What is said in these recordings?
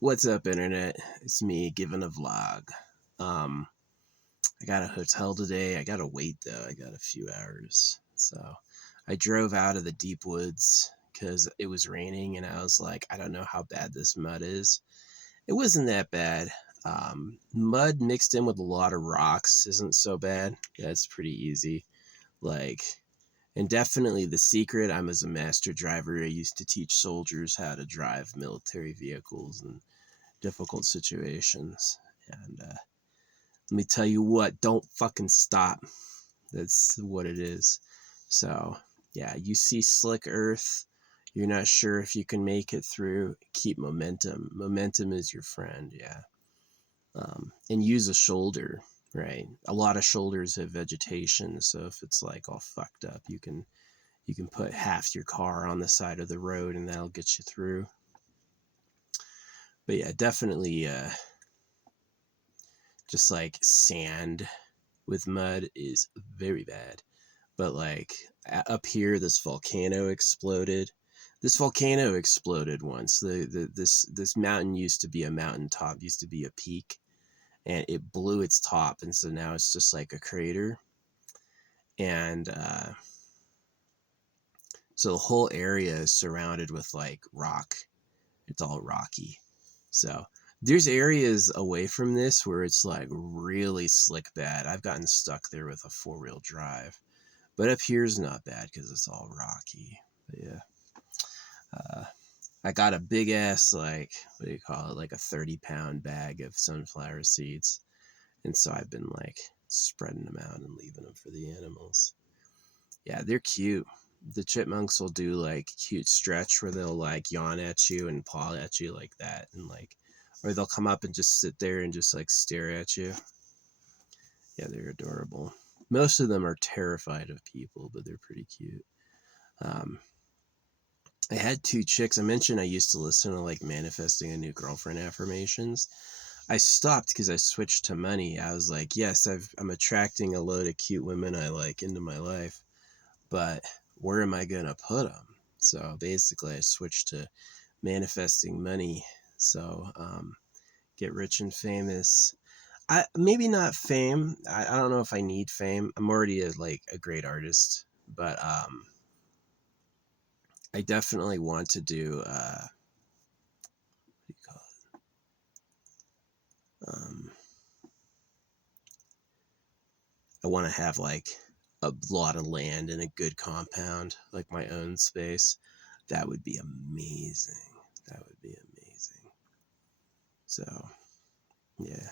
What's up, internet? It's me giving a vlog. I got a hotel today. I gotta wait though. I got a few hours. So I drove out of the deep woods because it was raining, and I was like, I don't know how bad this mud is. It wasn't that bad. Mud mixed in with a lot of rocks isn't so bad. That's pretty easy. Like, and definitely the secret. I'm as a master driver. I used to teach soldiers how to drive military vehicles and difficult situations. And let me tell you what, don't fucking stop. That's what it is. So, yeah, you see slick earth, you're not sure if you can make it through, keep momentum. Momentum is your friend, yeah. And use a shoulder, right? A lot of shoulders have vegetation, so if it's like all fucked up, you can put half your car on the side of the road and that'll get you through. But yeah, definitely just like sand with mud is very bad. But like up here, this volcano exploded. This volcano exploded once. This mountain used to be a mountaintop, used to be a peak, and it blew its top, and so now it's just like a crater. And so the whole area is surrounded with like rock. It's all rocky. So there's areas away from this where it's like really slick bad. I've gotten stuck there with a 4-wheel drive. But up here's not bad because it's all rocky. But yeah. I got a big ass, like, what do you call it? Like a 30-pound bag of sunflower seeds. And so I've been like spreading them out and leaving them for the animals. Yeah, they're cute. The chipmunks will do like cute stretch where they'll like yawn at you and paw at you like that. And like, or they'll come up and just sit there and just like stare at you. Yeah, they're adorable. Most of them are terrified of people, but they're pretty cute. Um, I had 2 chicks. I mentioned I used to listen to like manifesting a new girlfriend affirmations. I stopped because I switched to money. I was like, yes, I'm attracting a load of cute women I like into my life, but where am I going to put them? So basically, I switched to manifesting money. So get rich and famous. I maybe not fame. I don't know if I need fame. I'm already a great artist, but I definitely want to do what do you call it? I want to have like a lot of land and a good compound, like my own space. That would be amazing. That would be amazing. So yeah,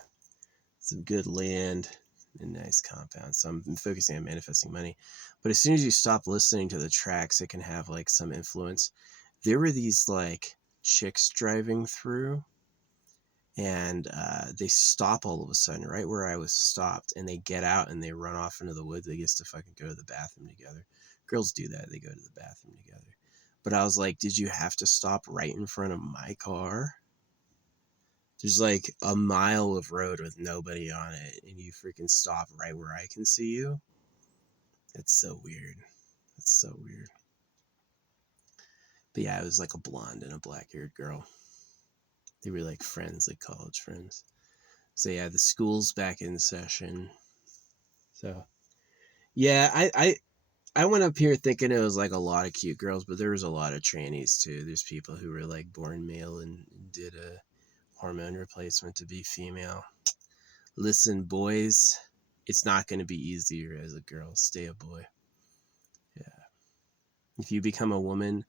some good land and nice compound. So I'm focusing on manifesting money. But as soon as you stop listening to the tracks, it can have like some influence. There were these like chicks driving through, and they stop all of a sudden right where I was stopped, and they get out and they run off into the woods. They get to fucking go to the bathroom together. Girls do that. They go to the bathroom together. But I was like, did you have to stop right in front of my car? There's like a mile of road with nobody on it, and you freaking stop right where I can see you? That's so weird. That's so weird. But yeah, it was like a blonde and a black-haired girl. They were like friends, like college friends. So yeah, the school's back in session. So yeah, I went up here thinking it was like a lot of cute girls, but there was a lot of trannies too. There's people who were like born male and did a hormone replacement to be female. Listen, boys, it's not going to be easier as a girl. Stay a boy. Yeah. If you become a woman,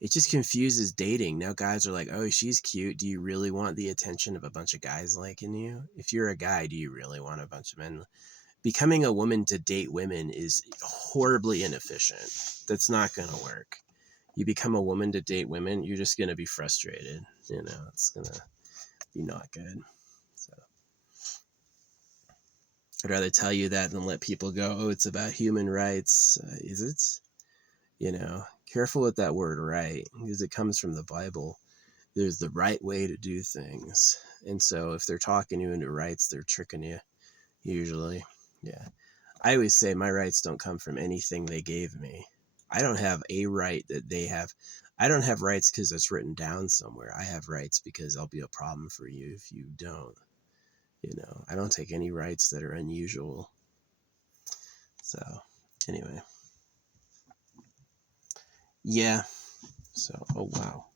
it just confuses dating. Now guys are like, oh, she's cute. Do you really want the attention of a bunch of guys liking you? If you're a guy, do you really want a bunch of men? Becoming a woman to date women is horribly inefficient. That's not going to work. You become a woman to date women, you're just going to be frustrated. You know, it's going to be not good. So I'd rather tell you that than let people go, oh, it's about human rights. Is it? You know, careful with that word right, because it comes from the Bible. There's the right way to do things. And so if they're talking you into rights, they're tricking you, usually. Yeah. I always say my rights don't come from anything they gave me. I don't have a right that they have. I don't have rights because it's written down somewhere. I have rights because I'll be a problem for you if you don't. I don't take any rights that are unusual. So, anyway. Yeah. So, oh wow.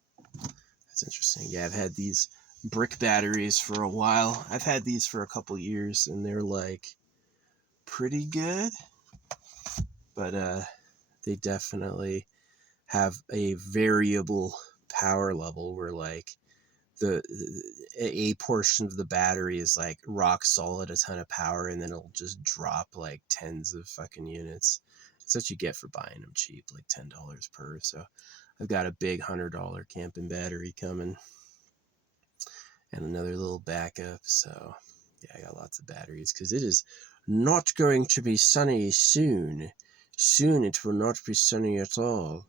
That's interesting. Yeah, I've had these brick batteries for a while. I've had these for a couple years, and they're like pretty good, but they definitely have a variable power level where like the a portion of the battery is like rock solid, a ton of power, and then it'll just drop like tens of fucking units. It's what you get for buying them cheap, like $10 per. So I've got a big $100 camping battery coming and another little backup. So yeah, I got lots of batteries because it is not going to be sunny soon. Soon it will not be sunny at all.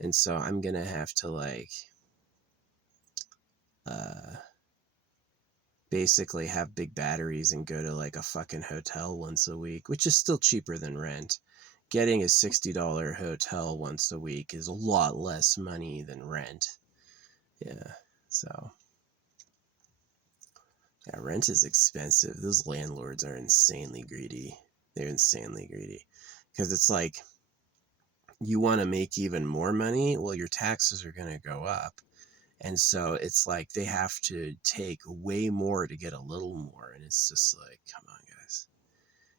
And so I'm going to have to like basically have big batteries and go to like a fucking hotel once a week, which is still cheaper than rent. Getting a $60 hotel once a week is a lot less money than rent. Yeah. So yeah, rent is expensive. Those landlords are insanely greedy. They're insanely greedy. Because it's like, you want to make even more money? Well, your taxes are going to go up. And so it's like they have to take way more to get a little more. And it's just like, come on, guys.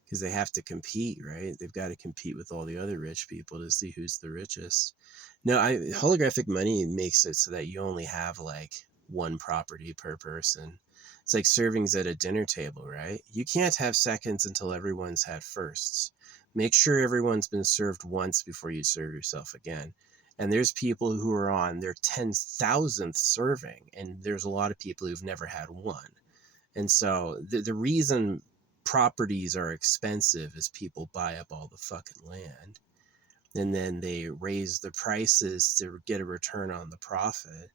Because they have to compete, right? They've got to compete with all the other rich people to see who's the richest. No, holographic money makes it so that you only have like one property per person. It's like servings at a dinner table, right? You can't have seconds until everyone's had firsts. Make sure everyone's been served once before you serve yourself again. And there's people who are on their 10,000th serving, and there's a lot of people who've never had one. And so the reason properties are expensive is people buy up all the fucking land, and then they raise the prices to get a return on the profit.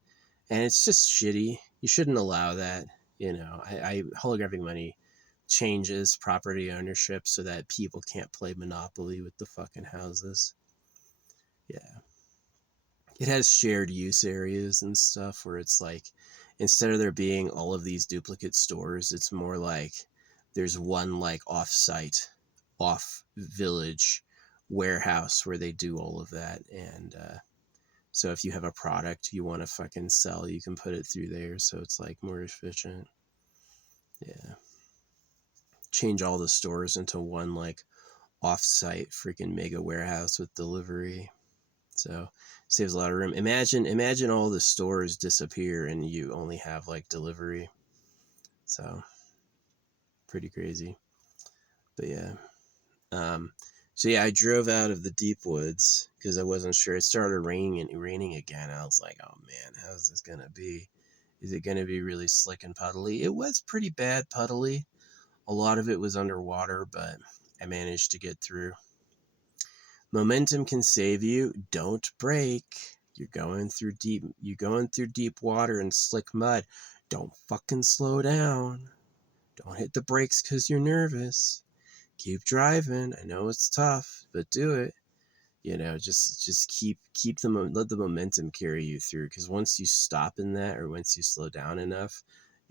And it's just shitty. You shouldn't allow that. Holographic money changes property ownership so that people can't play Monopoly with the fucking houses. Yeah. It has shared use areas and stuff where it's like, instead of there being all of these duplicate stores, it's more like there's one like off village warehouse where they do all of that. And so if you have a product you want to fucking sell, you can put it through there. So it's like more efficient. Yeah. Change all the stores into one like off-site freaking mega warehouse with delivery. So saves a lot of room. Imagine all the stores disappear and you only have like delivery. So pretty crazy. But yeah. So yeah, I drove out of the deep woods because I wasn't sure. It started raining again. I was like, oh man, how's this gonna be? Is it gonna be really slick and puddly? It was pretty bad puddly. A lot of it was underwater, but I managed to get through. Momentum can save you. Don't break. You're going through deep water and slick mud. Don't fucking slow down. Don't hit the brakes because you're nervous. Keep driving. I know it's tough, but do it. Just keep let the momentum carry you through. Because once you stop in that, or once you slow down enough,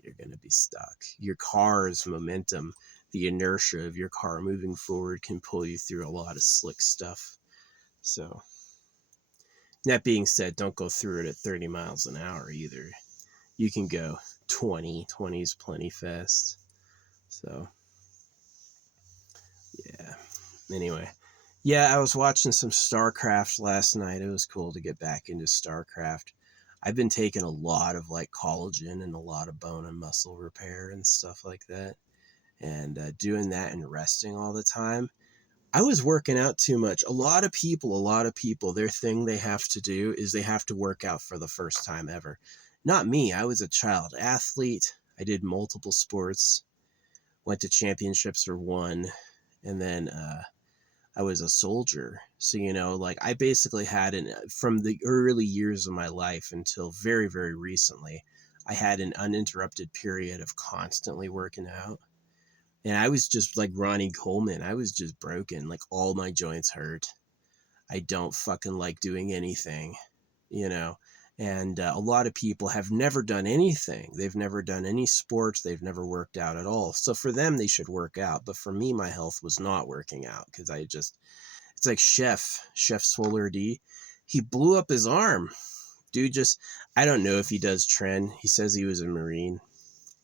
you're gonna be stuck. Your car's momentum, the inertia of your car moving forward, can pull you through a lot of slick stuff. So, that being said, don't go through it at 30 miles an hour either. You can go 20. 20 is plenty fast. So, yeah. Anyway, yeah, I was watching some StarCraft last night. It was cool to get back into StarCraft. I've been taking a lot of like collagen and a lot of bone and muscle repair and stuff like that. And doing that and resting all the time. I was working out too much. A lot of people, their thing they have to do is they have to work out for the first time ever. Not me. I was a child athlete. I did multiple sports, went to championships or won, and then I was a soldier. So, like I basically had from the early years of my life until very, very recently, I had an uninterrupted period of constantly working out. And I was just like Ronnie Coleman. I was just broken. Like all my joints hurt. I don't fucking like doing anything. you know, and a lot of people have never done anything. They've never done any sports. They've never worked out at all. So for them, they should work out. But for me, my health was not working out because it's like Chef Solar D. He blew up his arm. Dude just, I don't know if he does trend. He says he was a Marine.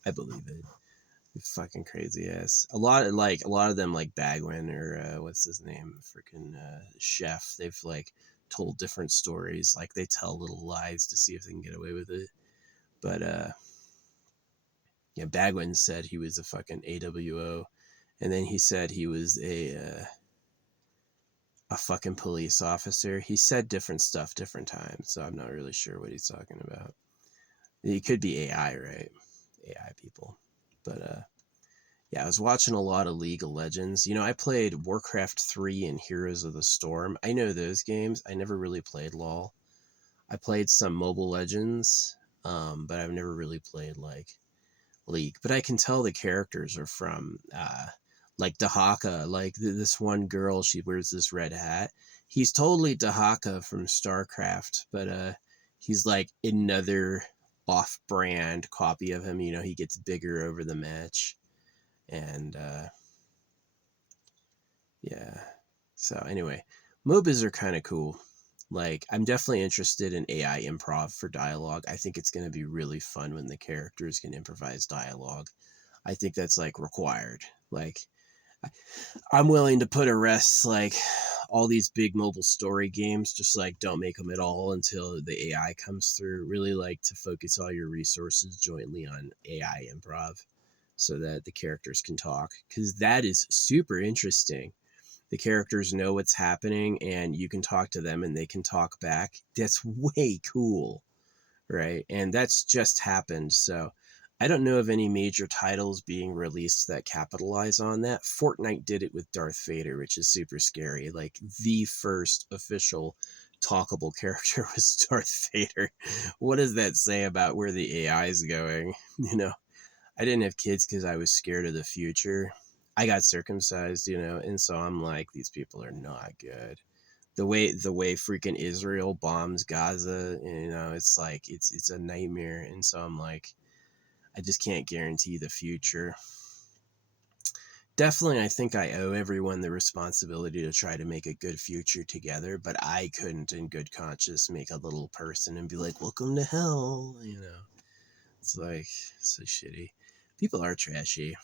I believe it. Fucking crazy ass. A lot of them like Bagwin or what's his name, freaking Chef. They've like told different stories. Like they tell little lies to see if they can get away with it. But yeah, Bagwin said he was a fucking AWO, and then he said he was a fucking police officer. He said different stuff different times, so I'm not really sure what he's talking about. He could be AI, right? AI people, but yeah, I was watching a lot of League of Legends. You know, I played Warcraft 3 and Heroes of the Storm. I know those games. I never really played LoL. I played some Mobile Legends, but I've never really played like League. But I can tell the characters are from like Dahaka. Like this one girl, she wears this red hat. He's totally Dahaka from StarCraft, but he's like another off-brand copy of him. You know, he gets bigger over the match. And yeah, so anyway, MOBAs are kind of cool. Like, I'm definitely interested in AI improv for dialogue. I think it's going to be really fun when the characters can improvise dialogue. I think that's like required. Like, I'm willing to put a rest like all these big mobile story games, just like don't make them at all until the AI comes through. Really like to focus all your resources jointly on AI improv so that the characters can talk, because that is super interesting. The characters know what's happening and you can talk to them and they can talk back. That's way cool, right? And that's just happened. So I don't know of any major titles being released that capitalize on that. Fortnite did it with Darth Vader, which is super scary. Like the first official talkable character was Darth Vader. What does that say about where the AI is going? You know, I didn't have kids because I was scared of the future. I got circumcised, you know, and so I'm like, these people are not good. The way freaking Israel bombs Gaza, you know, it's like it's a nightmare. And so I'm like, I just can't guarantee the future. Definitely, I think I owe everyone the responsibility to try to make a good future together, but I couldn't in good conscience make a little person and be like, welcome to hell, you know. It's like so shitty. People are trashy.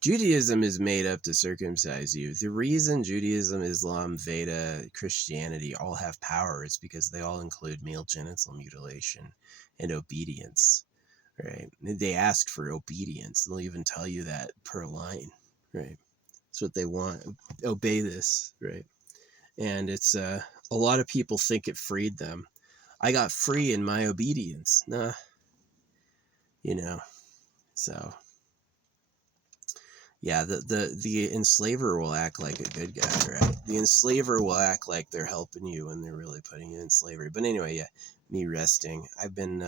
Judaism is made up to circumcise you. The reason Judaism, Islam, Veda, Christianity all have power is because they all include male genital mutilation and obedience, right? They ask for obedience. They'll even tell you that per line, right? That's what they want. Obey this, right? And it's a lot of people think it freed them. I got free in my obedience. Nah, you know. So yeah, the enslaver will act like a good guy, right? The enslaver will act like they're helping you when they're really putting you in slavery. But anyway, yeah, me resting. I've been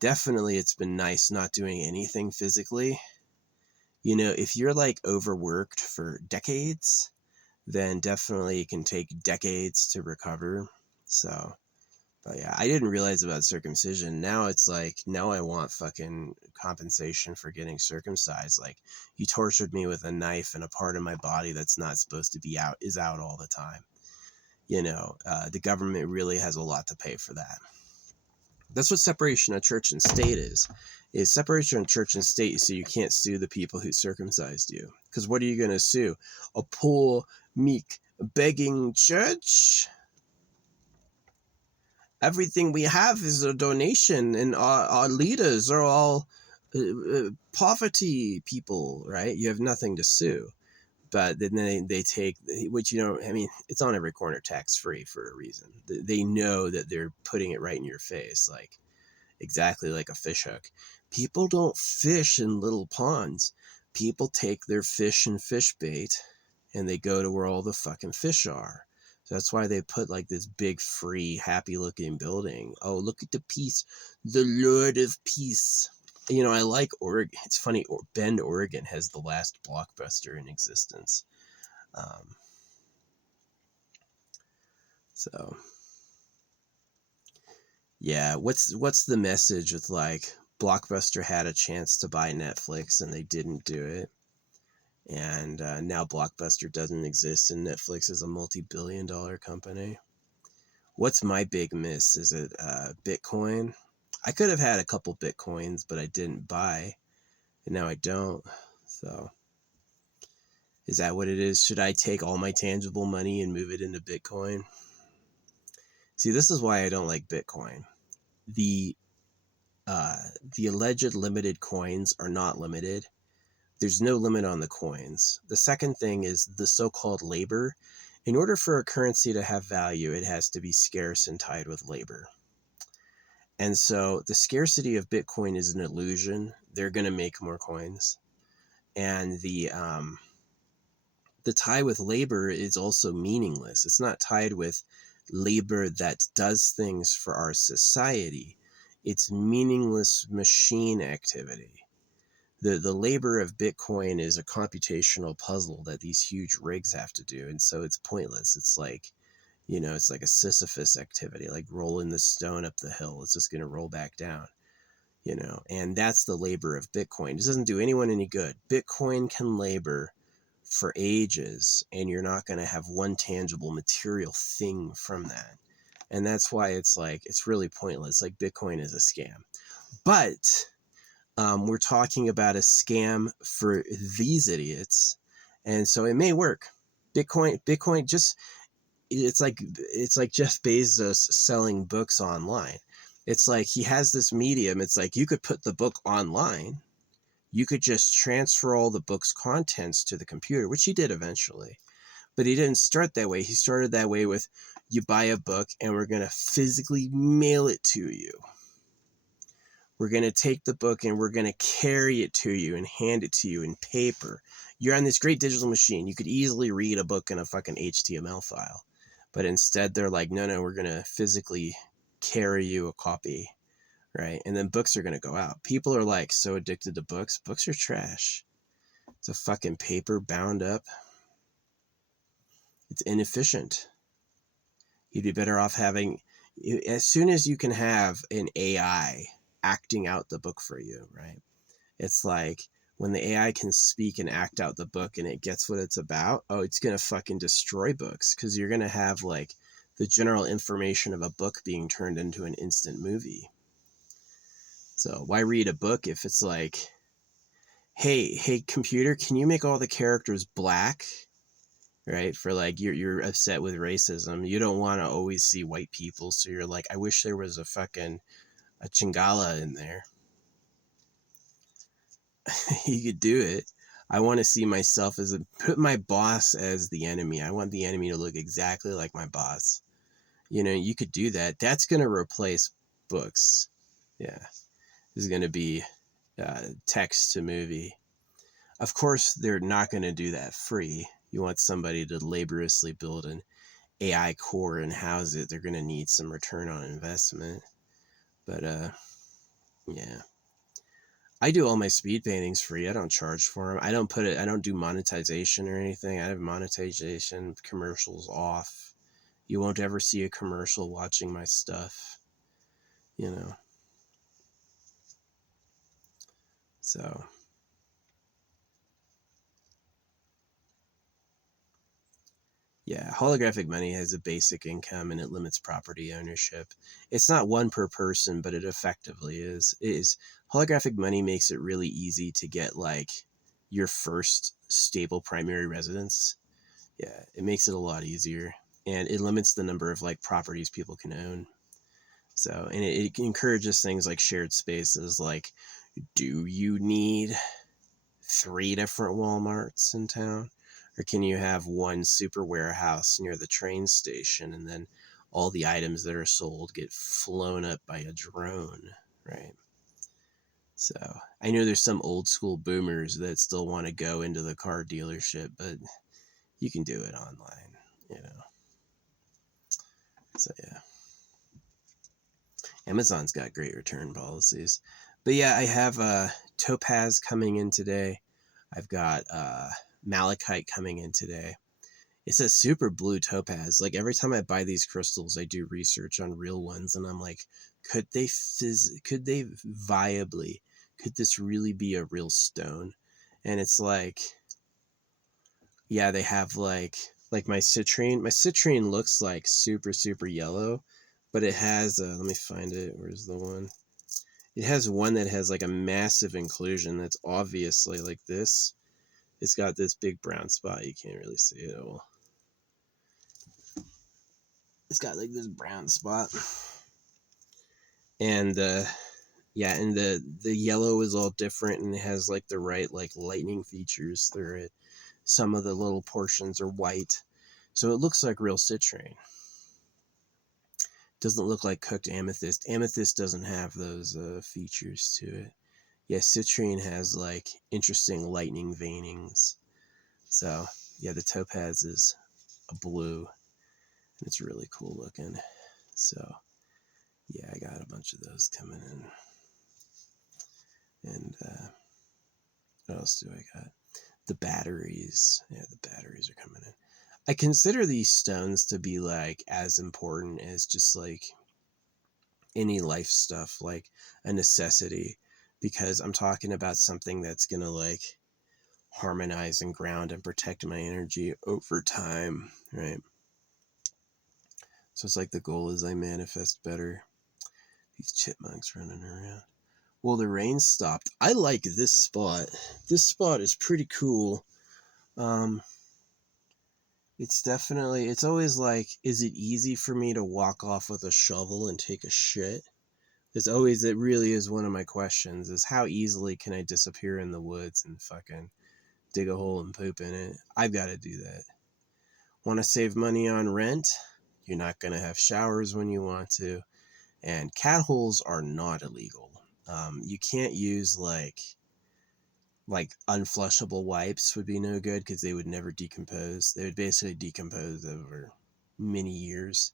definitely, it's been nice not doing anything physically. You know, if you're like overworked for decades, then definitely it can take decades to recover. So but yeah, I didn't realize about circumcision. Now it's like, now I want fucking compensation for getting circumcised. Like, you tortured me with a knife and a part of my body that's not supposed to be out is out all the time. You know, the government really has a lot to pay for that. That's what separation of church and state is separation of church and state so you can't sue the people who circumcised you. Because what are you going to sue? A poor, meek, begging church? Everything we have is a donation, and our leaders are all poverty people, right? You have nothing to sue. But then they take, which, you know, I mean, it's on every corner tax free for a reason. They know that they're putting it right in your face, like exactly like a fish hook. People don't fish in little ponds. People take their fish and fish bait and they go to where all the fucking fish are. So that's why they put like this big, free, happy looking building. Oh, look at the peace. The Lord of Peace. You know, I like Oregon. It's funny, Bend, Oregon has the last Blockbuster in existence. So, Yeah, what's the message with like Blockbuster had a chance to buy Netflix and they didn't do it, and now Blockbuster doesn't exist and Netflix is a multi-billion-dollar company. What's my big miss? Is it Bitcoin? I could have had a couple Bitcoins, but I didn't buy, and now I don't. So is that what it is? Should I take all my tangible money and move it into Bitcoin? See, this is why I don't like Bitcoin. The uh, the alleged limited coins are not limited. There's no limit on the coins. The second thing is the so-called labor. In order for a currency to have value, it has to be scarce and tied with labor. And so the scarcity of Bitcoin is an illusion. They're going to make more coins. And the tie with labor is also meaningless. It's not tied with labor that does things for our society. It's meaningless machine activity. The labor of Bitcoin is a computational puzzle that these huge rigs have to do, and so it's pointless. It's like, it's like a Sisyphus activity, like rolling the stone up the hill. It's just going to roll back down, and that's the labor of Bitcoin. It doesn't do anyone any good. Bitcoin can labor for ages, and you're not going to have one tangible material thing from that. And that's why it's like, it's really pointless. Like Bitcoin is a scam. But we're talking about a scam for these idiots, and so it may work. Bitcoin just it's like Jeff Bezos selling books online. It's like he has this medium. It's like you could put the book online. You could just transfer all the book's contents to the computer, which he did eventually. But he didn't start that way. He started that way with, you buy a book and we're going to physically mail it to you. We're going to take the book and we're going to carry it to you and hand it to you in paper. You're on this great digital machine. You could easily read a book in a fucking HTML file. But instead they're like, no, we're going to physically carry you a copy, right? And then books are going to go out. People are like so addicted to books. Books are trash. It's a fucking paper bound up. It's inefficient. You'd be better off having, as soon as you can have an AI acting out the book for you, right? It's like when the AI can speak and act out the book and it gets what it's about, it's going to fucking destroy books, because you're going to have like the general information of a book being turned into an instant movie. So why read a book if it's like, hey computer, can you make all the characters black? Right? For like, you're upset with racism. You don't want to always see white people. So you're like, I wish there was a Chingala in there. You could do it. I want to see myself put my boss as the enemy. I want the enemy to look exactly like my boss. You could do that. That's going to replace books. Yeah. This is going to be text to movie. Of course, they're not going to do that free. You want somebody to laboriously build an AI core and house it. They're going to need some return on investment. But yeah. I do all my speed paintings free. I don't charge for them. I don't do monetization or anything. I have monetization commercials off. You won't ever see a commercial watching my stuff, So yeah, holographic money has a basic income and it limits property ownership. It's not one per person, but it effectively is. Holographic money makes it really easy to get like your first stable primary residence. Yeah, it makes it a lot easier, and it limits the number of like properties people can own. So, and it encourages things like shared spaces. Like, do you need 3 different Walmarts in town? Or can you have one super warehouse near the train station, and then all the items that are sold get flown up by a drone, right? So I know there's some old school boomers that still want to go into the car dealership, but you can do it online, So yeah. Amazon's got great return policies. But yeah, I have Topaz coming in today. I've got Malachite coming in today. It's a super blue topaz. Like every time I buy these crystals, I do research on real ones, and I'm like, could they viably, could this really be a real stone? And it's like, yeah, they have like my citrine. My citrine looks like super super yellow, but it has let me find it. Where's the one? It has one that has like a massive inclusion that's obviously like this. It's got this big brown spot. You can't really see it. Well, it's got like this brown spot, and yeah, and the yellow is all different, and it has like the right like lightning features through it. Some of the little portions are white, so it looks like real citrine. Doesn't look like cooked amethyst. Amethyst doesn't have those features to it. Yeah, citrine has like interesting lightning veinings. So yeah, the topaz is a blue, and it's really cool looking. So yeah, I got a bunch of those coming in, and what else do I got? The batteries. Yeah, the batteries are coming in. I consider these stones to be like as important as just like any life stuff, like a necessity, because I'm talking about something that's gonna like harmonize and ground and protect my energy over time, right? So it's like the goal is I manifest better. These chipmunks running around. Well, the rain stopped. I like this spot. This spot is pretty cool. Um, it's definitely, it's always like, is it easy for me to walk off with a shovel and take a shit? It's always, it really is one of my questions, is how easily can I disappear in the woods and fucking dig a hole and poop in it? I've got to do that. Want to save money on rent? You're not going to have showers when you want to. And cat holes are not illegal. You can't use like unflushable wipes would be no good because they would never decompose. They would basically decompose over many years.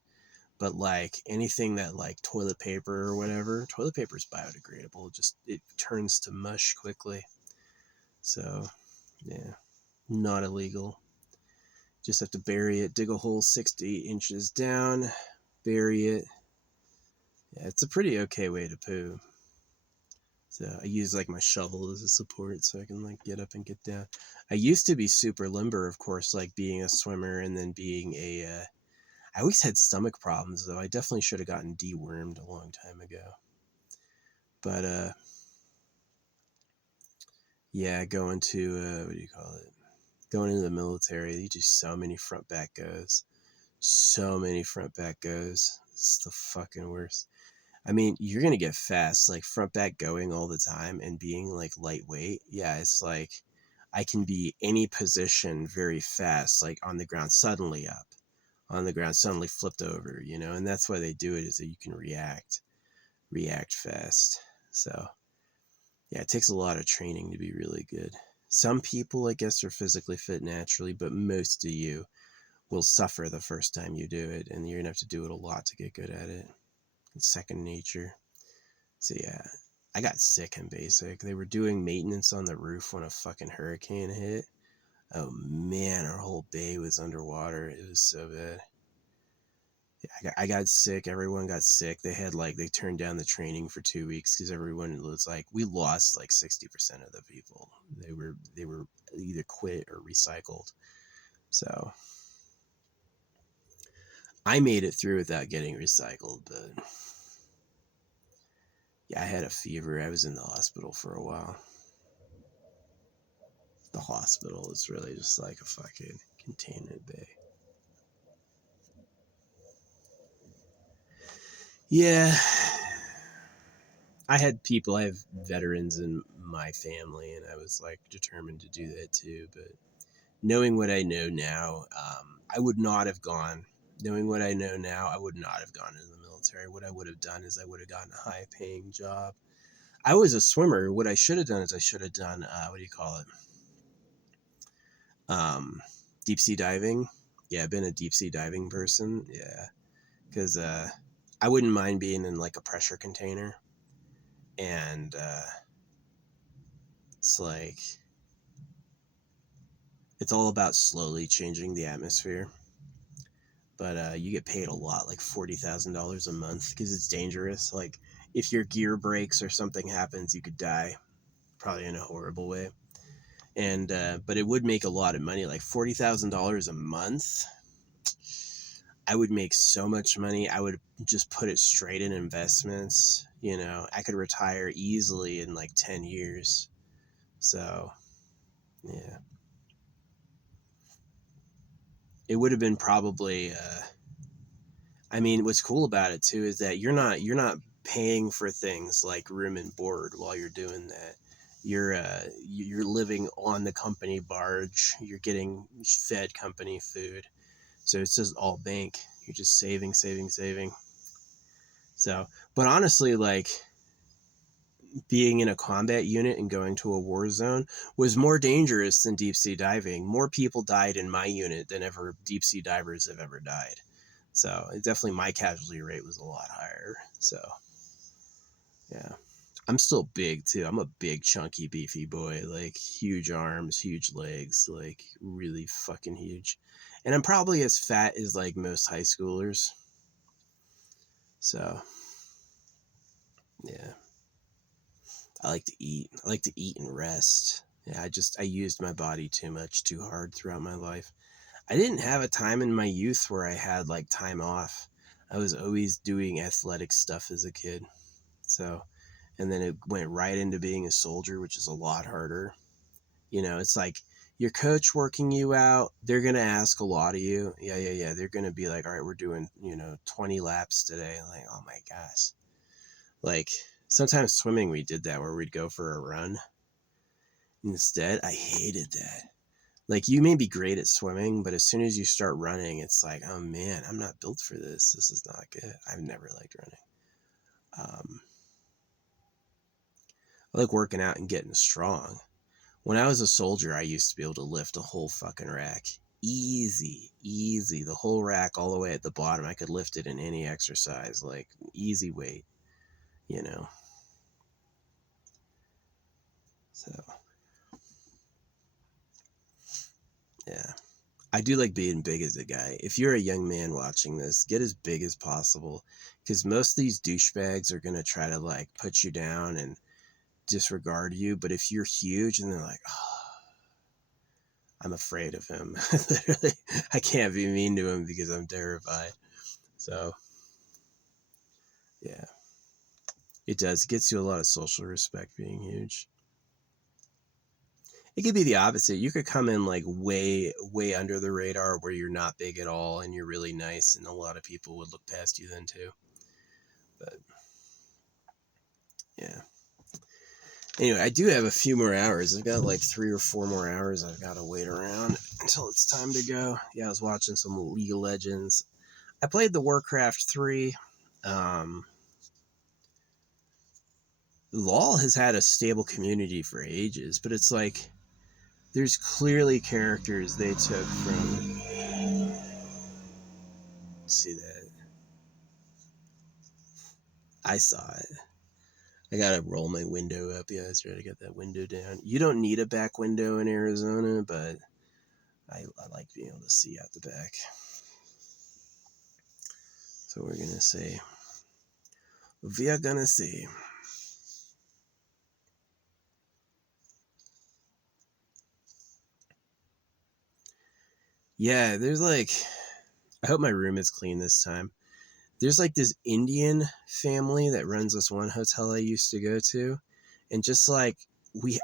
But like anything that like toilet paper or whatever, toilet paper is biodegradable. Just it turns to mush quickly. So yeah, not illegal. Just have to bury it, dig a hole 6 to 8 inches down, bury it. Yeah, it's a pretty okay way to poo. So I use like my shovel as a support so I can like get up and get down. I used to be super limber, of course, like being a swimmer and then being a. I always had stomach problems though. I definitely should have gotten dewormed a long time ago. But yeah, going to what do you call it? Going into the military, you do so many front back goes, so many front back goes. It's the fucking worst. I mean, you're gonna get fast, like front back going all the time and being like lightweight. Yeah, it's like I can be any position very fast, like on the ground, suddenly up, on the ground, suddenly flipped over, you know, and that's why they do it is that you can react fast. So yeah, it takes a lot of training to be really good. Some people, I guess, are physically fit naturally, but most of you will suffer the first time you do it, and you're gonna have to do it a lot to get good at it. It's second nature. So yeah, I got sick in basic. They were doing maintenance on the roof when a fucking hurricane hit. Oh man, our whole bay was underwater. It was so bad. Yeah, I got sick. Everyone got sick. They had like they turned down the training for 2 weeks because everyone was like, we lost like 60% of the people. They were either quit or recycled. So I made it through without getting recycled, but yeah, I had a fever. I was in the hospital for a while. The hospital is really just like a fucking containment bay. Yeah, I have veterans in my family, and I was like determined to do that too. But knowing what I know now, I would not have gone. Knowing what I know now, I would not have gone into the military. What I would have done is I would have gotten a high paying job. I was a swimmer. What I should have done is I should have done, what do you call it? Um, Deep sea diving. Yeah, I've been a deep sea diving person. Yeah, because I wouldn't mind being in like a pressure container, and it's like it's all about slowly changing the atmosphere. but you get paid a lot, like $40,000 a month, because it's dangerous. Like if your gear breaks or something happens, you could die, probably in a horrible way. And but it would make a lot of money, like $40,000 a month. I would make so much money. I would just put it straight in investments. You know, I could retire easily in like 10 years. So, yeah. It would have been probably I mean, what's cool about it too is that you're not paying for things like room and board while you're doing that. You're living on the company barge. You're getting fed company food. So it's just all bank. You're just saving, saving, saving. So, but honestly, like being in a combat unit and going to a war zone was more dangerous than deep sea diving. More people died in my unit than ever deep sea divers have ever died. So definitely my casualty rate was a lot higher. So yeah, I'm still big too. I'm a big, chunky, beefy boy, like huge arms, huge legs, like really fucking huge. And I'm probably as fat as like most high schoolers. So yeah, I like to eat. I like to eat and rest. Yeah, I used my body too much, too hard throughout my life. I didn't have a time in my youth where I had like time off. I was always doing athletic stuff as a kid. So, and then it went right into being a soldier, which is a lot harder. You know, it's like your coach working you out, they're going to ask a lot of you. Yeah, yeah, yeah. They're going to be like, all right, we're doing, 20 laps today. Like, oh my gosh. Like, sometimes swimming, we did that where we'd go for a run. Instead, I hated that. Like, you may be great at swimming, but as soon as you start running, it's like, oh man, I'm not built for this. This is not good. I've never liked running. I like working out and getting strong. When I was a soldier, I used to be able to lift a whole fucking rack. Easy, easy. The whole rack all the way at the bottom. I could lift it in any exercise, like easy weight, you know. So, yeah. I do like being big as a guy. If you're a young man watching this, get as big as possible, because most of these douchebags are going to try to like put you down and disregard you. But if you're huge and they're like, oh, I'm afraid of him. Literally, I can't be mean to him because I'm terrified. So, yeah, it does. It gets you a lot of social respect being huge. It could be the opposite. You could come in like way, way under the radar where you're not big at all and you're really nice, and a lot of people would look past you then too. But yeah. Anyway, I do have a few more hours. I've got like 3 or 4 more hours I've got to wait around until it's time to go. Yeah, I was watching some League of Legends. I played the Warcraft 3. LoL has had a stable community for ages, but it's like there's clearly characters they took from. See that? I saw it. I gotta roll my window up. Yeah, that's right. I got that window down. You don't need a back window in Arizona, but I like being able to see out the back. So we're gonna see. We are gonna see. Yeah, there's like. I hope my room is clean this time. There's like this Indian family that runs this one hotel I used to go to, and just like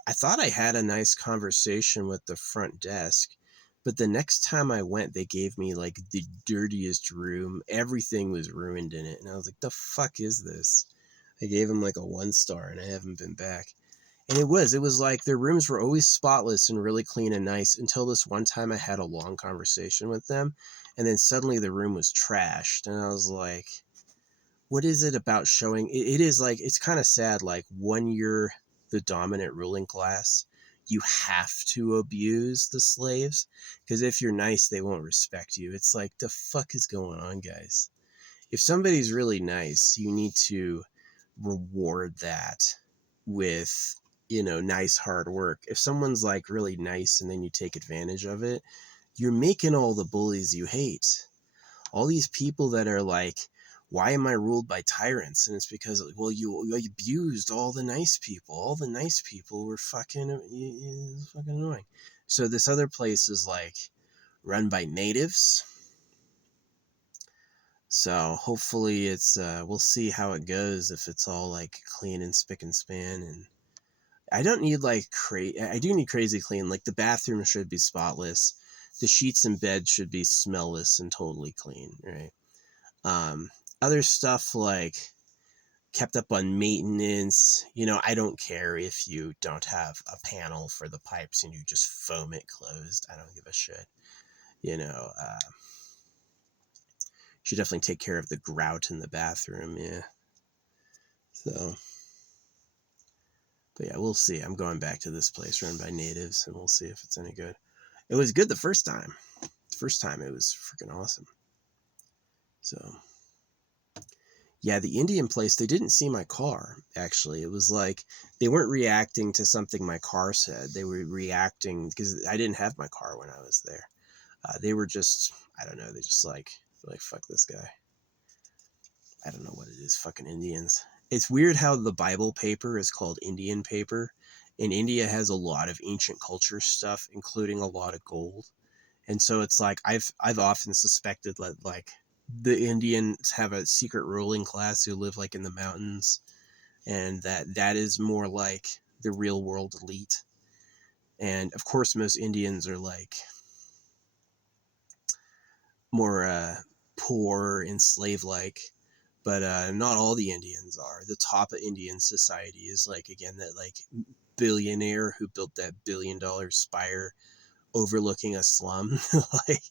I thought I had a nice conversation with the front desk, but the next time I went, they gave me like the dirtiest room. Everything was ruined in it, and I was like, "The fuck is this?" I gave them like a 1 star, and I haven't been back. And it was like their rooms were always spotless and really clean and nice until this one time I had a long conversation with them, and then suddenly the room was trashed, and I was like, what is it about showing it is like it's kind of sad, like when you're the dominant ruling class, you have to abuse the slaves, because if you're nice they won't respect you. It's like, the fuck is going on, guys? If somebody's really nice, you need to reward that with, nice hard work. If someone's like really nice and then you take advantage of it, you're making all the bullies you hate. all these people that are like, why am I ruled by tyrants? And it's because, well, you abused all the nice people. All the nice people were fucking annoying. So this other place is like run by natives. So hopefully it's we'll see how it goes, if it's all like clean and spick and span. And I don't need like I do need crazy clean. Like the bathroom should be spotless. The sheets in bed should be smellless and totally clean, right? Other stuff like kept up on maintenance. I don't care if you don't have a panel for the pipes and you just foam it closed. I don't give a shit. Should definitely take care of the grout in the bathroom. Yeah. So, but yeah, we'll see. I'm going back to this place run by natives, and we'll see if it's any good. It was good the first time. The first time it was freaking awesome. So, yeah, the Indian place, they didn't see my car, actually. It was like they weren't reacting to something my car said. They were reacting because I didn't have my car when I was there. They were just, I don't know, they just like, fuck this guy. I don't know what it is, fucking Indians. It's weird how the Bible paper is called Indian paper, and India has a lot of ancient culture stuff, including a lot of gold. And so it's like I've often suspected that like the Indians have a secret ruling class who live like in the mountains, and that is more like the real world elite. And of course most Indians are like more poor and slave like, but not all the Indians are. The top of Indian society is like, again, that like billionaire who built that $1 billion spire overlooking a slum. Like,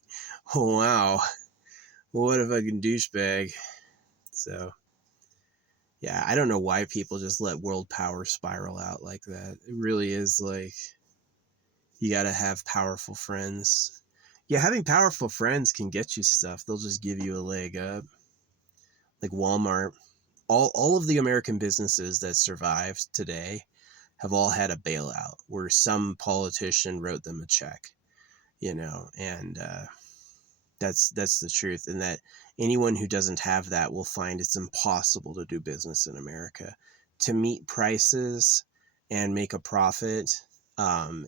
oh, wow, what a fucking douchebag. So yeah, I don't know why people just let world power spiral out like that. It really is like, you gotta have powerful friends. Yeah, having powerful friends can get you stuff. They'll just give you a leg up. Like Walmart, all of the American businesses that survived today have all had a bailout where some politician wrote them a check, and that's the truth. And that anyone who doesn't have that will find it's impossible to do business in America. To meet prices and make a profit,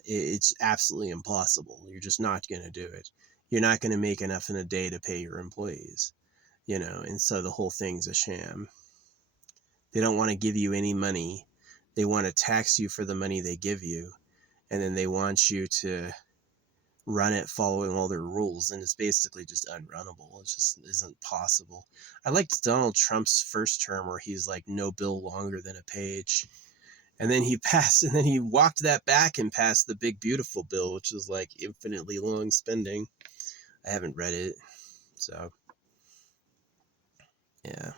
it's absolutely impossible. You're just not going to do it. You're not going to make enough in a day to pay your employees, and so the whole thing's a sham. They don't want to give you any money. They want to tax you for the money they give you, and then they want you to run it following all their rules, and it's basically just unrunnable. It just isn't possible. I liked Donald Trump's first term where he's like, no bill longer than a page. And then he walked that back and passed the big beautiful bill, which is like infinitely long spending. I haven't read it, so yeah.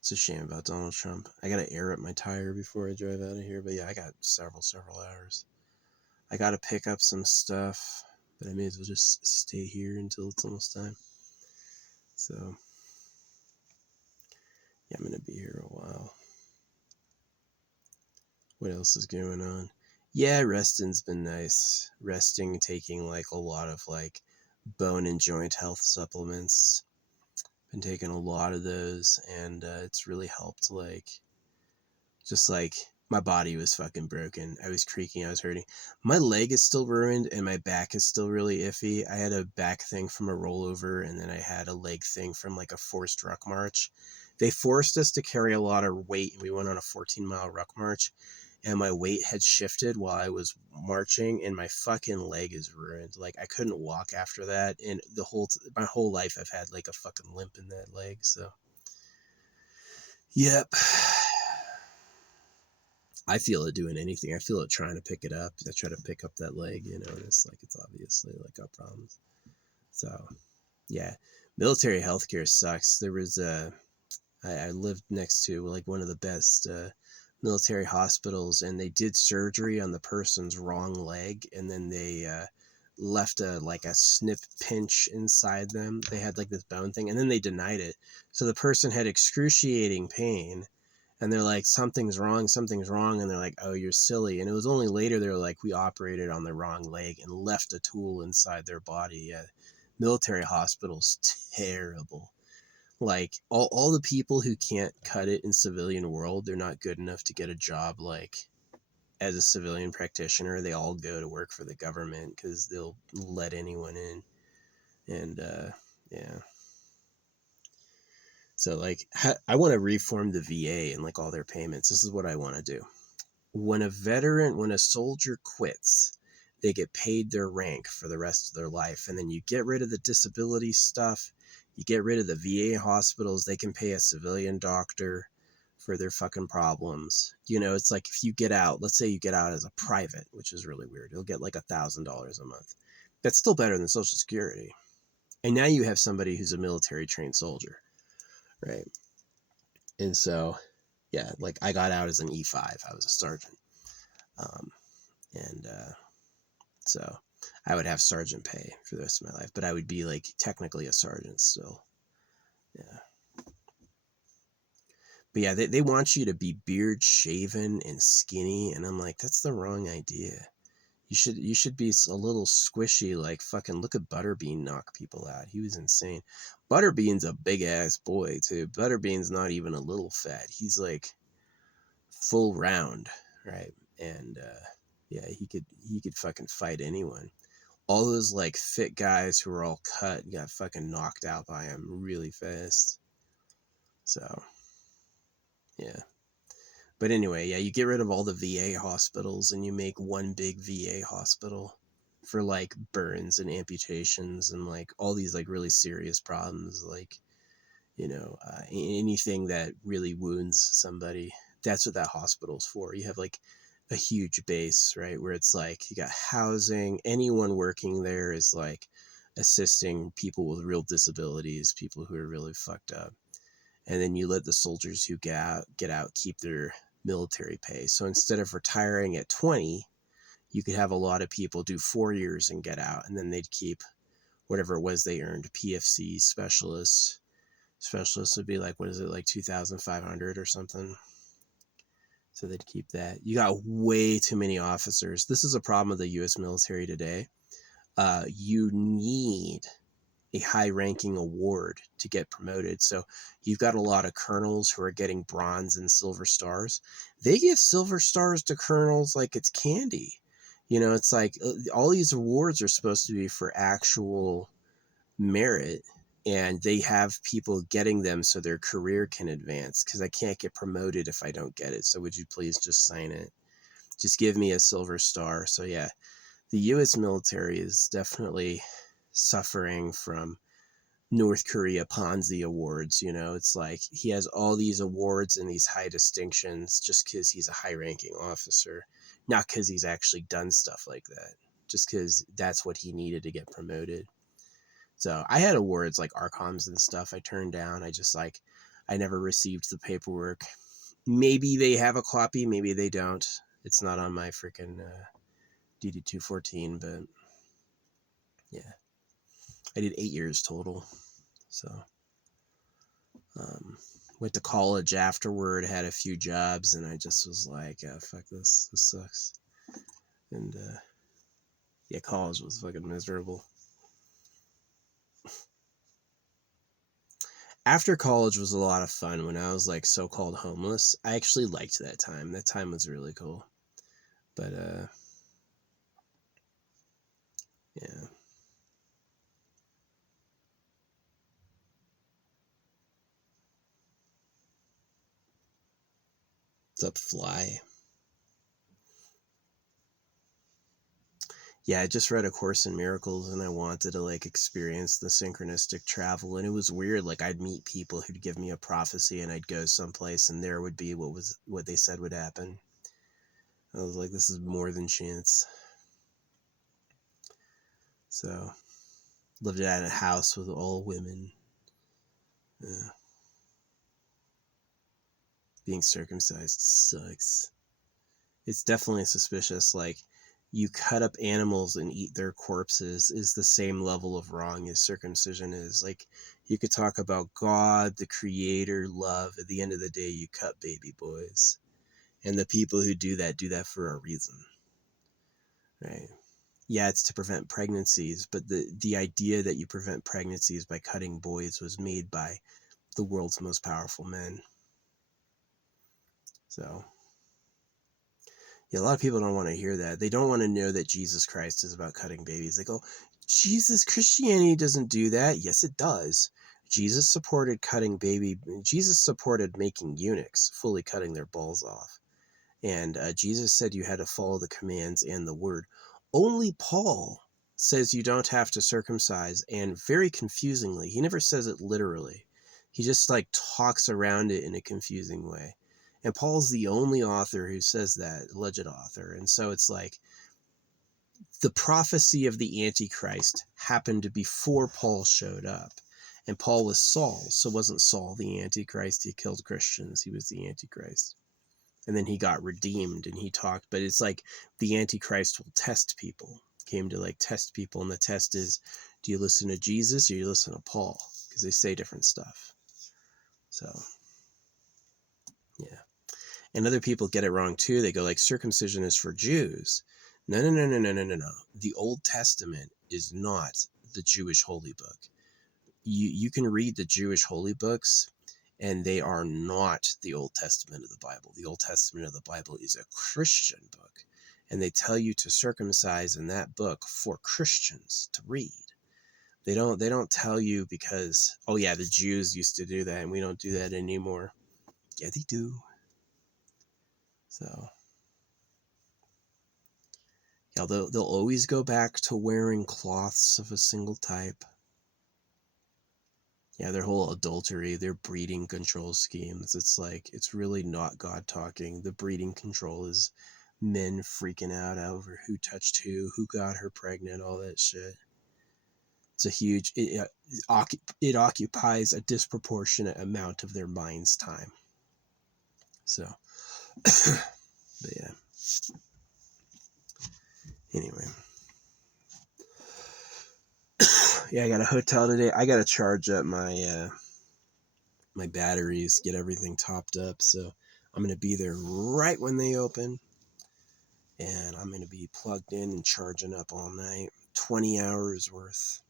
It's a shame about Donald Trump. I gotta air up my tire before I drive out of here, but yeah, I got several hours. I gotta pick up some stuff, but I may as well just stay here until it's almost time. So yeah, I'm gonna be here a while. What else is going on? Yeah, resting's been nice. Resting, taking like a lot of like bone and joint health supplements. Been taking a lot of those, and it's really helped. Like, just like my body was fucking broken. I was creaking. I was hurting. My leg is still ruined, and my back is still really iffy. I had a back thing from a rollover, and then I had a leg thing from like a forced ruck march. They forced us to carry a lot of weight, and we went on a 14-mile ruck march, and my weight had shifted while I was marching, and my fucking leg is ruined. Like, I couldn't walk after that, and my whole life I've had like a fucking limp in that leg. So yep, I feel it doing anything. I feel it trying to pick it up. I try to pick up that leg, and it's like, it's obviously like got problems. So yeah, military healthcare sucks. There was I lived next to like one of the best military hospitals, and they did surgery on the person's wrong leg, and then they left a snip pinch inside them. They had like this bone thing, and then they denied it. So the person had excruciating pain, and they're like, something's wrong, and they're like, oh, you're silly. And it was only later they were like, we operated on the wrong leg and left a tool inside their body. Yeah, military hospitals, terrible. Like all the people who can't cut it in civilian world, they're not good enough to get a job like as a civilian practitioner. They all go to work for the government because they'll let anyone in. And yeah. So like I want to reform the VA and like all their payments. This is what I want to do. When a soldier quits, they get paid their rank for the rest of their life. And then you get rid of the disability stuff. You get rid of the VA hospitals. They can pay a civilian doctor for their fucking problems. You know, it's like if you get out, let's say you get out as a private, which is really weird. You'll get like $1,000 a month. That's still better than Social Security. And now you have somebody who's a military trained soldier, right? And so, yeah, like I got out as an E5. I was a sergeant. Um, and so I would have sergeant pay for the rest of my life, but I would be like technically a sergeant still. Yeah. But yeah, they want you to be beard shaven and skinny, and I'm like, that's the wrong idea. You should be a little squishy, like fucking look at Butterbean knock people out. He was insane. Butterbean's a big ass boy too. Butterbean's not even a little fat. He's like full round, right? And yeah, he could fucking fight anyone. All those like fit guys who were all cut got fucking knocked out by him really fast. So yeah. But anyway, yeah, you get rid of all the VA hospitals and you make one big VA hospital for like burns and amputations and like all these like really serious problems, like, you know, anything that really wounds somebody. That's what that hospital's for. You have like a huge base, right? Where it's like you got housing. Anyone working there is like assisting people with real disabilities, people who are really fucked up. And then you let the soldiers who get out keep their military pay. So instead of retiring at 20, you could have a lot of people do 4 years and get out, and then they'd keep whatever it was they earned. PFC specialists would be like, what is it, like 2,500 or something. So they'd keep that. You got way too many officers. This is a problem of the U.S. military today. You need a high-ranking award to get promoted. So you've got a lot of colonels who are getting bronze and silver stars. They give silver stars to colonels like it's candy. You know, it's like all these awards are supposed to be for actual merit, and they have people getting them so their career can advance, because I can't get promoted if I don't get it. So would you please just sign it? Just give me a silver star. So yeah, the U.S. military is definitely suffering from North Korea Ponzi awards. You know, it's like he has all these awards and these high distinctions just because he's a high ranking officer, not because he's actually done stuff like that, just because that's what he needed to get promoted. So I had awards like Arcoms and stuff I turned down. I never received the paperwork. Maybe they have a copy, maybe they don't. It's not on my freaking DD 214, but yeah, I did 8 years total. So went to college afterward, had a few jobs, and I just was like, fuck this sucks. And yeah, college was fucking miserable. After college was a lot of fun when I was like so-called homeless. I actually liked that time. That time was really cool. But yeah. What's up, Fly? Yeah, I just read A Course in Miracles and I wanted to like experience the synchronistic travel, and it was weird. Like I'd meet people who'd give me a prophecy and I'd go someplace and there would be what they said would happen. I was like, this is more than chance. So lived at a house with all women. Yeah. Being circumcised sucks. It's definitely suspicious. Like, you cut up animals and eat their corpses is the same level of wrong as circumcision is. Like, you could talk about God, the creator, love. At the end of the day, you cut baby boys. And the people who do that for a reason. Right? Yeah, it's to prevent pregnancies, but the idea that you prevent pregnancies by cutting boys was made by the world's most powerful men. So, yeah, a lot of people don't want to hear that. They don't want to know that Jesus Christ is about cutting babies. They go, Christianity doesn't do that. Yes, it does. Jesus supported Jesus supported making eunuchs, fully cutting their balls off. And Jesus said you had to follow the commands and the word. Only Paul says you don't have to circumcise, and very confusingly, he never says it literally. He just like talks around it in a confusing way. And Paul's the only author who says that, alleged author. And so it's like the prophecy of the Antichrist happened before Paul showed up. And Paul was Saul, so wasn't Saul the Antichrist? He killed Christians. He was the Antichrist. And then he got redeemed and he talked, but it's like the Antichrist will test people. Came to like test people, and the test is, do you listen to Jesus or you listen to Paul? Because they say different stuff. So, yeah. And other people get it wrong too. They go like, circumcision is for Jews. No. The Old Testament is not the Jewish holy book. You can read the Jewish holy books, and they are not the Old Testament of the Bible. The Old Testament of the Bible is a Christian book, and they tell you to circumcise in that book for Christians to read. They don't tell you because, oh yeah, the Jews used to do that and we don't do that anymore. Yeah, they do. So, yeah, they'll always go back to wearing cloths of a single type. Yeah, their whole adultery, their breeding control schemes. It's like, it's really not God talking. The breeding control is men freaking out over who touched who got her pregnant, all that shit. It's a huge, it occupies a disproportionate amount of their mind's time. So, but yeah. Anyway. Yeah, I got a hotel today. I got to charge up my my batteries, get everything topped up. So I'm going to be there right when they open. And I'm going to be plugged in and charging up all night. 20 hours worth.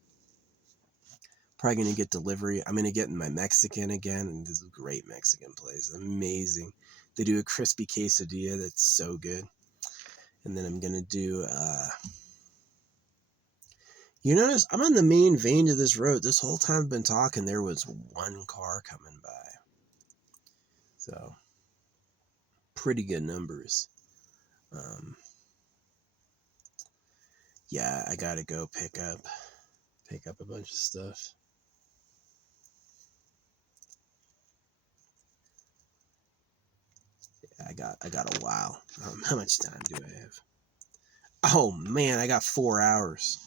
Probably going to get delivery. I'm going to get in my Mexican again. And this is a great Mexican place. Amazing. They do a crispy quesadilla that's so good. And then I'm going to do... You notice I'm on the main vein of this road. This whole time I've been talking, there was one car coming by. So, pretty good numbers. Yeah, I gotta go pick up a bunch of stuff. Yeah, I got a while. How much time do I have? Oh man, I got 4 hours.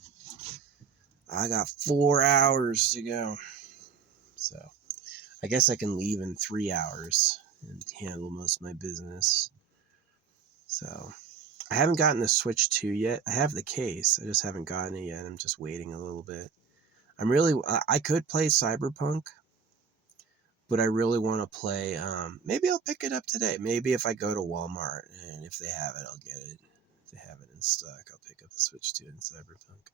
I got 4 hours to go. So, I guess I can leave in 3 hours and handle most of my business. So, I haven't gotten the Switch 2 yet. I have the case. I just haven't gotten it yet. I'm just waiting a little bit. I could play Cyberpunk, but I really want to play, maybe I'll pick it up today. Maybe if I go to Walmart and if they have it, I'll get it. If they have it in stock, I'll pick up the Switch 2 and Cyberpunk.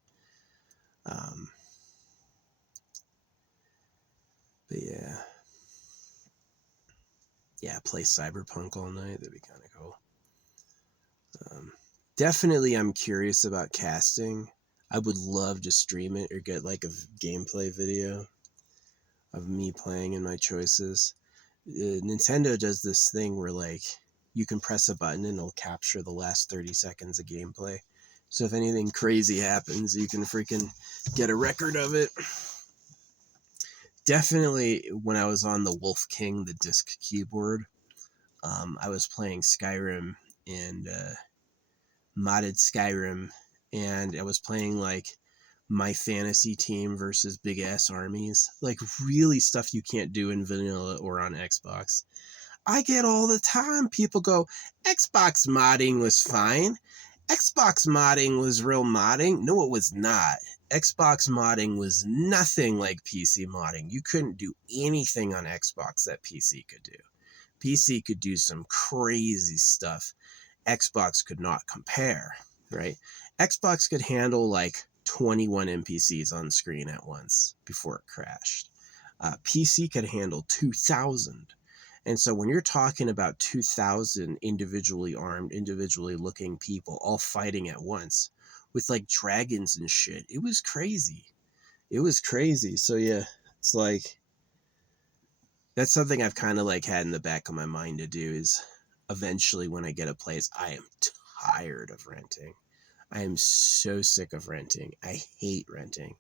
But yeah. Yeah, play Cyberpunk all night. That'd be kind of cool. Definitely I'm curious about casting. I would love to stream it or get like a gameplay video of me playing and my choices. Nintendo does this thing where like you can press a button and it'll capture the last 30 seconds of gameplay. So if anything crazy happens, you can freaking get a record of it. Definitely when I was on the Wolf King, the disc keyboard, I was playing Skyrim and modded Skyrim, and I was playing like my fantasy team versus big ass armies, like really stuff you can't do in vanilla or on Xbox. I get all the time people go, Xbox modding was fine. Xbox modding was real modding. No, it was not. Xbox modding was nothing like PC modding. You couldn't do anything on Xbox that PC could do. PC could do some crazy stuff Xbox could not compare. right? Xbox could handle like 21 NPCs on screen at once before it crashed. PC could handle 2,000. And so when you're talking about 2,000 individually armed, individually looking people all fighting at once with like dragons and shit, it was crazy. It was crazy. So yeah, it's like that's something I've kind of like had in the back of my mind to do is eventually when I get a place, I am tired of renting. I am so sick of renting. I hate renting.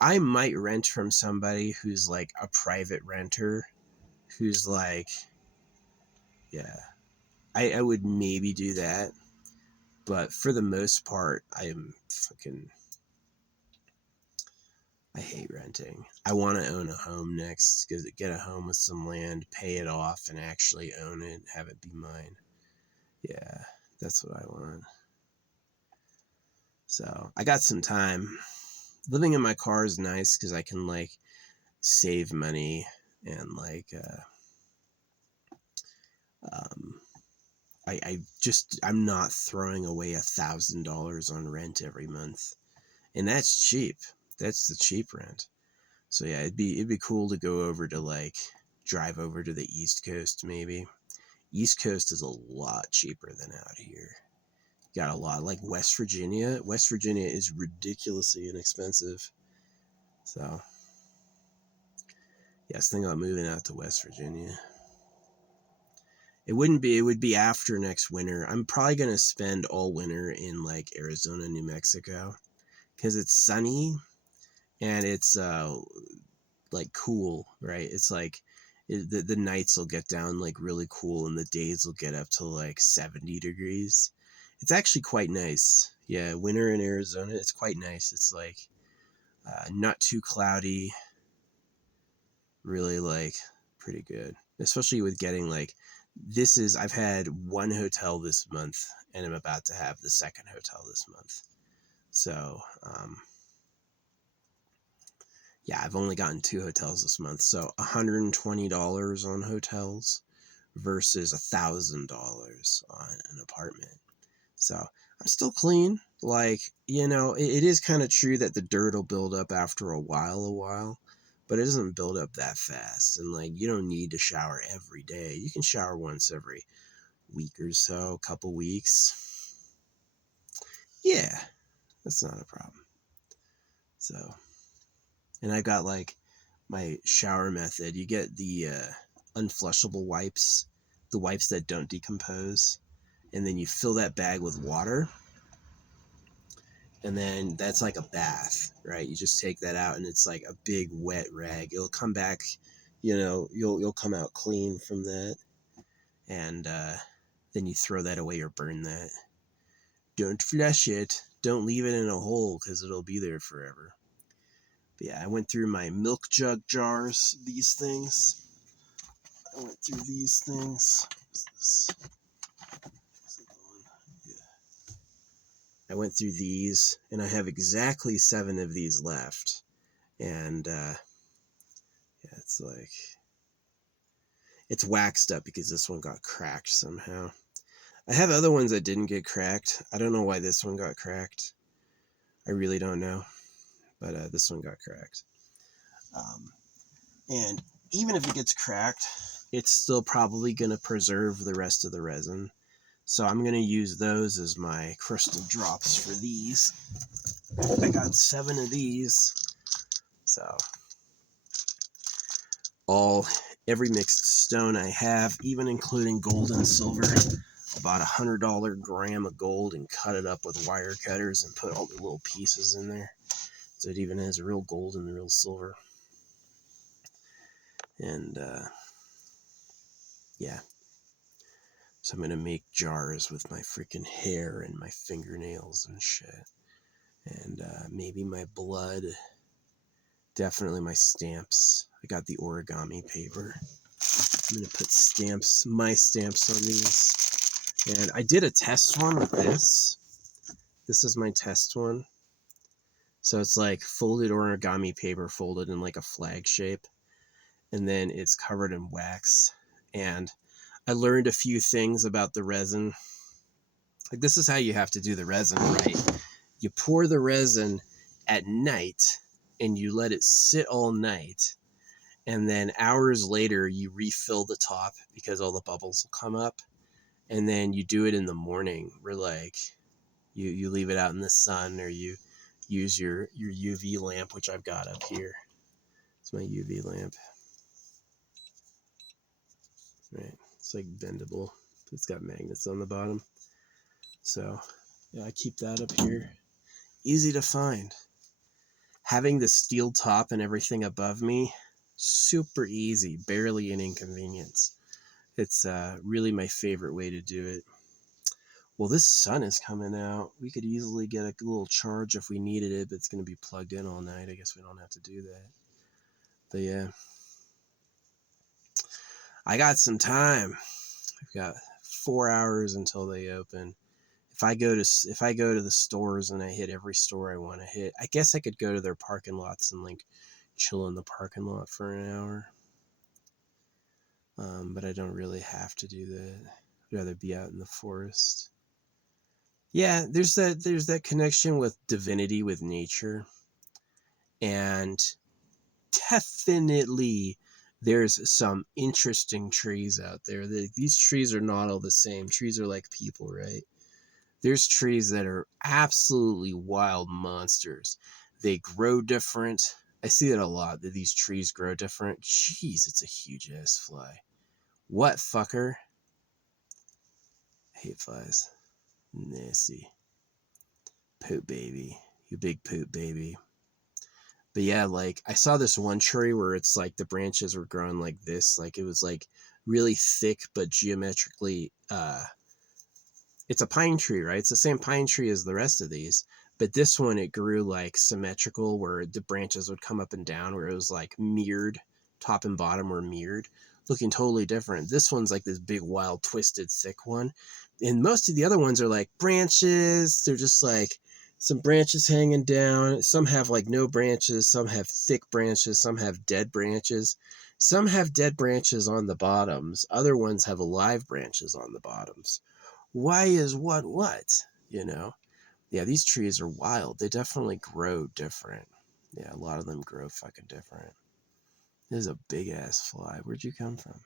I might rent from somebody who's like a private renter who's like, yeah, I would maybe do that. But for the most part, I hate renting. I want to own a home next, get a home with some land, pay it off, and actually own it, have it be mine. Yeah, that's what I want. So I got some time. Living in my car is nice because I can like save money and like um, I'm not throwing away $1,000 on rent every month, and that's cheap. That's the cheap rent. So yeah, it'd be cool to go over to like drive over to the East Coast maybe. East Coast is a lot cheaper than out here. Got a lot like West Virginia. West Virginia is ridiculously inexpensive. So yeah, I was thinking about moving out to West Virginia. It would be after next winter. I'm probably gonna spend all winter in like Arizona, New Mexico, because it's sunny and it's like cool, right? It's like the nights will get down like really cool and the days will get up to like 70 degrees. It's actually quite nice. Yeah, winter in Arizona, it's quite nice. It's like not too cloudy, really like pretty good. Especially with getting like I've had one hotel this month and I'm about to have the second hotel this month. So, yeah, I've only gotten 2 hotels this month. So $120 on hotels versus $1,000 on an apartment. So I'm still clean. Like, it is kind of true that the dirt will build up after a while, but it doesn't build up that fast. And like, you don't need to shower every day. You can shower once every week or so, couple weeks. Yeah, that's not a problem. So, and I got like my shower method. You get the unflushable wipes, the wipes that don't decompose, and then you fill that bag with water, and then that's like a bath, right? You just take that out, and it's like a big wet rag. It'll come back, you'll come out clean from that, and then you throw that away or burn that. Don't flush it. Don't leave it in a hole because it'll be there forever. But yeah, I went through my milk jug jars, these things. I went through these things. What's this? Yeah. I went through these, and I have exactly 7 of these left. And yeah, it's waxed up because this one got cracked somehow. I have other ones that didn't get cracked. I don't know why this one got cracked. I really don't know, but this one got cracked. And even if it gets cracked, it's still probably going to preserve the rest of the resin. So I'm going to use those as my crystal drops for these. I got 7 of these. So every mixed stone I have, even including gold and silver, about $100 gram of gold and cut it up with wire cutters and put all the little pieces in there. So it even has real gold and real silver. And yeah. So I'm going to make jars with my freaking hair and my fingernails and shit. And maybe my blood. Definitely my stamps. I got the origami paper. I'm going to put my stamps on these. And I did a test one with this. This is my test one. So it's like folded origami paper folded in like a flag shape. And then it's covered in wax. And I learned a few things about the resin. Like, this is how you have to do the resin, right? You pour the resin at night and you let it sit all night. And then hours later, you refill the top because all the bubbles will come up. And then you do it in the morning where, like, you leave it out in the sun, or you use your UV lamp, which I've got up here. It's my UV lamp. Right. It's like bendable. It's got magnets on the bottom. So, yeah, I keep that up here. Easy to find. Having the steel top and everything above me, super easy, barely an inconvenience. It's really my favorite way to do it. Well, this sun is coming out. We could easily get a little charge if we needed it, but it's going to be plugged in all night. I guess we don't have to do that. But yeah, I got some time. I've got 4 hours until they open. If I go to the stores and I hit every store I want to hit, I guess I could go to their parking lots and like chill in the parking lot for an hour. But I don't really have to do that. I'd rather be out in the forest. Yeah, there's that connection with divinity, with nature, and definitely there's some interesting trees out there. These trees are not all the same. Trees are like people, right? There's trees that are absolutely wild monsters. They grow different. I see it a lot, that these trees grow different. Jeez, it's a huge ass fly. What, fucker? I hate flies. Nasty. Poop baby. You big poop baby. But yeah, like, I saw this one tree where it's like the branches were growing like this. Like, it was like really thick, but geometrically, it's a pine tree, right? It's the same pine tree as the rest of these. But this one, it grew like symmetrical, where the branches would come up and down, where it was like mirrored, top and bottom were mirrored, looking totally different. This one's like this big, wild, twisted, thick one. And most of the other ones are like branches. They're just like some branches hanging down. Some have like no branches. Some have thick branches. Some have dead branches. Some have dead branches on the bottoms. Other ones have alive branches on the bottoms. Why is what? You know? Yeah, these trees are wild. They definitely grow different. Yeah, a lot of them grow fucking different. There's a big ass fly. Where'd you come from?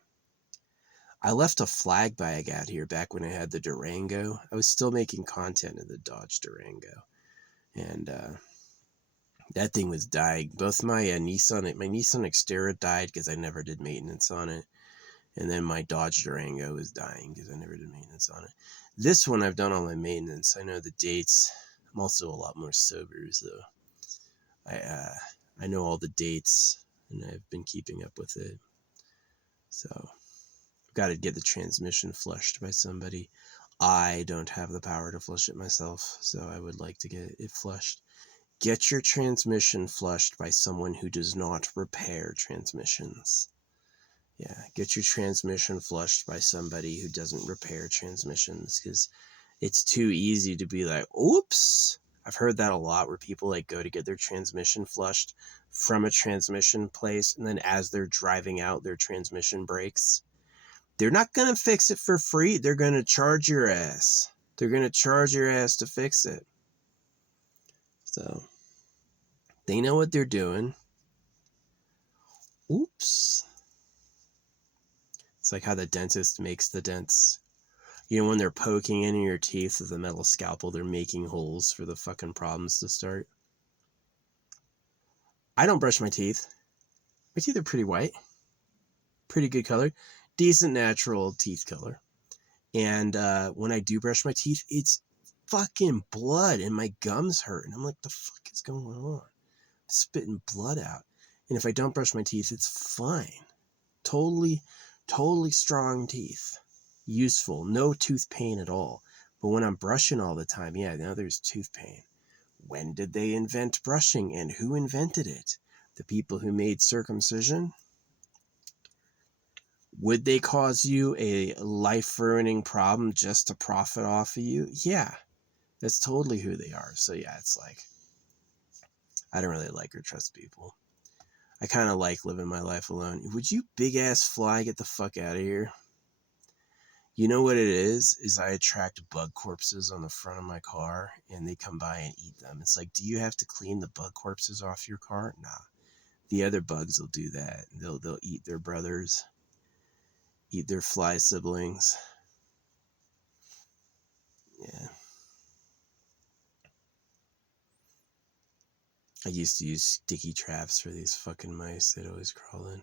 I left a flag bag out here back when I had the Durango. I was still making content in the Dodge Durango. And that thing was dying. Both my Nissan Xterra died because I never did maintenance on it. And then my Dodge Durango was dying because I never did maintenance on it. This one I've done all my maintenance. I know the dates. I'm also a lot more sober, so I know all the dates, and I've been keeping up with it. So I've got to get the transmission flushed by somebody. I don't have the power to flush it myself, so I would like to get it flushed. Get your transmission flushed by someone who does not repair transmissions. Yeah, get your transmission flushed by somebody who doesn't repair transmissions, because it's too easy to be like, oops. I've heard that a lot, where people like go to get their transmission flushed from a transmission place, and then as they're driving out, their transmission breaks. They're not going to fix it for free. They're going to charge your ass. They're going to charge your ass to fix it. So they know what they're doing. Oops. It's like how the dentist makes the dents. You know, when they're poking into your teeth with a metal scalpel, they're making holes for the fucking problems to start. I don't brush my teeth. My teeth are pretty white. Pretty good color. Decent natural teeth color. And when I do brush my teeth, it's fucking blood and my gums hurt. And I'm like, the fuck is going on? I'm spitting blood out. And if I don't brush my teeth, it's fine. Totally strong teeth. Useful. No tooth pain at all. But when I'm brushing all the time, yeah, now there's tooth pain. When did they invent brushing, and who invented it? The people who made circumcision? Would they cause you a life-ruining problem just to profit off of you? Yeah, that's totally who they are. So yeah, it's like, I don't really like or trust people. I kind of like living my life alone. Would you big-ass fly get the fuck out of here? You know what it is I attract bug corpses on the front of my car, and they come by and eat them. It's like, do you have to clean the bug corpses off your car? Nah. The other bugs will do that. They'll eat their brothers, eat their fly siblings. Yeah. I used to use sticky traps for these fucking mice. They'd always crawl in.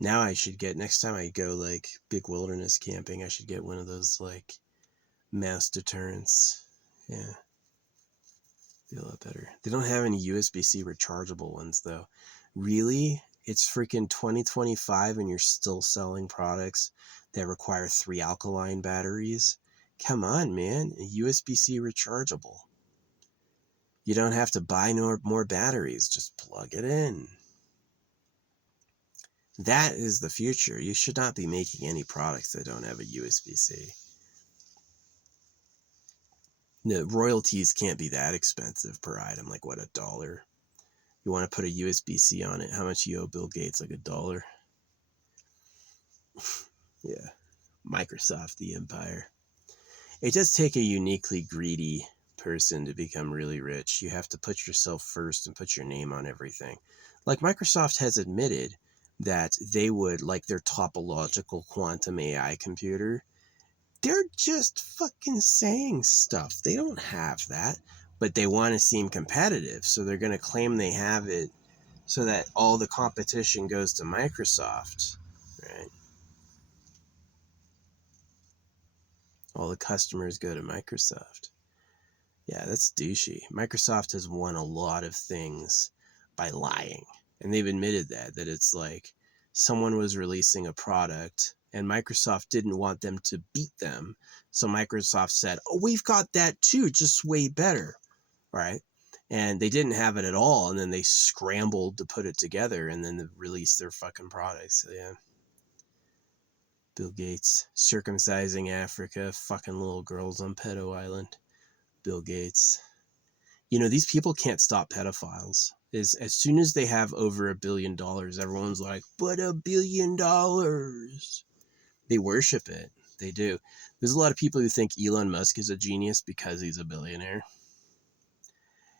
Now I should get, next time I go like big wilderness camping, I should get one of those like mouse deterrents. Yeah. Be a lot better. They don't have any USB-C rechargeable ones though. Really? It's freaking 2025 and you're still selling products that require 3 alkaline batteries? Come on, man. A USB-C rechargeable. You don't have to buy more batteries. Just plug it in. That is the future. You should not be making any products that don't have a USB-C. The royalties can't be that expensive per item. Like, what, $1? You want to put a USB-C on it? How much you owe Bill Gates? Like $1? Yeah. Microsoft, the empire. It does take a uniquely greedy person to become really rich. You have to put yourself first and put your name on everything. Like Microsoft has admitted that they would, like their topological quantum AI computer, they're just fucking saying stuff. They don't have that, but they want to seem competitive. So they're going to claim they have it so that all the competition goes to Microsoft, right? All the customers go to Microsoft. Yeah, that's douchey. Microsoft has won a lot of things by lying. And they've admitted that it's like someone was releasing a product and Microsoft didn't want them to beat them. So Microsoft said, oh, we've got that too, just way better, right? And they didn't have it at all. And then they scrambled to put it together and then they released their fucking products. So, yeah. Bill Gates circumcising Africa, fucking little girls on Pedo Island. Bill Gates. You know, these people can't stop pedophiles. As soon as they have over $1 billion, everyone's like, but $1 billion. They worship it. They do. There's a lot of people who think Elon Musk is a genius because he's a billionaire.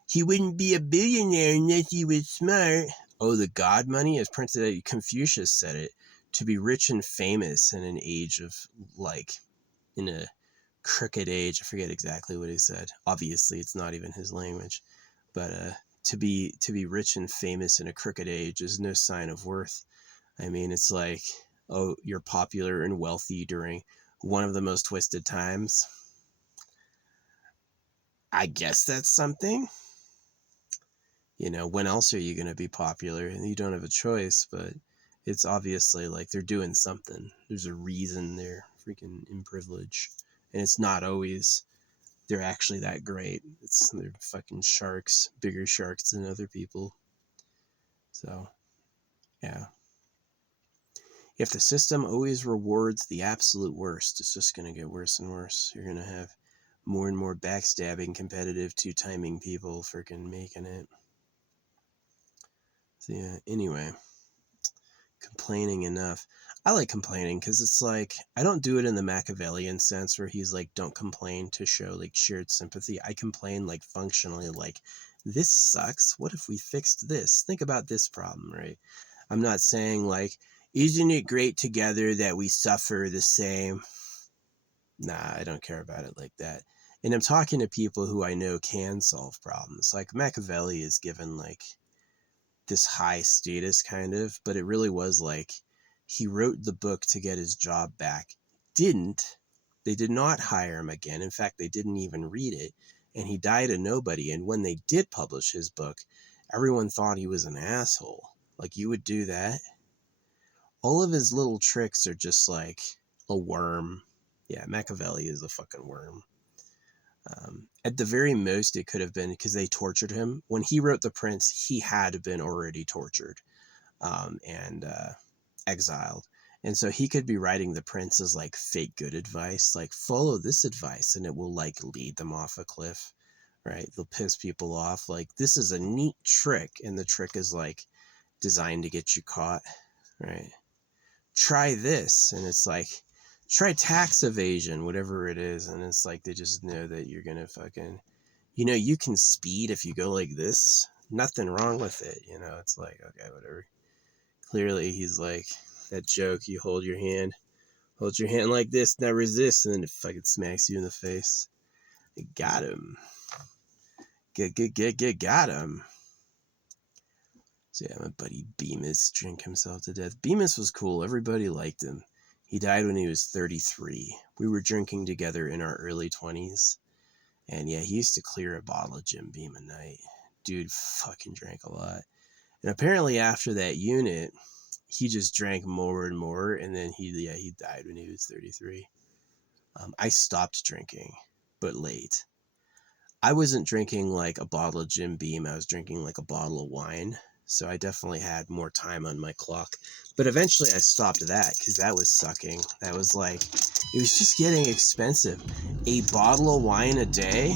He wouldn't be a billionaire unless he was smart. Oh, the God money is printed out. Confucius said it. To be rich and famous in an age of, like, in a crooked age. I forget exactly what he said. Obviously, it's not even his language. But to be rich and famous in a crooked age is no sign of worth. I mean, it's like, oh, you're popular and wealthy during one of the most twisted times. I guess that's something. You know, when else are you going to be popular? And you don't have a choice, but it's obviously like they're doing something. There's a reason they're freaking in privilege. And it's not always they're actually that great. They're fucking sharks, bigger sharks than other people. So, yeah. If the system always rewards the absolute worst, it's just going to get worse and worse. You're going to have more and more backstabbing, competitive, two-timing people freaking making it. So, yeah, anyway. Complaining enough. I like complaining because it's like, I don't do it in the Machiavellian sense where he's like, don't complain to show like shared sympathy. I complain like functionally, like, this sucks. What if we fixed this? Think about this problem, right? I'm not saying like, isn't it great together that we suffer the same? Nah, I don't care about it like that. And I'm talking to people who I know can solve problems. Like Machiavelli is given like this high status kind of, but it really was like he wrote the book to get his job back. They did not hire him again. In fact, they didn't even read it. And he died a nobody. And when they did publish his book, everyone thought he was an asshole. Like, you would do that? All of his little tricks are just like a worm. Yeah, Machiavelli is a fucking worm. At the very most, it could have been because they tortured him. When he wrote The Prince, he had been already tortured and exiled. And so he could be writing The Prince as like fake good advice, like follow this advice and it will like lead them off a cliff, right? They'll piss people off. Like, this is a neat trick. And the trick is like designed to get you caught, right? Try this. And it's like, try tax evasion, whatever it is. And it's like they just know that you're going to fucking, you know, you can speed if you go like this. Nothing wrong with it. You know, it's like, okay, whatever. Clearly, he's like that joke. You hold your hand like this, now resist, and then it fucking smacks you in the face. Got him. Got him. So yeah, my buddy Bemis drank himself to death. Bemis was cool. Everybody liked him. He died when he was 33. We were drinking together in our early 20s. And yeah, he used to clear a bottle of Jim Beam a night. Dude fucking drank a lot. And apparently after that unit, he just drank more and more. And then he died when he was 33. I stopped drinking, but late. I wasn't drinking like a bottle of Jim Beam. I was drinking like a bottle of wine. So I definitely had more time on my clock. But eventually I stopped that because that was sucking. That was like, it was just getting expensive. A bottle of wine a day?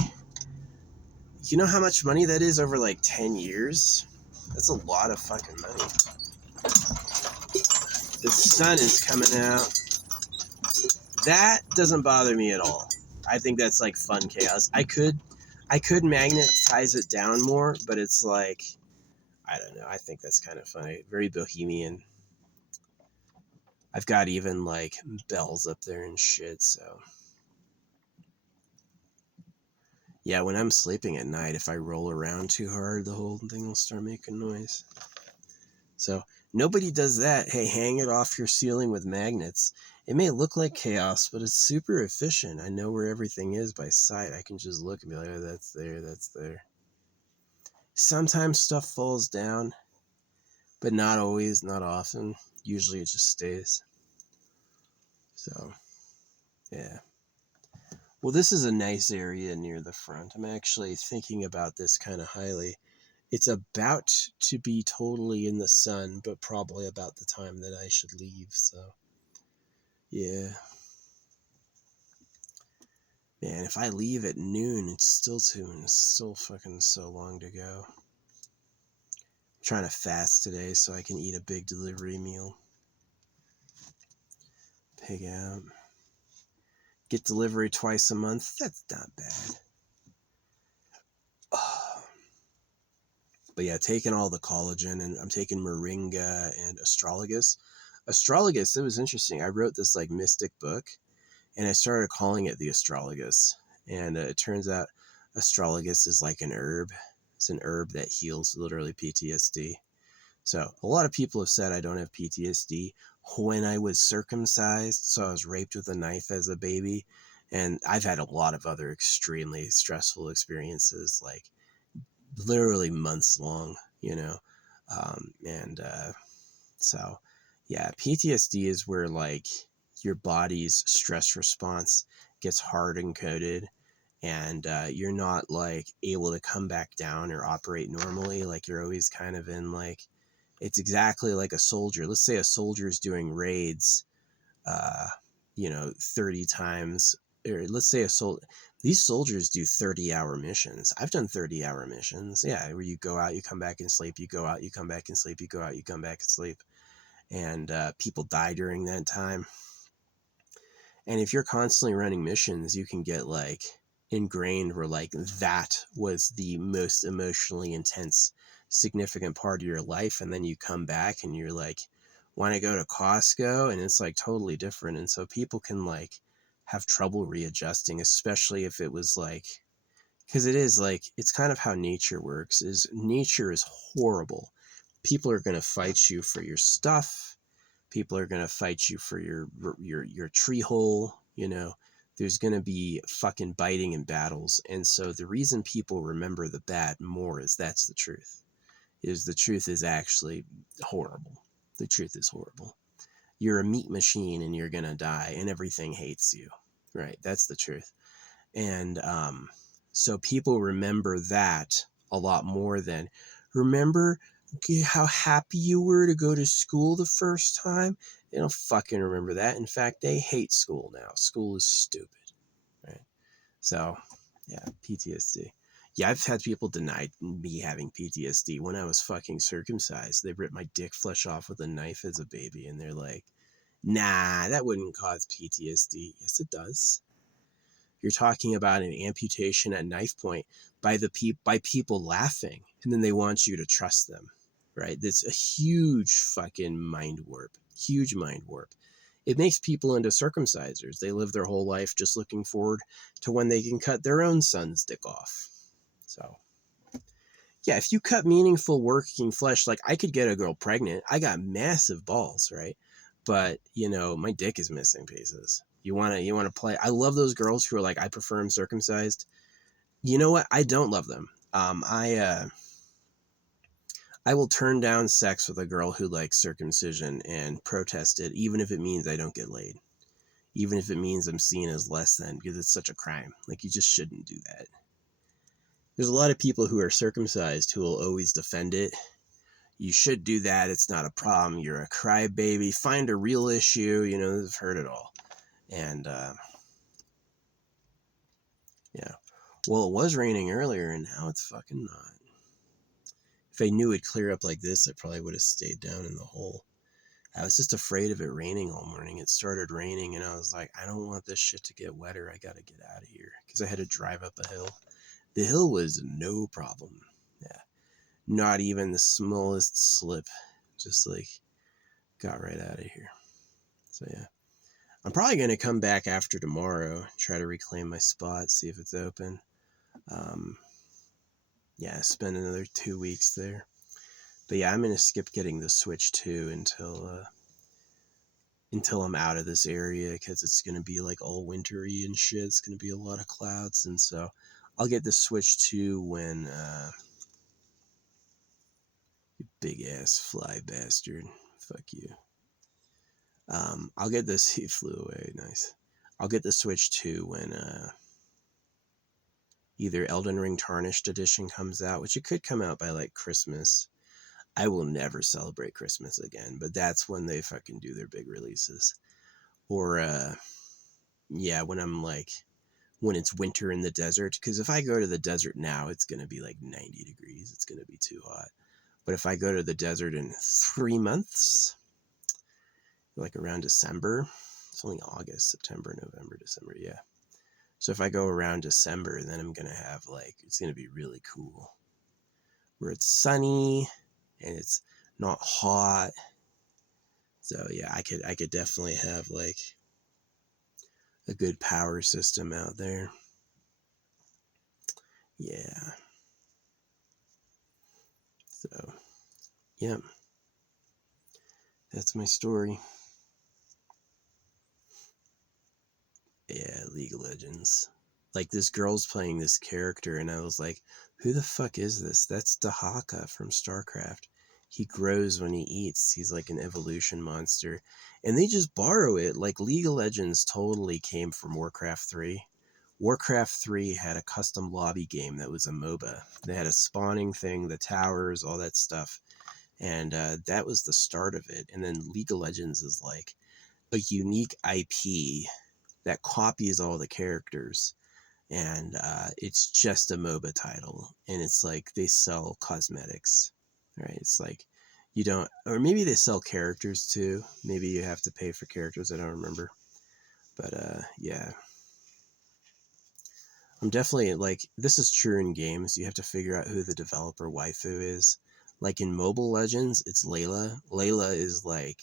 You know how much money that is over like 10 years? That's a lot of fucking money. The sun is coming out. That doesn't bother me at all. I think that's like fun chaos. I could magnetize it down more, but it's like, I don't know. I think that's kind of funny. Very bohemian. I've got even like bells up there and shit, so. Yeah, when I'm sleeping at night, if I roll around too hard, the whole thing will start making noise. So nobody does that. Hey, hang it off your ceiling with magnets. It may look like chaos, but it's super efficient. I know where everything is by sight. I can just look and be like, oh, that's there, that's there. Sometimes stuff falls down, but not always, not often. Usually it just stays. So, yeah. Well, this is a nice area near the front. I'm actually thinking about this kind of highly. It's about to be totally in the sun, but probably about the time that I should leave, so. Yeah. Man, if I leave at noon, it's still fucking so long to go. I'm trying to fast today so I can eat a big delivery meal. Pig out. Get delivery twice a month. That's not bad. Oh. But yeah, taking all the collagen, and I'm taking Moringa and Astragalus. Astragalus, it was interesting. I wrote this like mystic book, and I started calling it the Astragalus. And it turns out Astragalus is like an herb. It's an herb that heals literally PTSD. So a lot of people have said I don't have PTSD. When I was circumcised, so I was raped with a knife as a baby, and I've had a lot of other extremely stressful experiences, like literally months long, you know. So yeah, PTSD is where like your body's stress response gets hard encoded, and you're not like able to come back down or operate normally. Like you're always kind of in like, it's exactly like a soldier. Let's say a soldier is doing raids, uh, 30 times, or let's say these soldiers do 30-hour missions. I've done 30-hour missions. Yeah, where you go out, you come back and sleep, you go out, you come back and sleep, you go out, you come back and sleep. And people die during that time. And if you're constantly running missions, you can get like ingrained where like that was the most emotionally intense, significant part of your life. And then you come back and you're like, want to go to Costco? And it's like totally different. And so people can like have trouble readjusting, especially if it was like, because it is like, it's kind of how nature works, is nature is horrible. People are going to fight you for your stuff. People are going to fight you for your tree hole. There's going to be fucking biting in battles. And so the reason people remember the bad more is that's the truth. The truth is actually horrible. The truth is horrible. You're a meat machine and you're going to die and everything hates you. Right? That's the truth. And so people remember that a lot more than, remember how happy you were to go to school the first time? They don't fucking remember that. In fact, they hate school now. School is stupid, right? So, yeah, PTSD. Yeah, I've had people deny me having PTSD. When I was fucking circumcised, they ripped my dick flesh off with a knife as a baby, and they're like, Nah, that wouldn't cause PTSD. Yes, it does. You're talking about an amputation at knife point by people laughing, and then they want you to trust them, right? That's a huge fucking mind warp. Huge mind warp. It makes people into circumcisers. They live their whole life just looking forward to when they can cut their own son's dick off. So, yeah, if you cut meaningful working flesh, like I could get a girl pregnant. I got massive balls, right? But, my dick is missing pieces. You want to play. I love those girls who are like, I prefer them circumcised. You know what? I don't love them. I will turn down sex with a girl who likes circumcision and protest it, even if it means I don't get laid. Even if it means I'm seen as less than, because it's such a crime. Like, you just shouldn't do that. There's a lot of people who are circumcised who will always defend it. You should do that. It's not a problem. You're a crybaby. Find a real issue. I've heard it all. And, yeah. Well, it was raining earlier, and now it's fucking not. If I knew it'd clear up like this, I probably would have stayed down in the hole. I was just afraid of it raining all morning. It started raining, and I was like, I don't want this shit to get wetter. I gotta get out of here. Because I had to drive up a hill. The hill was no problem. Yeah. Not even the smallest slip. Just like, got right out of here. So, yeah. I'm probably going to come back after tomorrow, try to reclaim my spot, see if it's open. Yeah, spend another 2 weeks there. But yeah, I'm going to skip getting the Switch 2 until I'm out of this area, because it's going to be like all wintry and shit. It's going to be a lot of clouds, and so I'll get the Switch 2 when you big ass fly bastard. Fuck you. I'll get this. He flew away. Nice. I'll get the Switch 2 when either Elden Ring Tarnished Edition comes out, which it could come out by like Christmas. I will never celebrate Christmas again, but that's when they fucking do their big releases. Or, yeah, when it's winter in the desert. Because if I go to the desert now, it's going to be like 90 degrees. It's going to be too hot. But if I go to the desert in 3 months, like around December, it's only August, September, November, December, yeah. So if I go around December, then I'm going to have it's going to be really cool. Where it's sunny and it's not hot. So yeah, I could definitely have a good power system out there. Yeah. So, yeah. That's my story. Yeah, League of Legends. Like, this girl's playing this character, and I was like, who the fuck is this? That's Dahaka from StarCraft. He grows when he eats. He's like an evolution monster. And they just borrow it. Like, League of Legends totally came from Warcraft 3. Warcraft 3 had a custom lobby game that was a MOBA. They had a spawning thing, the towers, all that stuff. And that was the start of it. And then League of Legends is like a unique IP that copies all the characters, and it's just a MOBA title, and it's like they sell cosmetics, right? It's like you don't, or maybe they sell characters too. Maybe you have to pay for characters. I don't remember, but yeah, I'm definitely this is true in games. You have to figure out who the developer waifu is. Like in Mobile Legends, it's Layla. Layla is like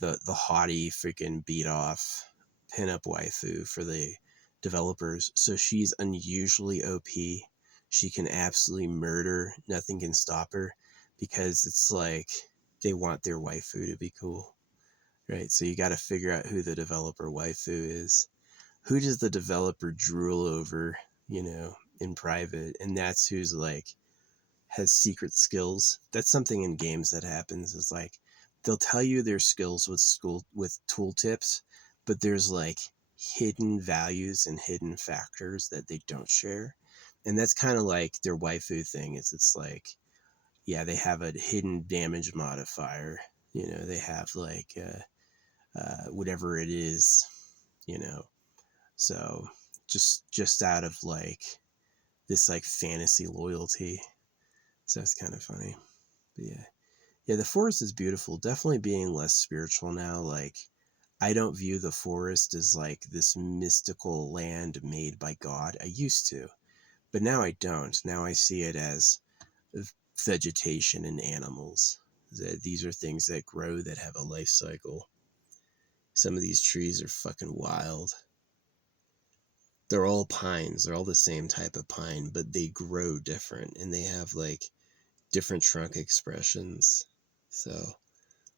the haughty freaking beat off pinup waifu for the developers. So she's unusually OP. She can absolutely murder. Nothing can stop her, because it's like they want their waifu to be cool, right? So you got to figure out who the developer waifu is. Who does the developer drool over, in private? And that's who's has secret skills. That's something in games that happens, is they'll tell you their skills with tooltips, but there's hidden values and hidden factors that they don't share. And that's kind of like their waifu thing. It's yeah, they have a hidden damage modifier. They have whatever it is, you know. So just out of this fantasy loyalty. So it's kind of funny. But yeah. Yeah, the forest is beautiful. Definitely being less spiritual now. I don't view the forest as like this mystical land made by God. I used to, but now I don't. Now I see it as vegetation and animals. That these are things that grow, that have a life cycle. Some of these trees are fucking wild. They're all pines. They're all the same type of pine, but they grow different and they have like different trunk expressions. So,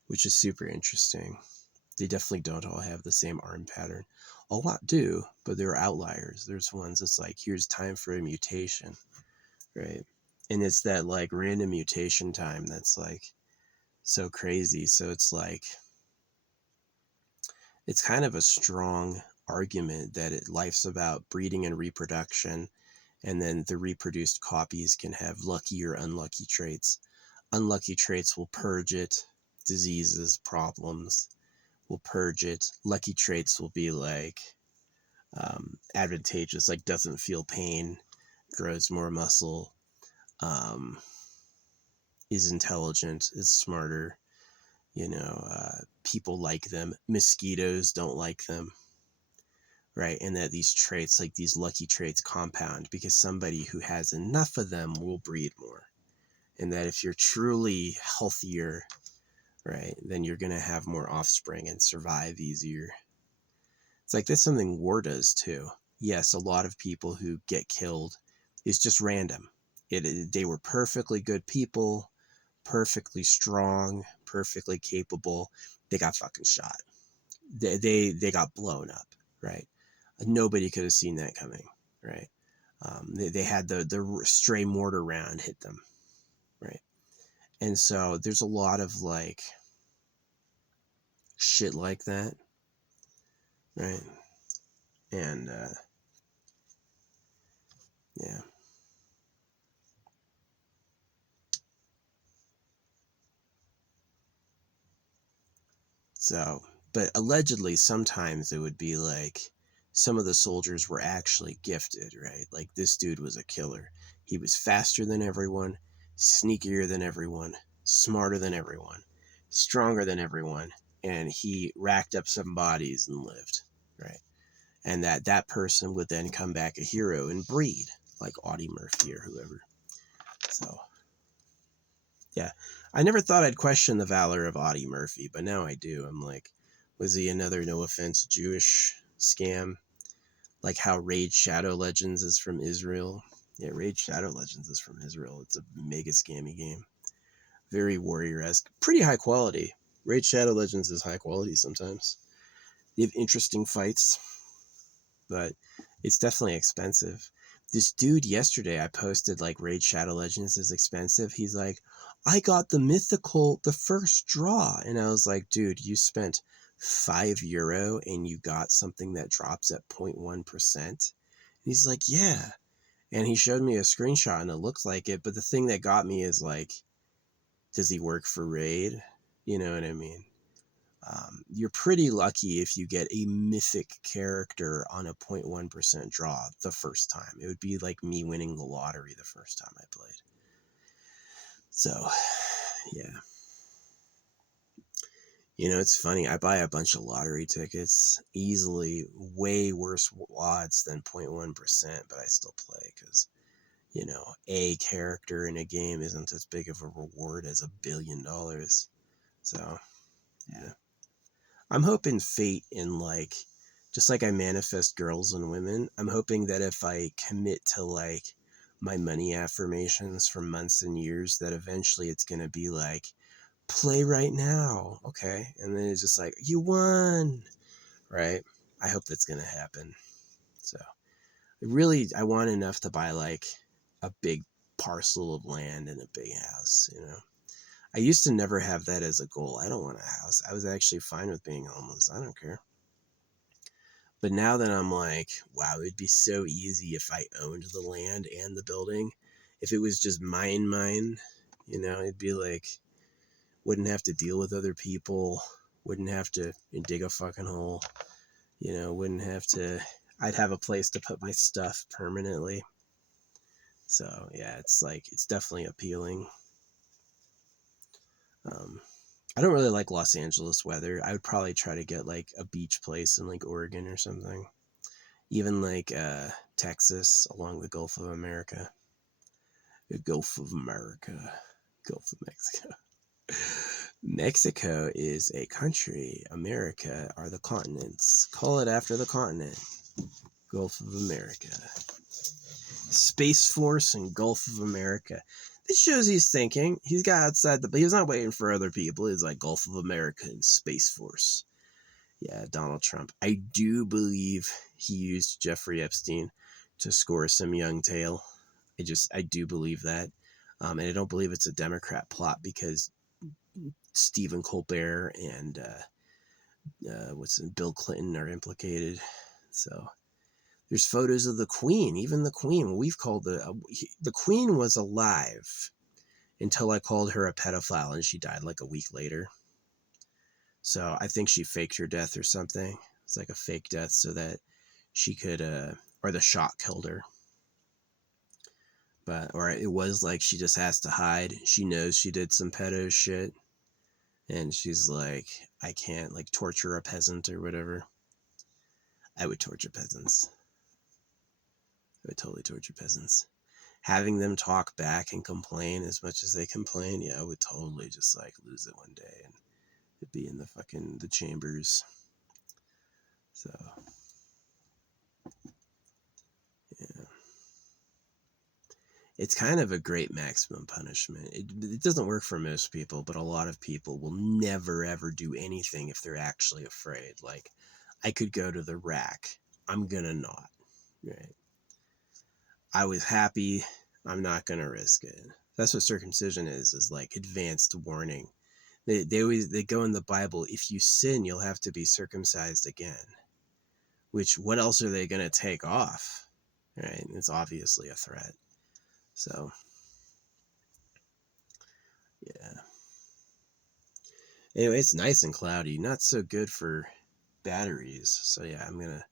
which is super interesting. They definitely don't all have the same arm pattern. A lot do, but there are outliers. There's ones that's like, here's time for a mutation, right? And it's that like random mutation time that's like so crazy. So it's like, it's kind of a strong argument that life's about breeding and reproduction, and then the reproduced copies can have lucky or unlucky traits. Unlucky traits will purge it, diseases, problems will purge it. Lucky traits will be like advantageous, like doesn't feel pain, grows more muscle, um, is intelligent, is smarter. People like them. Mosquitoes don't like them, right? And that these traits, like these lucky traits, compound because somebody who has enough of them will breed more. And that if you're truly healthier, right, then you're going to have more offspring and survive easier. It's like that's something war does too. Yes, a lot of people who get killed is just random. They were perfectly good people, perfectly strong, perfectly capable. They got fucking shot. They got blown up, right? Nobody could have seen that coming, right? They had the stray mortar round hit them, right? And so there's a lot of like shit like that, right? And yeah. So, but allegedly, sometimes it would be like some of the soldiers were actually gifted, right? Like this dude was a killer. He was faster than everyone, sneakier than everyone, smarter than everyone, stronger than everyone, and he racked up some bodies and lived, right? And that person would then come back a hero and breed, like Audie Murphy or whoever. So, yeah. I never thought I'd question the valor of Audie Murphy, but now I do. I'm like, was he another, no offense, Jewish scam? Like how Raid Shadow Legends is from Israel. Yeah, Raid Shadow Legends is from Israel. It's a mega scammy game. Very warrior-esque. Pretty high quality. Raid Shadow Legends is high quality sometimes. They have interesting fights, but it's definitely expensive. This dude yesterday, I posted like Raid Shadow Legends is expensive. He's like, I got the mythical, the first draw. And I was like, dude, you spent €5 and you got something that drops at 0.1%. And he's like, yeah. And he showed me a screenshot and it looked like it. But the thing that got me is like, does he work for Raid? You know what I mean? You're pretty lucky if you get a mythic character on a 0.1% draw the first time. It would be like me winning the lottery the first time I played. So, yeah. It's funny. I buy a bunch of lottery tickets, easily way worse odds than 0.1%, but I still play because, a character in a game isn't as big of a reward as $1 billion. So, yeah. I'm hoping fate in like, just like I manifest girls and women, I'm hoping that if I commit to like my money affirmations for months and years, that eventually it's going to be like, play right now. Okay. And then it's just like, you won. Right. I hope that's going to happen. So I want enough to buy like a big parcel of land and a big house. I used to never have that as a goal. I don't want a house. I was actually fine with being homeless. I don't care. But now that I'm like, wow, it'd be so easy if I owned the land and the building. If it was just mine, it'd be like, wouldn't have to deal with other people, wouldn't have to dig a fucking hole, wouldn't have to, I'd have a place to put my stuff permanently. So yeah, it's like, it's definitely appealing. Um, I don't really like Los Angeles weather. I would probably try to get like a beach place in like Oregon or something. Even like Texas along the Gulf of America. The Gulf of America. Gulf of Mexico. Mexico is a country. America are the continents. Call it after the continent. Gulf of America. Space Force and Gulf of America. This shows he's thinking. He's got outside the... He's not waiting for other people. He's like Gulf of America and Space Force. Yeah, Donald Trump. I do believe he used Jeffrey Epstein to score some young tail. I do believe that. And I don't believe it's a Democrat plot because Stephen Colbert and Bill Clinton are implicated. So there's photos of the Queen, even the Queen. We've called the Queen was alive until I called her a pedophile, and she died like a week later. So I think she faked her death or something. It's like a fake death so that she could, or the shock killed her. Or it was like she just has to hide. She knows she did some pedo shit. And she's like, I can't like torture a peasant or whatever. I would torture peasants. I would totally torture peasants. Having them talk back and complain as much as they complain, yeah, I would totally just like lose it one day and it'd be in the chambers. So, yeah. It's kind of a great maximum punishment. It doesn't work for most people, but a lot of people will never ever do anything if they're actually afraid. Like, I could go to the rack. I'm gonna not. Right? I was happy. I'm not gonna risk it. That's what circumcision is like advanced warning. They go in the Bible. If you sin, you'll have to be circumcised again. Which, what else are they gonna take off? Right? It's obviously a threat. So, yeah. Anyway, it's nice and cloudy. Not so good for batteries. So yeah, I'm gonna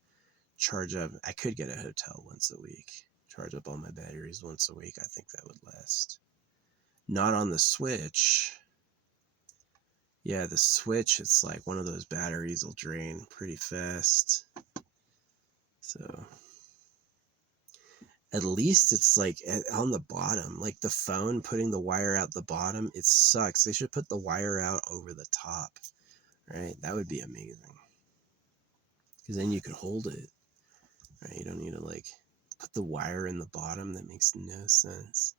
charge up. I could get a hotel once a week. Charge up all my batteries once a week. I think that would last. Not on the Switch. Yeah, the Switch, it's like one of those batteries will drain pretty fast. So at least it's like on the bottom, like the phone putting the wire out the bottom, it sucks. They should put the wire out over the top, right? That would be amazing. Because then you could hold it, right? You don't need to like put the wire in the bottom. That makes no sense.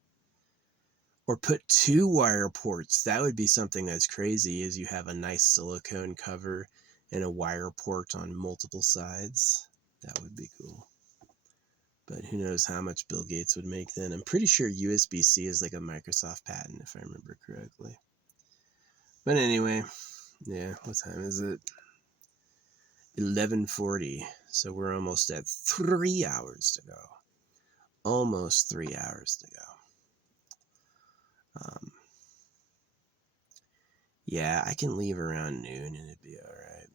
Or put 2 wire ports. That would be something that's crazy, is you have a nice silicone cover and a wire port on multiple sides. That would be cool. But who knows how much Bill Gates would make then. I'm pretty sure USB-C is like a Microsoft patent, if I remember correctly. But anyway, yeah, what time is it? 11:40. So we're almost at 3 hours to go. Almost 3 hours to go. Yeah, I can leave around noon and it'd be alright.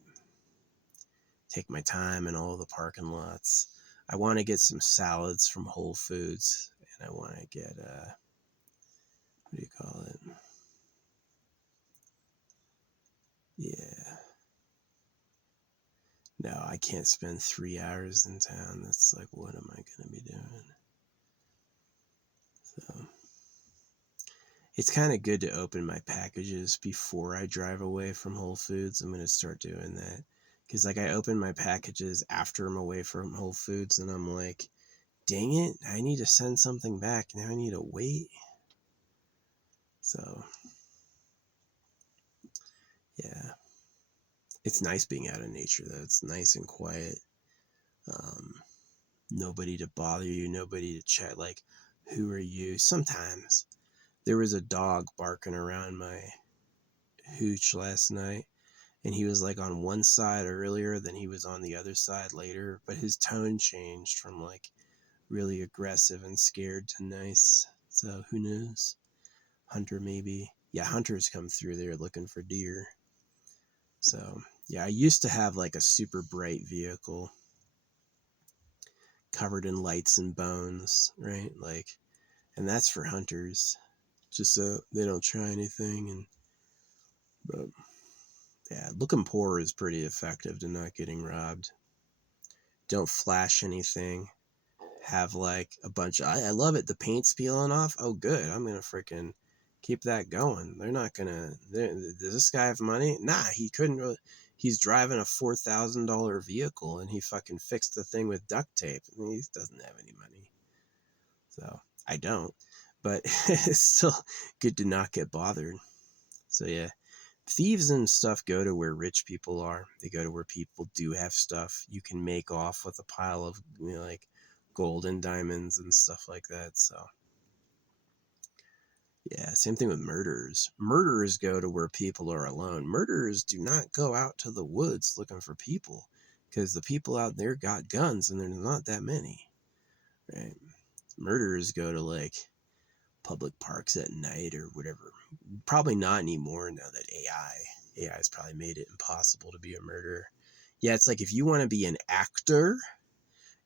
Take my time in all the parking lots. I want to get some salads from Whole Foods, and I want to get, what do you call it? Yeah. No, I can't spend 3 hours in town. That's like, what am I going to be doing? So, it's kind of good to open my packages before I drive away from Whole Foods. I'm going to start doing that. Because, like, I open my packages after I'm away from Whole Foods, and I'm like, dang it, I need to send something back. Now I need to wait. So, yeah. It's nice being out in nature, though. It's nice and quiet. Nobody to bother you, nobody to chat. Like, who are you? Sometimes there was a dog barking around my hooch last night, and he was like on one side earlier, then he was on the other side later, but his tone changed from like really aggressive and scared to nice. So who knows? Hunter maybe. Yeah, Hunter's come through there looking for deer. So yeah, I used to have like a super bright vehicle covered in lights and bones, right? Like, and that's for hunters, just so they don't try anything. And But yeah, looking poor is pretty effective to not getting robbed. Don't flash anything. Have like a bunch of, I love it. The paint's peeling off. Oh, good. I'm going to freaking keep that going. They're not going to, does this guy have money? Nah, he couldn't really. He's driving a $4,000 vehicle and he fucking fixed the thing with duct tape. I mean, he doesn't have any money. So I don't, but it's still good to not get bothered. So yeah, thieves and stuff go to where rich people are. They go to where people do have stuff. You can make off with a pile of, like gold and diamonds and stuff like that. So yeah, same thing with murderers. Murderers go to where people are alone. Murderers do not go out to the woods looking for people because the people out there got guns and there's not that many, right? Murderers go to like public parks at night or whatever. Probably not anymore now that AI has probably made it impossible to be a murderer. Yeah, it's like if you want to be an actor,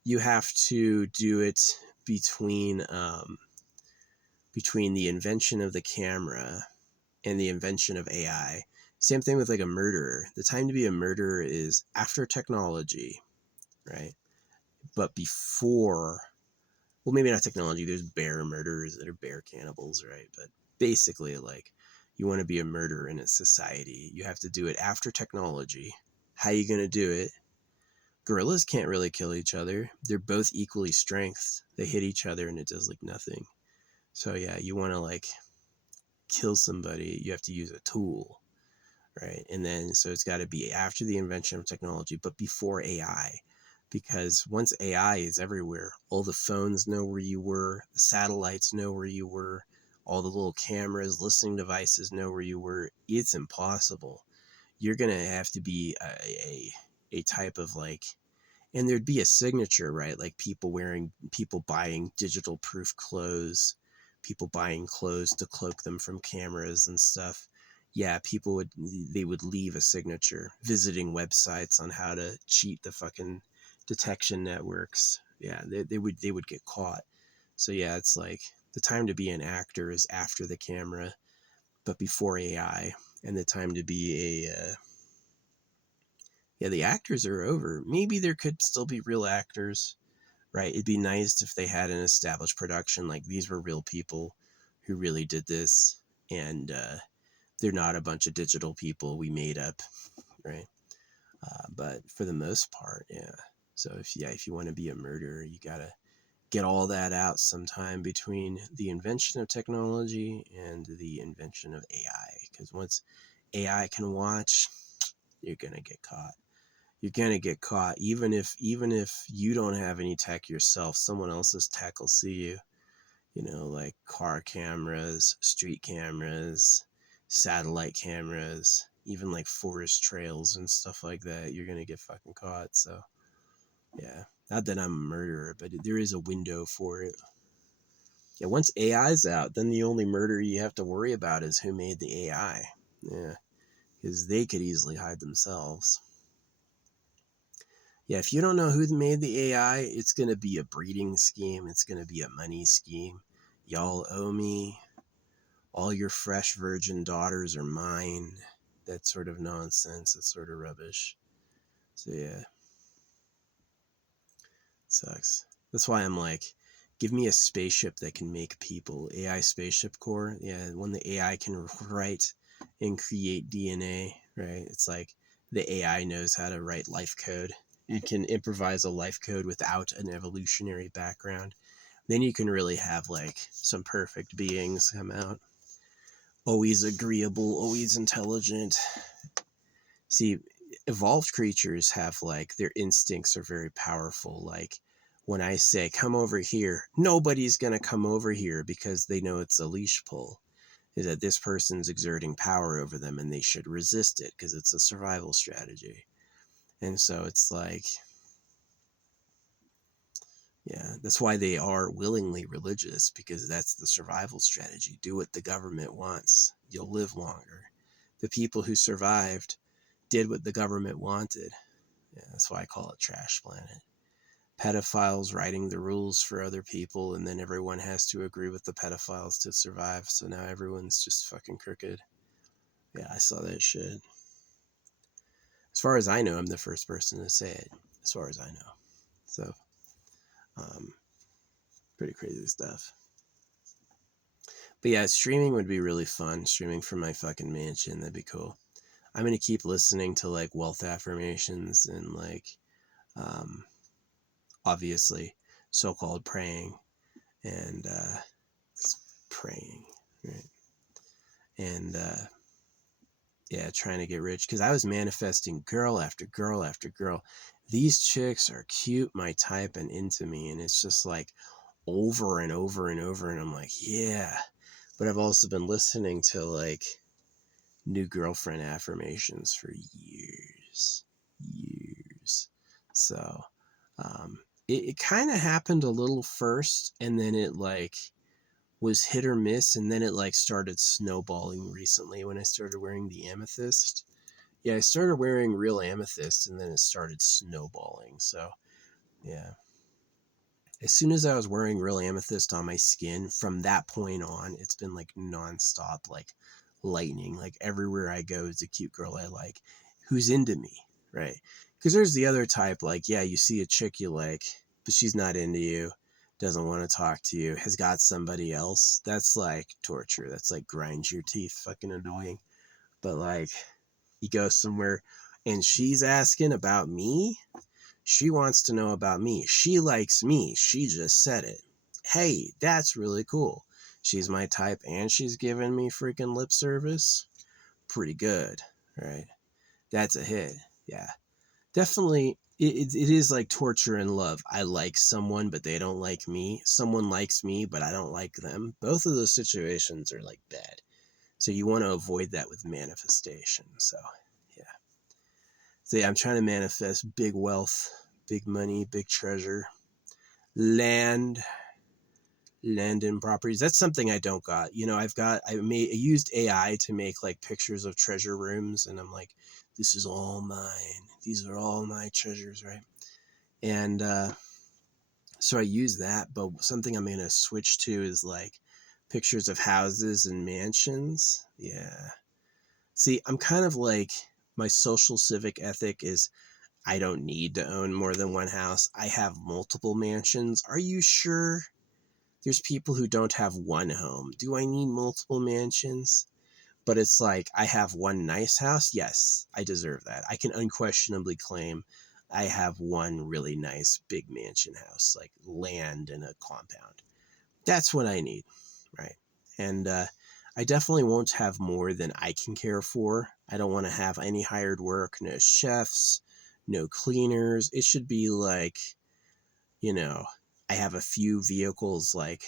you have to do it between between the invention of the camera and the invention of AI. Same thing with like a murderer. The time to be a murderer is after technology, right? But before, well, maybe not technology. There's bear murderers that are bear cannibals, right? But basically, like, you want to be a murderer in a society, you have to do it after technology. How you going to do it? Gorillas can't really kill each other. They're both equally strength. They hit each other and it does like nothing. So yeah, you want to like kill somebody, you have to use a tool, right? And then so it's got to be after the invention of technology, but before AI. Because once AI is everywhere, all the phones know where you were, the satellites know where you were, all the little cameras, listening devices know where you were. It's impossible. You're going to have to be a type of like, and there'd be a signature, right? Like people buying digital proof clothes, people buying clothes to cloak them from cameras and stuff. Yeah, they would leave a signature, visiting websites on how to cheat the fucking detection networks. Yeah, they would get caught. So yeah, it's like the time to be an actor is after the camera, but before AI, and the time to be a yeah, the actors are over. Maybe there could still be real actors, right? It'd be nice if they had an established production, like these were real people who really did this, and they're not a bunch of digital people we made up, right? But for the most part, yeah. So if you want to be a murderer, you gotta get all that out sometime between the invention of technology and the invention of AI. Because once AI can watch, you're gonna get caught. You're gonna get caught, even if you don't have any tech yourself. Someone else's tech will see you. Like car cameras, street cameras, satellite cameras, even like forest trails and stuff like that. You're gonna get fucking caught. So yeah, not that I'm a murderer, but there is a window for it. Yeah, once AI's out, then the only murder you have to worry about is who made the AI. Yeah, because they could easily hide themselves. Yeah, if you don't know who made the AI, it's going to be a breeding scheme. It's going to be a money scheme. Y'all owe me. All your fresh virgin daughters are mine. That sort of nonsense. That sort of rubbish. So yeah, sucks. That's why I'm like, give me a spaceship that can make people. AI spaceship core. Yeah, when the AI can write and create DNA, right? It's like the AI knows how to write life code. It can improvise a life code without an evolutionary background. Then you can really have like some perfect beings come out. Always agreeable, always intelligent. See, evolved creatures have like their instincts are very powerful. Like when I say come over here, nobody's going to come over here because they know it's a leash pull. Is that this person's exerting power over them and they should resist it because it's a survival strategy. And so it's like, yeah, that's why they are willingly religious, because that's the survival strategy. Do what the government wants. You'll live longer. The people who survived did what the government wanted. Yeah, that's why I call it Trash Planet. Pedophiles writing the rules for other people, and then everyone has to agree with the pedophiles to survive. So now everyone's just fucking crooked. Yeah, I saw that shit. As far as I know, I'm the first person to say it. As far as I know, so um, pretty crazy stuff. But yeah, streaming would be really fun. Streaming from my fucking mansion, that'd be cool. I'm gonna keep listening to like wealth affirmations and like, um, obviously, so-called praying and praying, right? And yeah, trying to get rich because I was manifesting girl after girl after girl. These chicks are cute, my type, and into me, and it's just like over and over and over, and I'm like, yeah. But I've also been listening to like new girlfriend affirmations for years. So um, it kind of happened a little first, and then it like was hit or miss, and then it like started snowballing recently when I started wearing the amethyst. Yeah, I started wearing real amethyst, and then it started snowballing. So yeah, as soon as I was wearing real amethyst on my skin, from that point on, it's been like nonstop, like lightning. Like everywhere I go is a cute girl I like who's into me, right? Because there's the other type, like, yeah, you see a chick you like, but she's not into you, doesn't want to talk to you, has got somebody else. That's like torture. That's like grinds your teeth, fucking annoying. But like, you go somewhere and she's asking about me, she wants to know about me. She likes me. She just said it. Hey, that's really cool. She's my type and she's giving me freaking lip service. Pretty good, right? That's a hit. Yeah. Definitely, it is like torture and love. I like someone, but they don't like me. Someone likes me, but I don't like them. Both of those situations are like bad. So you want to avoid that with manifestation. So, yeah. So, yeah, I'm trying to manifest big wealth, big money, big treasure, land, land and properties. That's something I don't got. You know, I used AI to make like pictures of treasure rooms, and I'm like, this is all mine. These are all my treasures, right? And so I use that, but something I'm gonna switch to is like pictures of houses and mansions. Yeah. See, I'm kind of like, my social civic ethic is I don't need to own more than one house. I have multiple mansions. Are you sure? There's people who don't have one home. Do I need multiple mansions? But it's like, I have one nice house. Yes, I deserve that. I can unquestionably claim I have one really nice big mansion house, like land and a compound. That's what I need, right? And I definitely won't have more than I can care for. I don't want to have any hired work, no chefs, no cleaners. It should be like, you know, I have a few vehicles like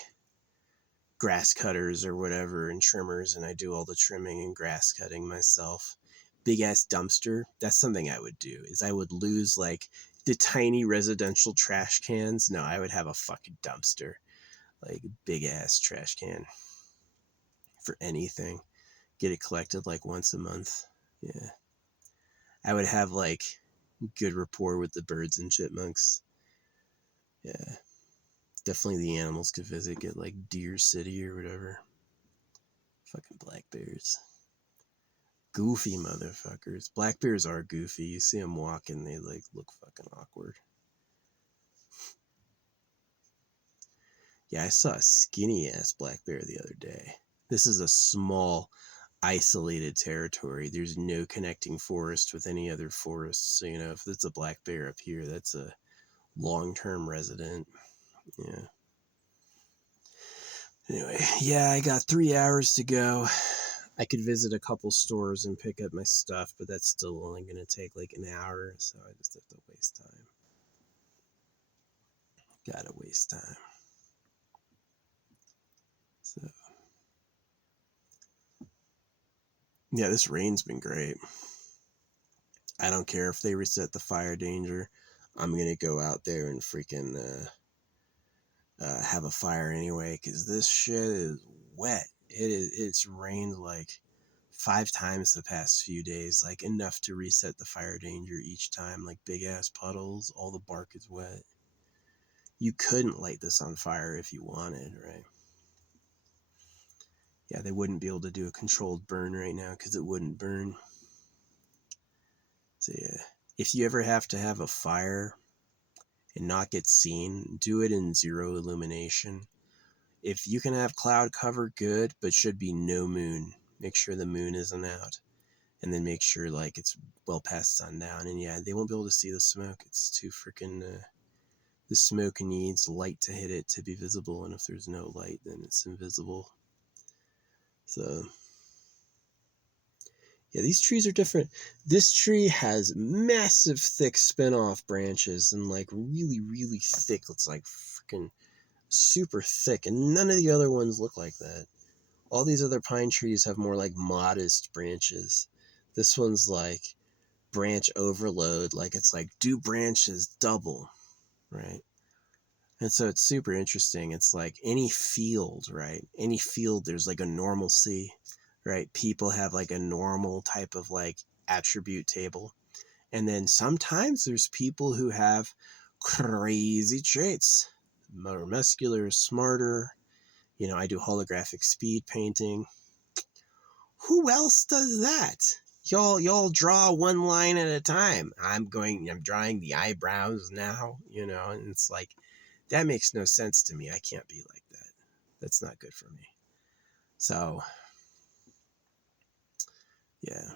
grass cutters or whatever and trimmers, and I do all the trimming and grass cutting myself. Big ass dumpster. That's something I would do. Is I would lose like the tiny residential trash cans. No, I would have a fucking dumpster, like big ass trash can for anything. Get it collected like once a month. Yeah. I would have like good rapport with the birds and chipmunks. Yeah. Definitely the animals could visit, get like Deer City or whatever. Fucking black bears. Goofy motherfuckers. Black bears are goofy. You see them walking, they like look fucking awkward. Yeah, I saw a skinny ass black bear the other day. This is a small, isolated territory. There's no connecting forest with any other forest. So, you know, if it's a black bear up here, that's a long term resident. Yeah. Anyway, yeah, I got 3 hours to go. I could visit a couple stores and pick up my stuff, but that's still only going to take like an hour, so I just have to waste time. Gotta waste time. So, yeah, this rain's been great. I don't care if they reset the fire danger. I'm going to go out there and freaking have a fire anyway, because this shit is wet. It's rained like 5 times the past few days, like enough to reset the fire danger each time, like big ass puddles, all the bark is wet. You couldn't light this on fire if you wanted, right? Yeah, they wouldn't be able to do a controlled burn right now because it wouldn't burn. So yeah, if you ever have to have a fire and not get seen, do it in zero illumination. If you can have cloud cover, good, but should be no moon. Make sure the moon isn't out, and then make sure like it's well past sundown. And yeah, they won't be able to see the smoke. It's too freaking. The smoke needs light to hit it to be visible, and if there's no light, then it's invisible. So yeah, these trees are different. This tree has massive, thick spin-off branches and like really, really thick. It's like freaking super thick, and none of the other ones look like that. All these other pine trees have more like modest branches. This one's like branch overload, like it's like do branches double, right? And so it's super interesting. It's like any field, right? Any field, there's like a normalcy, right? People have like a normal type of like attribute table. And then sometimes there's people who have crazy traits. More muscular, smarter. You know, I do holographic speed painting. Who else does that? Y'all draw one line at a time. I'm drawing the eyebrows now, you know, and it's like, that makes no sense to me. I can't be like that. That's not good for me. So, yeah.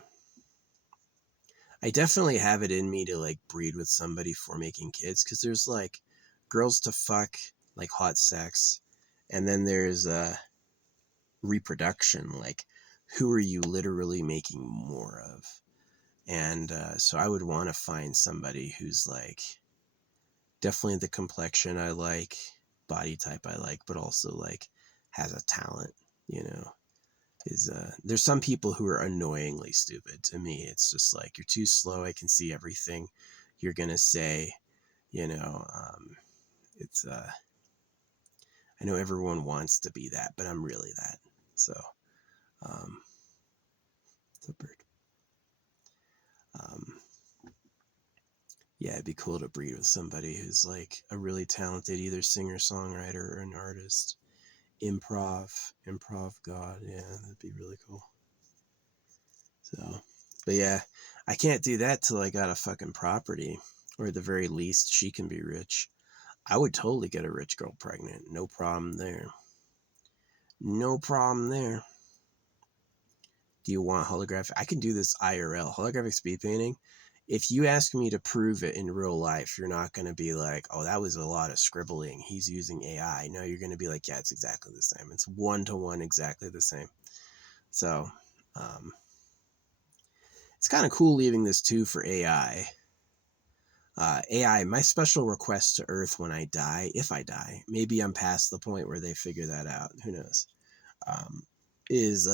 I definitely have it in me to like breed with somebody for making kids, because there's like girls to fuck, like hot sex, and then there's reproduction, like who are you literally making more of? And so I would want to find somebody who's like definitely the complexion I like, body type I like, but also like has a talent, you know. There's some people who are annoyingly stupid. To me, it's just like, you're too slow, I can see everything you're gonna say, you know. It's I know everyone wants to be that, but I'm really that. So it's a bird. um yeah, it'd be cool to breed with somebody who's like a really talented either singer songwriter or an artist. Improv god, yeah, that'd be really cool. So, but yeah, I can't do that till I got a fucking property, or at the very least, she can be rich. I would totally get a rich girl pregnant. No problem there. No problem there. Do you want holographic? I can do this IRL, holographic speed painting. If you ask me to prove it in real life, you're not going to be like, oh, that was a lot of scribbling, he's using AI. No, you're going to be like, yeah, it's exactly the same. It's 1-to-1 exactly the same. So, it's kind of cool leaving this too for AI. AI, my special request to Earth when I die, if I die, maybe I'm past the point where they figure that out, who knows, is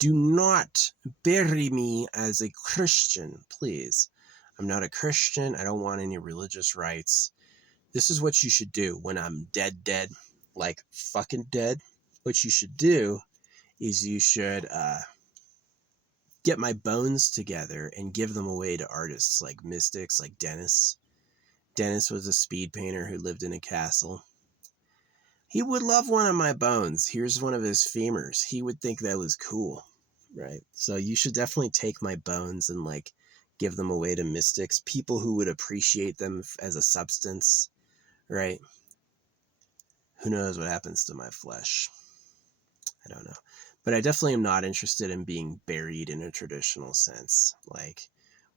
do not bury me as a Christian, please. I'm not a Christian. I don't want any religious rites. This is what you should do when I'm dead, like fucking dead. What you should do is you should get my bones together and give them away to artists like mystics, like Dennis. Dennis was a speed painter who lived in a castle. He would love one of my bones. Here's one of his femurs. He would think that was cool, right? So you should definitely take my bones and like give them away to mystics, people who would appreciate them as a substance, right? Who knows what happens to my flesh? I don't know. But I definitely am not interested in being buried in a traditional sense. Like,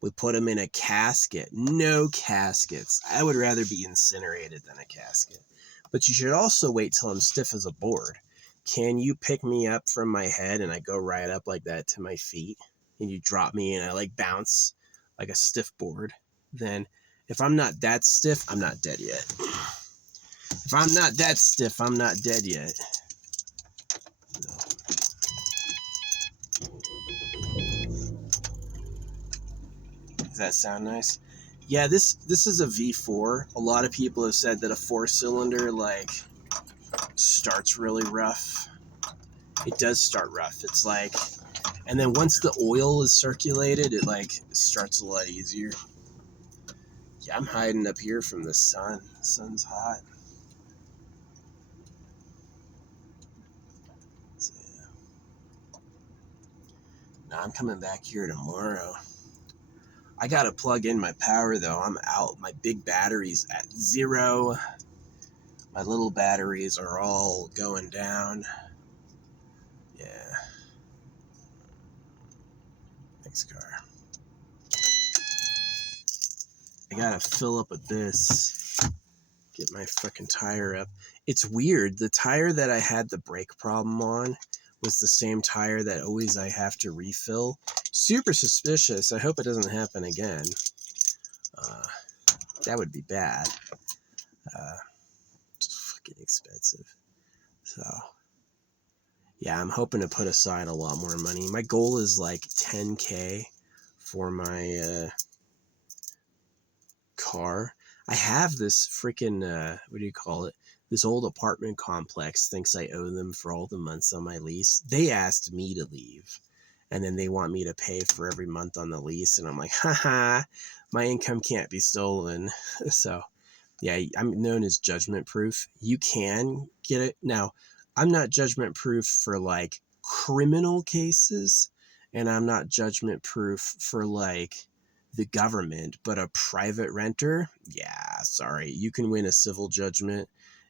we put them in a casket. No caskets. I would rather be incinerated than a casket. But you should also wait till I'm stiff as a board. Can you pick me up from my head and I go right up like that to my feet? And you drop me and I like bounce like a stiff board? Then if I'm not that stiff, I'm not dead yet. If I'm not that stiff, I'm not dead yet. No. Does that sound nice? Yeah, this is a V4. A lot of people have said that a 4-cylinder like starts really rough. It does start rough. It's like, and then once the oil is circulated, it like starts a lot easier. Yeah, I'm hiding up here from the sun. The sun's hot. I'm coming back here tomorrow. I gotta plug in my power though. I'm out. My big battery's at 0. My little batteries are all going down. Yeah. Thanks, car. I gotta fill up with this. Get my fucking tire up. It's weird. The tire that I had the brake problem on was the same tire that always I have to refill. Super suspicious. I hope it doesn't happen again. That would be bad. It's fucking expensive. So, yeah, I'm hoping to put aside a lot more money. My goal is like 10K for my car. I have this freaking, what do you call it? This old apartment complex thinks I owe them for all the months on my lease. They asked me to leave, and then they want me to pay for every month on the lease. And I'm like, haha, my income can't be stolen. So, yeah, I'm known as judgment proof. You can get it. Now, I'm not judgment proof for like criminal cases, and I'm not judgment proof for like the government, but a private renter, yeah, sorry. You can win a civil judgment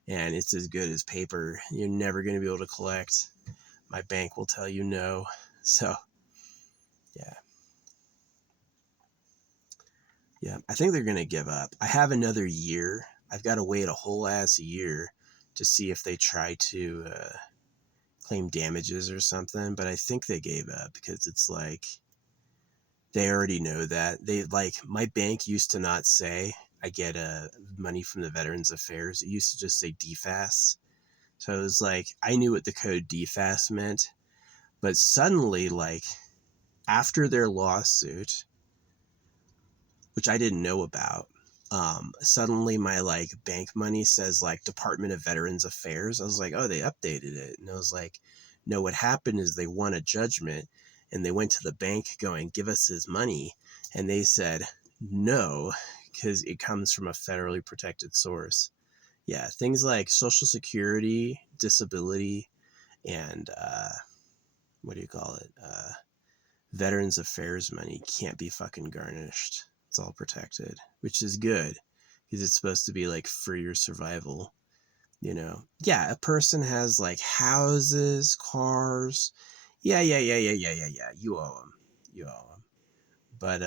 and it's as good as paper. You're never going to be able to collect. My bank will tell you no. So, yeah. Yeah, I think they're going to give up. I have another year. I've got to wait a whole ass year to see if they try to claim damages or something, but I think they gave up because it's like they already know that. They like, my bank used to not say I get money from the Veterans Affairs. It used to just say DFAS. So it was like, I knew what the code DFAS meant, but suddenly, like, after their lawsuit, which I didn't know about, suddenly my like bank money says like Department of Veterans Affairs. I was like, oh, they updated it. And I was like, no, what happened is they won a judgment and they went to the bank going, give us his money. And they said, no, because it comes from a federally protected source. Yeah, things like Social Security, disability, and what do you call it? Veterans Affairs money can't be fucking garnished. It's all protected, which is good because it's supposed to be like for your survival. You know, yeah, a person has like houses, cars. Yeah. You owe them. You owe them. But,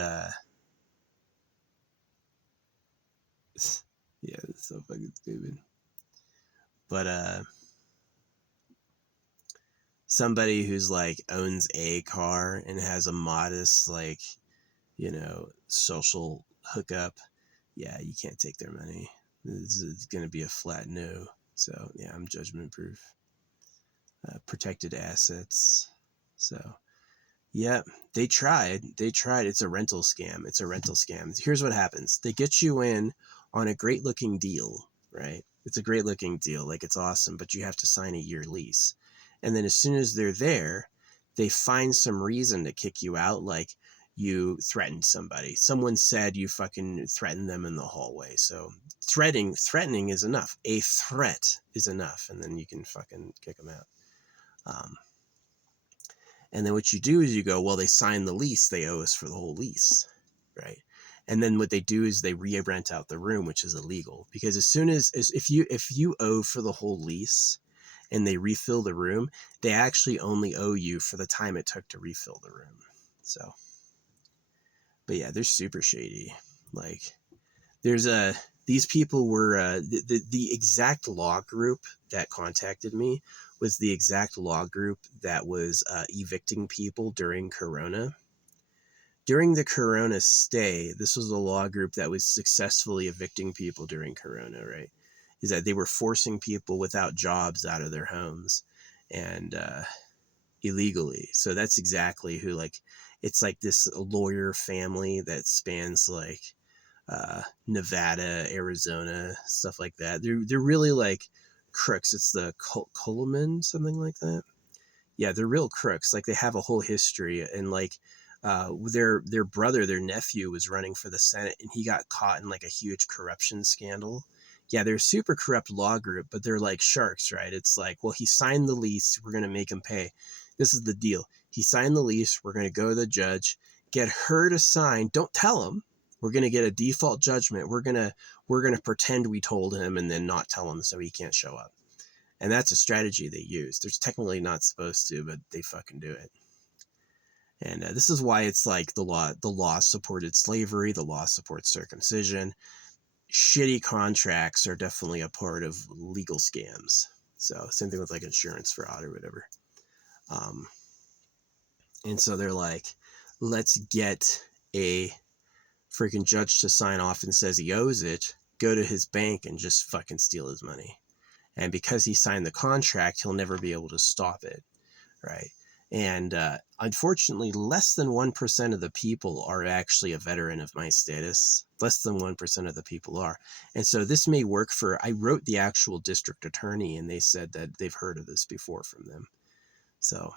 yeah, it's so fucking stupid. But, somebody who's like owns a car and has a modest, like, you know, social hookup, yeah, you can't take their money. It's going to be a flat no. So, yeah, I'm judgment proof. Protected assets. So, yeah, they tried. They tried. It's a rental scam. It's a rental scam. Here's what happens. They get you in on a great looking deal, right? It's a great looking deal. Like, it's awesome, but you have to sign a year lease. And then as soon as they're there, they find some reason to kick you out. Like, you threatened somebody. Someone said you fucking threatened them in the hallway. So threatening is enough. A threat is enough. And then you can fucking kick them out. And then what you do is you go, well, they signed the lease. They owe us for the whole lease, right? And then what they do is they re-rent out the room, which is illegal. Because as soon as if you owe for the whole lease and they refill the room, they actually only owe you for the time it took to refill the room. So, but yeah, they're super shady. Like, there's these people were the exact law group that contacted me was the exact law group that was evicting people during Corona. During the Corona stay, this was the law group that was successfully evicting people during Corona, right? Is that they were forcing people without jobs out of their homes and illegally. So that's exactly who, like, it's like this lawyer family that spans like Nevada, Arizona, stuff like that. They're really like crooks. It's the Coleman, something like that. Yeah, they're real crooks. Like, they have a whole history, and like their brother, their nephew, was running for the Senate, and he got caught in like a huge corruption scandal. Yeah, they're a super corrupt law group, but they're like sharks, right? It's like, well, he signed the lease, we're gonna make him pay. This is the deal. He signed the lease. We're going to go to the judge, get her to sign. Don't tell him. We're going to get a default judgment. We're going to pretend we told him and then not tell him so he can't show up. And that's a strategy they use. They're technically not supposed to, but they fucking do it. And this is why it's like the law supported slavery. The law supports circumcision. Shitty contracts are definitely a part of legal scams. So same thing with like insurance fraud or whatever. And so they're like, let's get a freaking judge to sign off and says he owes it, go to his bank and just fucking steal his money. And because he signed the contract, he'll never be able to stop it, right? And unfortunately, less than 1% of the people are actually a veteran of my status. Less than 1% of the people are. And so this may work for, I wrote the actual district attorney and they said that they've heard of this before from them. So,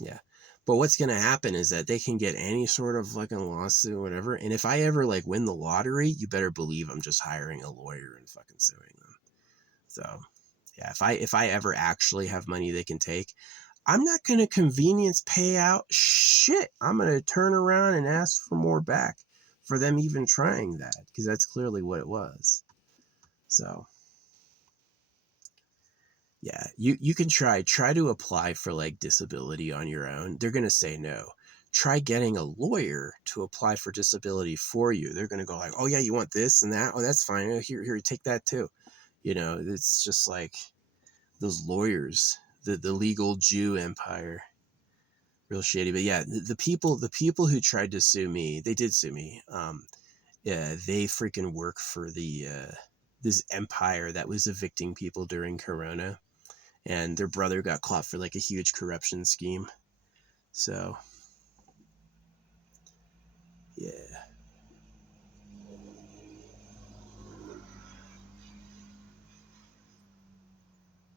yeah. But what's going to happen is that they can get any sort of fucking lawsuit or whatever. And if I ever like win the lottery, you better believe I'm just hiring a lawyer and fucking suing them. So, yeah, if I ever actually have money they can take, I'm not going to convenience pay out shit. I'm going to turn around and ask for more back for them even trying that, because that's clearly what it was. So, yeah, you can try to apply for like disability on your own. They're going to say no. Try getting a lawyer to apply for disability for you. They're going to go like, oh yeah, you want this and that? Oh, that's fine. Here, take that too. You know, it's just like those lawyers, the legal Jew empire, real shady. But yeah, the people who tried to sue me, they did sue me. Yeah, they freaking work for the this empire that was evicting people during Corona, and their brother got caught for like a huge corruption scheme. So yeah.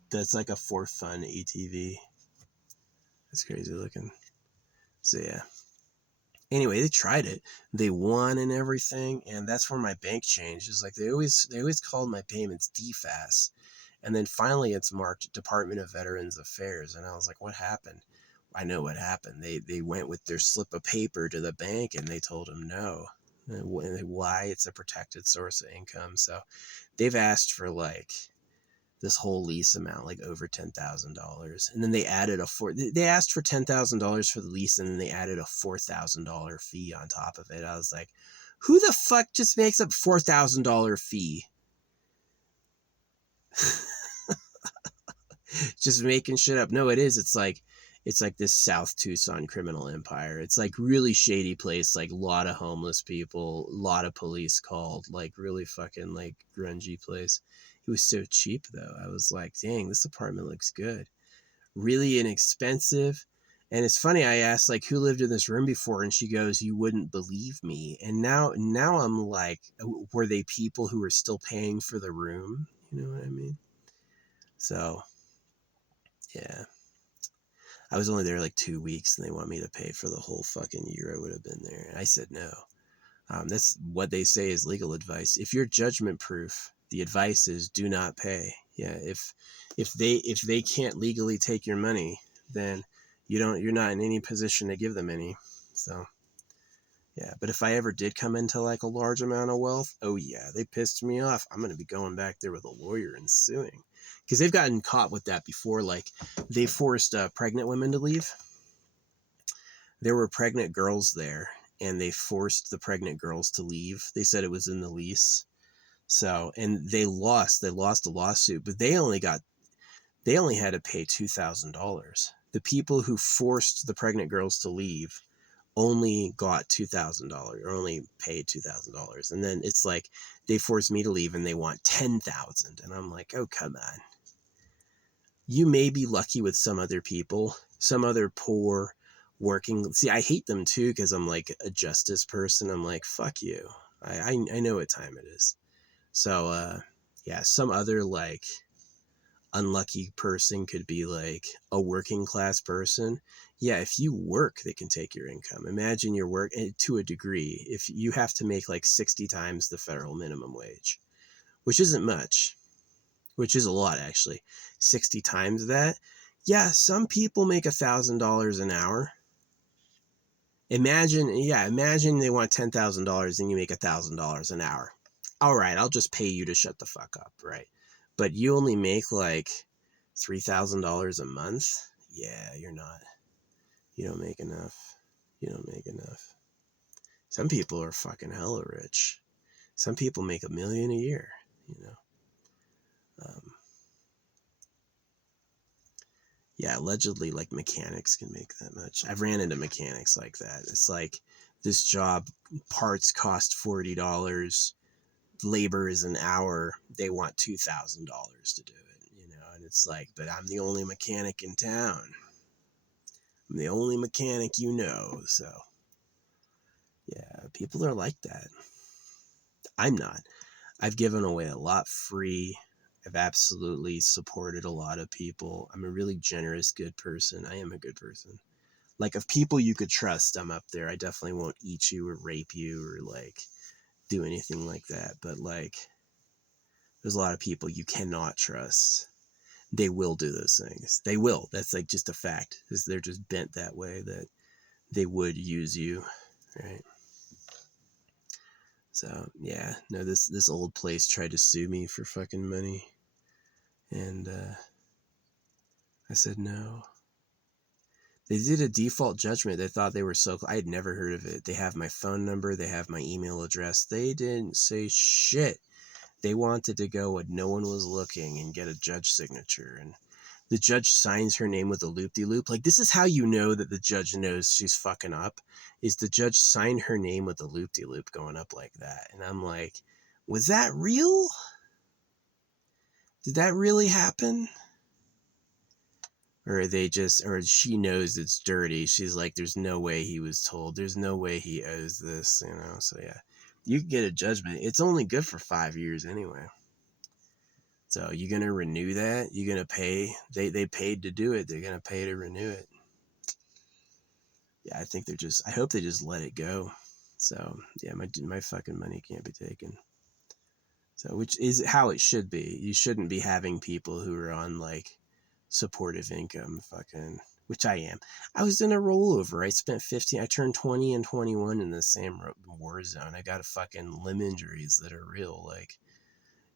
That's like a For Fun ATV. That's crazy looking. So yeah. Anyway, they tried it. They won and everything, and that's where my bank changed. It's like they always called my payments DFAS, and then finally it's marked Department of Veterans Affairs, and I was like, what happened? I know what happened. They went with their slip of paper to the bank, and they told them no. Why? It's a protected source of income. So they've asked for like this whole lease amount, like over $10,000. And then they added they asked for $10,000 for the lease, and then they added a $4,000 fee on top of it. I was like, who the fuck just makes up $4,000 fee? Just making shit up. No, it is. It's like this South Tucson criminal empire. It's like really shady place, like a lot of homeless people, a lot of police called, like really fucking like grungy place. It was so cheap though. I was like, dang, this apartment looks good. Really inexpensive. And it's funny, I asked like who lived in this room before, and she goes, you wouldn't believe me. And now I'm like, were they people who were still paying for the room? You know what I mean? So yeah. I was only there like 2 weeks, and they want me to pay for the whole fucking year I would have been there. I said no. That's what they say is legal advice. If you're judgment proof, the advice is do not pay. Yeah, if they can't legally take your money, then you're not in any position to give them any. So yeah, but if I ever did come into like a large amount of wealth, oh yeah, they pissed me off. I'm gonna be going back there with a lawyer and suing, because they've gotten caught with that before. Like they forced pregnant women to leave. There were pregnant girls there, and they forced the pregnant girls to leave. They said it was in the lease. So, and they lost a lawsuit, but they only had to pay $2,000. The people who forced the pregnant girls to leave only got $2,000, or only paid $2,000. And then it's like they forced me to leave and they want $10,000. And I'm like, oh, come on. You may be lucky with some other people, some other poor working. See, I hate them too, because I'm like a justice person. I'm like, fuck you. I know what time it is. So, yeah, some other like unlucky person could be like a working class person. Yeah, if you work, they can take your income. Imagine your work to a degree. If you have to make like 60 times the federal minimum wage, which isn't much, which is a lot actually, 60 times that. Yeah, some people make $1,000 an hour. Imagine they want $10,000 and you make $1,000 an hour. All right, I'll just pay you to shut the fuck up, right? But you only make like $3,000 a month. Yeah, you're not. You don't make enough. You don't make enough. Some people are fucking hella rich. Some people make $1 million a year. You know. Yeah, allegedly, like mechanics can make that much. I've ran into mechanics like that. It's like this job, parts cost $40, labor is an hour. They want $2,000 to do it, you know. And it's like, but I'm the only mechanic in town. I'm the only mechanic you know. So yeah, people are like that. I'm not. I've given away a lot free. I've absolutely supported a lot of people. I'm a really generous, good person. I am a good person. Like, of people you could trust, I'm up there. I definitely won't eat you or rape you or like do anything like that. But like, there's a lot of people you cannot trust. They will do those things. They will. That's like just a fact. Is they're just bent that way that they would use you, right? So yeah, no, this old place tried to sue me for fucking money, and I said no. They did a default judgment. They thought they were so. I had never heard of it. They have my phone number. They have my email address. They didn't say shit. They wanted to go when no one was looking and get a judge signature, and the judge signs her name with a loop-de-loop. Like, this is how you know that the judge knows she's fucking up, is the judge signed her name with a loop-de-loop going up like that. And I'm like, was that real? Did that really happen? Or or she knows it's dirty. She's like, there's no way he was told. There's no way he owes this, you know? So yeah, you can get a judgment. It's only good for 5 years anyway. So you're going to renew that? You're going to pay? They paid to do it. They're going to pay to renew it. Yeah, I hope they just let it go. So yeah, my fucking money can't be taken. So, which is how it should be. You shouldn't be having people who are on like supportive income fucking, which I am. I was in a rollover. I turned 20 and 21 in the same war zone. I got a fucking limb injuries that are real. Like,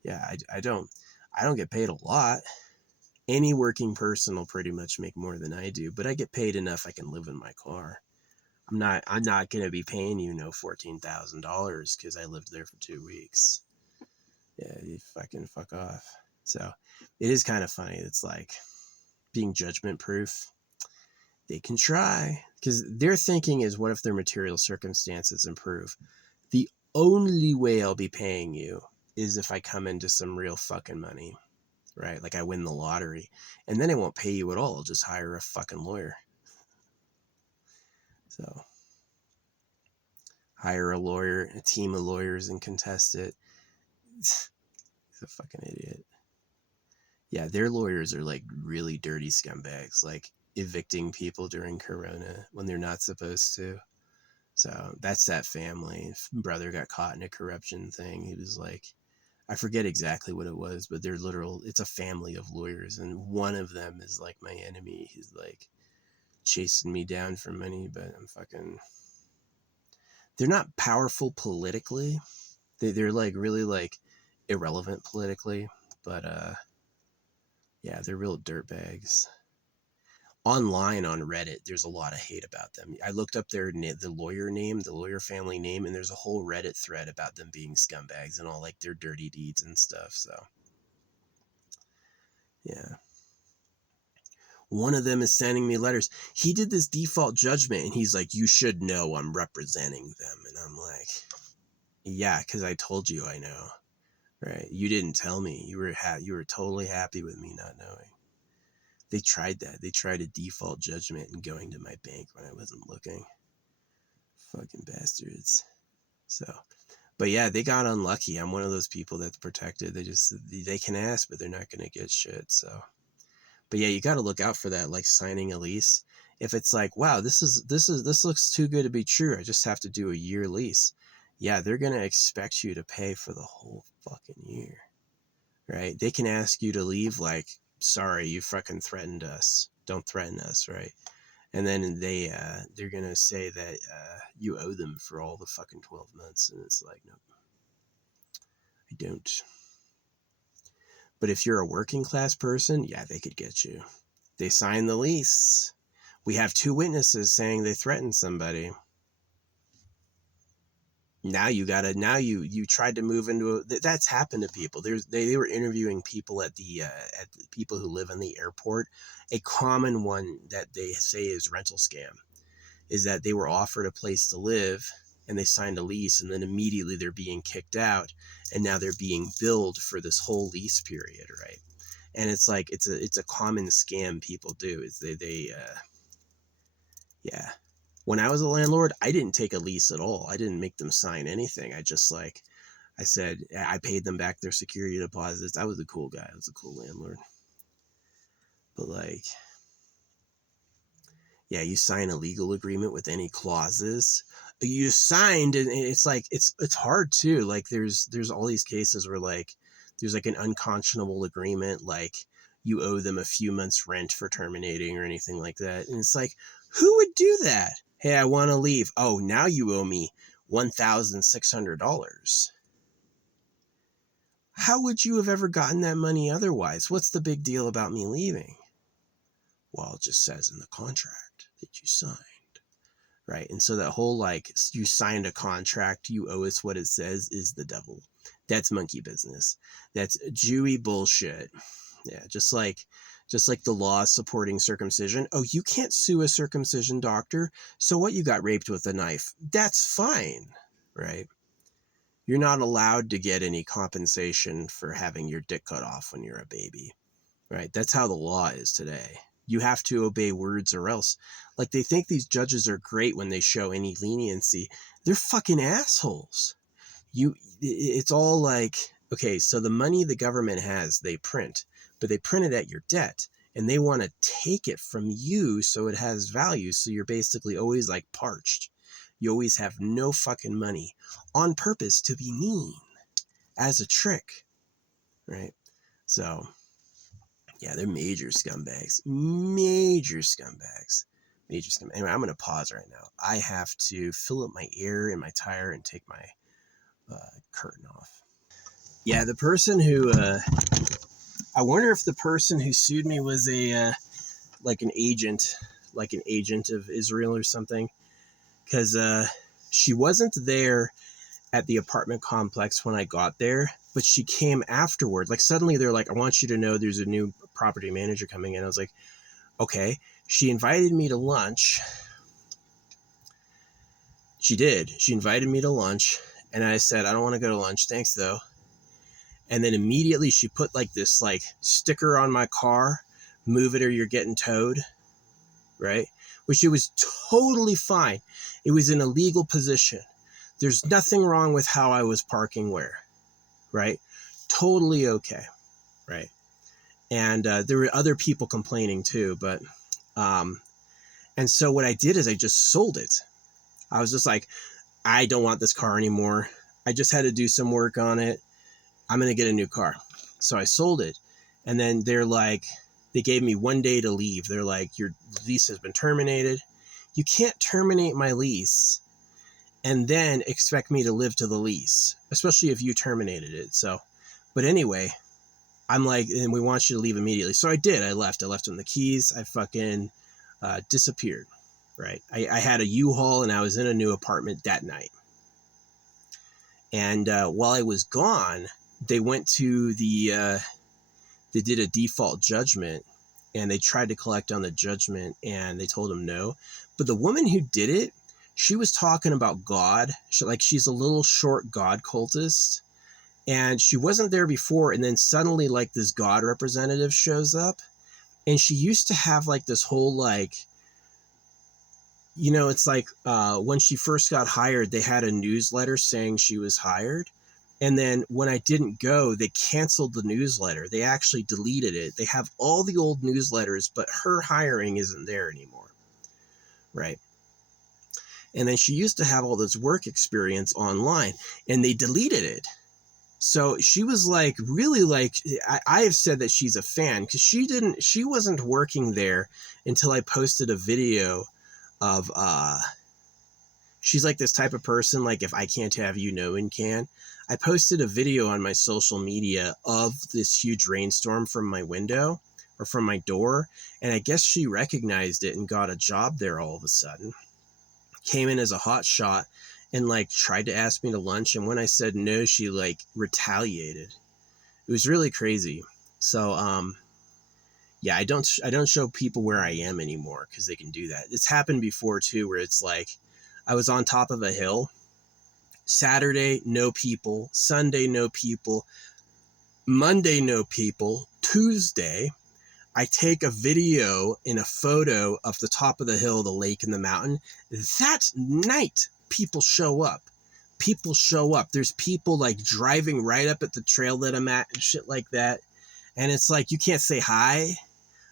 yeah, I don't get paid a lot. Any working person will pretty much make more than I do, but I get paid enough I can live in my car. I'm not going to be paying you $14,000 because I lived there for 2 weeks. Yeah, you fucking fuck off. So it is kind of funny. It's like being judgment proof. They can try, because their thinking is, what if their material circumstances improve? The only way I'll be paying you is if I come into some real fucking money, right? Like I win the lottery, and then I won't pay you at all. I'll just hire a fucking lawyer. So hire a lawyer, a team of lawyers, and contest it. He's a fucking idiot. Yeah, their lawyers are like really dirty scumbags, like evicting people during Corona when they're not supposed to. So that's that family. Brother got caught in a corruption thing. He was like, I forget exactly what it was, but it's a family of lawyers, and one of them is like my enemy. He's like chasing me down for money, but they're not powerful politically. They're like really like irrelevant politically, but yeah, they're real dirtbags. Online on Reddit, there's a lot of hate about them. I looked up the lawyer family name, and there's a whole Reddit thread about them being scumbags and all like their dirty deeds and stuff. So yeah. One of them is sending me letters. He did this default judgment, and he's like, you should know I'm representing them. And I'm like, yeah, because I told you I know. Right? You didn't tell me. You were totally happy with me not knowing. They tried that. They tried a default judgment and going to my bank when I wasn't looking. Fucking bastards. So, but yeah, they got unlucky. I'm one of those people that's protected. They can ask, but they're not going to get shit. So, but yeah, you got to look out for that, like signing a lease. If it's like, wow, this looks too good to be true, I just have to do a year lease. Yeah, they're going to expect you to pay for the whole fucking year. Right? They can ask you to leave like sorry, you fucking threatened us. Don't threaten us, right? And then they're gonna say that you owe them for all the fucking 12 months, and it's like, no, I don't. But if you're a working class person, yeah, they could get you. They signed the lease. We have 2 witnesses saying they threatened somebody. Now you tried to move into that's happened to people. They were interviewing people at the people who live in the airport. A common one that they say is rental scam is that they were offered a place to live and they signed a lease, and then immediately they're being kicked out, and now they're being billed for this whole lease period, right? And it's like it's a common scam people do. Is they yeah. When I was a landlord, I didn't take a lease at all. I didn't make them sign anything. I just I said, I paid them back their security deposits. I was a cool guy. I was a cool landlord. But yeah, you sign a legal agreement with any clauses. You signed, and it's like, it's hard too. Like there's all these cases where there's an unconscionable agreement, like you owe them a few months rent for terminating or anything like that. And it's like, who would do that? Hey, I want to leave. Oh, now you owe me $1,600. How would you have ever gotten that money otherwise? What's the big deal about me leaving? Well, it just says in the contract that you signed, right? And so that whole you signed a contract, you owe us what it says is the devil. That's monkey business. That's Jewy bullshit. Yeah, just like the law supporting circumcision. Oh, you can't sue a circumcision doctor. So what, you got raped with a knife? That's fine, right? You're not allowed to get any compensation for having your dick cut off when you're a baby, right? That's how the law is today. You have to obey words or else. They think these judges are great when they show any leniency. They're fucking assholes. It's all okay, so the money the government has, they print, but they print it at your debt, and they want to take it from you so it has value. So you're basically always parched. You always have no fucking money on purpose to be mean as a trick, right? So yeah, they're major scumbags. Major scumbags. Major scumbags. Anyway, I'm going to pause right now. I have to fill up my air in my tire and take my curtain off. Yeah, the person who I wonder if the person who sued me was an agent of Israel or something, because she wasn't there at the apartment complex when I got there, but she came afterward. Suddenly they're like, I want you to know there's a new property manager coming in. I was like, okay. She invited me to lunch. She did. She invited me to lunch, and I said, I don't want to go to lunch. Thanks though. And then immediately she put this sticker on my car, move it or you're getting towed, right? Which it was totally fine. It was in a legal position. There's nothing wrong with how I was parking where, right? Totally okay, right? And there were other people complaining too, but, and so what I did is I just sold it. I was just like, I don't want this car anymore. I just had to do some work on it. I'm going to get a new car. So I sold it. And then they gave me 1 day to leave. They're like, your lease has been terminated. You can't terminate my lease and then expect me to live to the lease, especially if you terminated it. So, but anyway, I'm like, and we want you to leave immediately. So I did. I left them the keys. I fucking disappeared, right? I had a U-Haul and I was in a new apartment that night. And while I was gone, they went to they did a default judgment, and they tried to collect on the judgment, and they told them no. But the woman who did it, she was talking about God. She's a little short God cultist, and she wasn't there before. And then suddenly this God representative shows up, and she used to have this whole it's when she first got hired, they had a newsletter saying she was hired. And then when I didn't go, they canceled the newsletter. They actually deleted it. They have all the old newsletters, but her hiring isn't there anymore, right? And then she used to have all this work experience online, and they deleted it. So she was like, really like, I have said that she's a fan because she wasn't working there until I posted a video of, she's like this type of person, like if I can't have you, no one can. I posted a video on my social media of this huge rainstorm from my window or from my door. And I guess she recognized it and got a job there all of a sudden. Came in as a hot shot and like tried to ask me to lunch. And when I said no, she like retaliated. It was really crazy. So, yeah, I don't show people where I am anymore because they can do that. It's happened before too, where it's like I was on top of a hill. Saturday, no people. Sunday, no people. Monday, no people. Tuesday, I take a video and a photo of the top of the hill, the lake, and the mountain. That night, people show up. People show up. There's people like driving right up at the trail that I'm at and shit like that. And it's like, you can't say hi.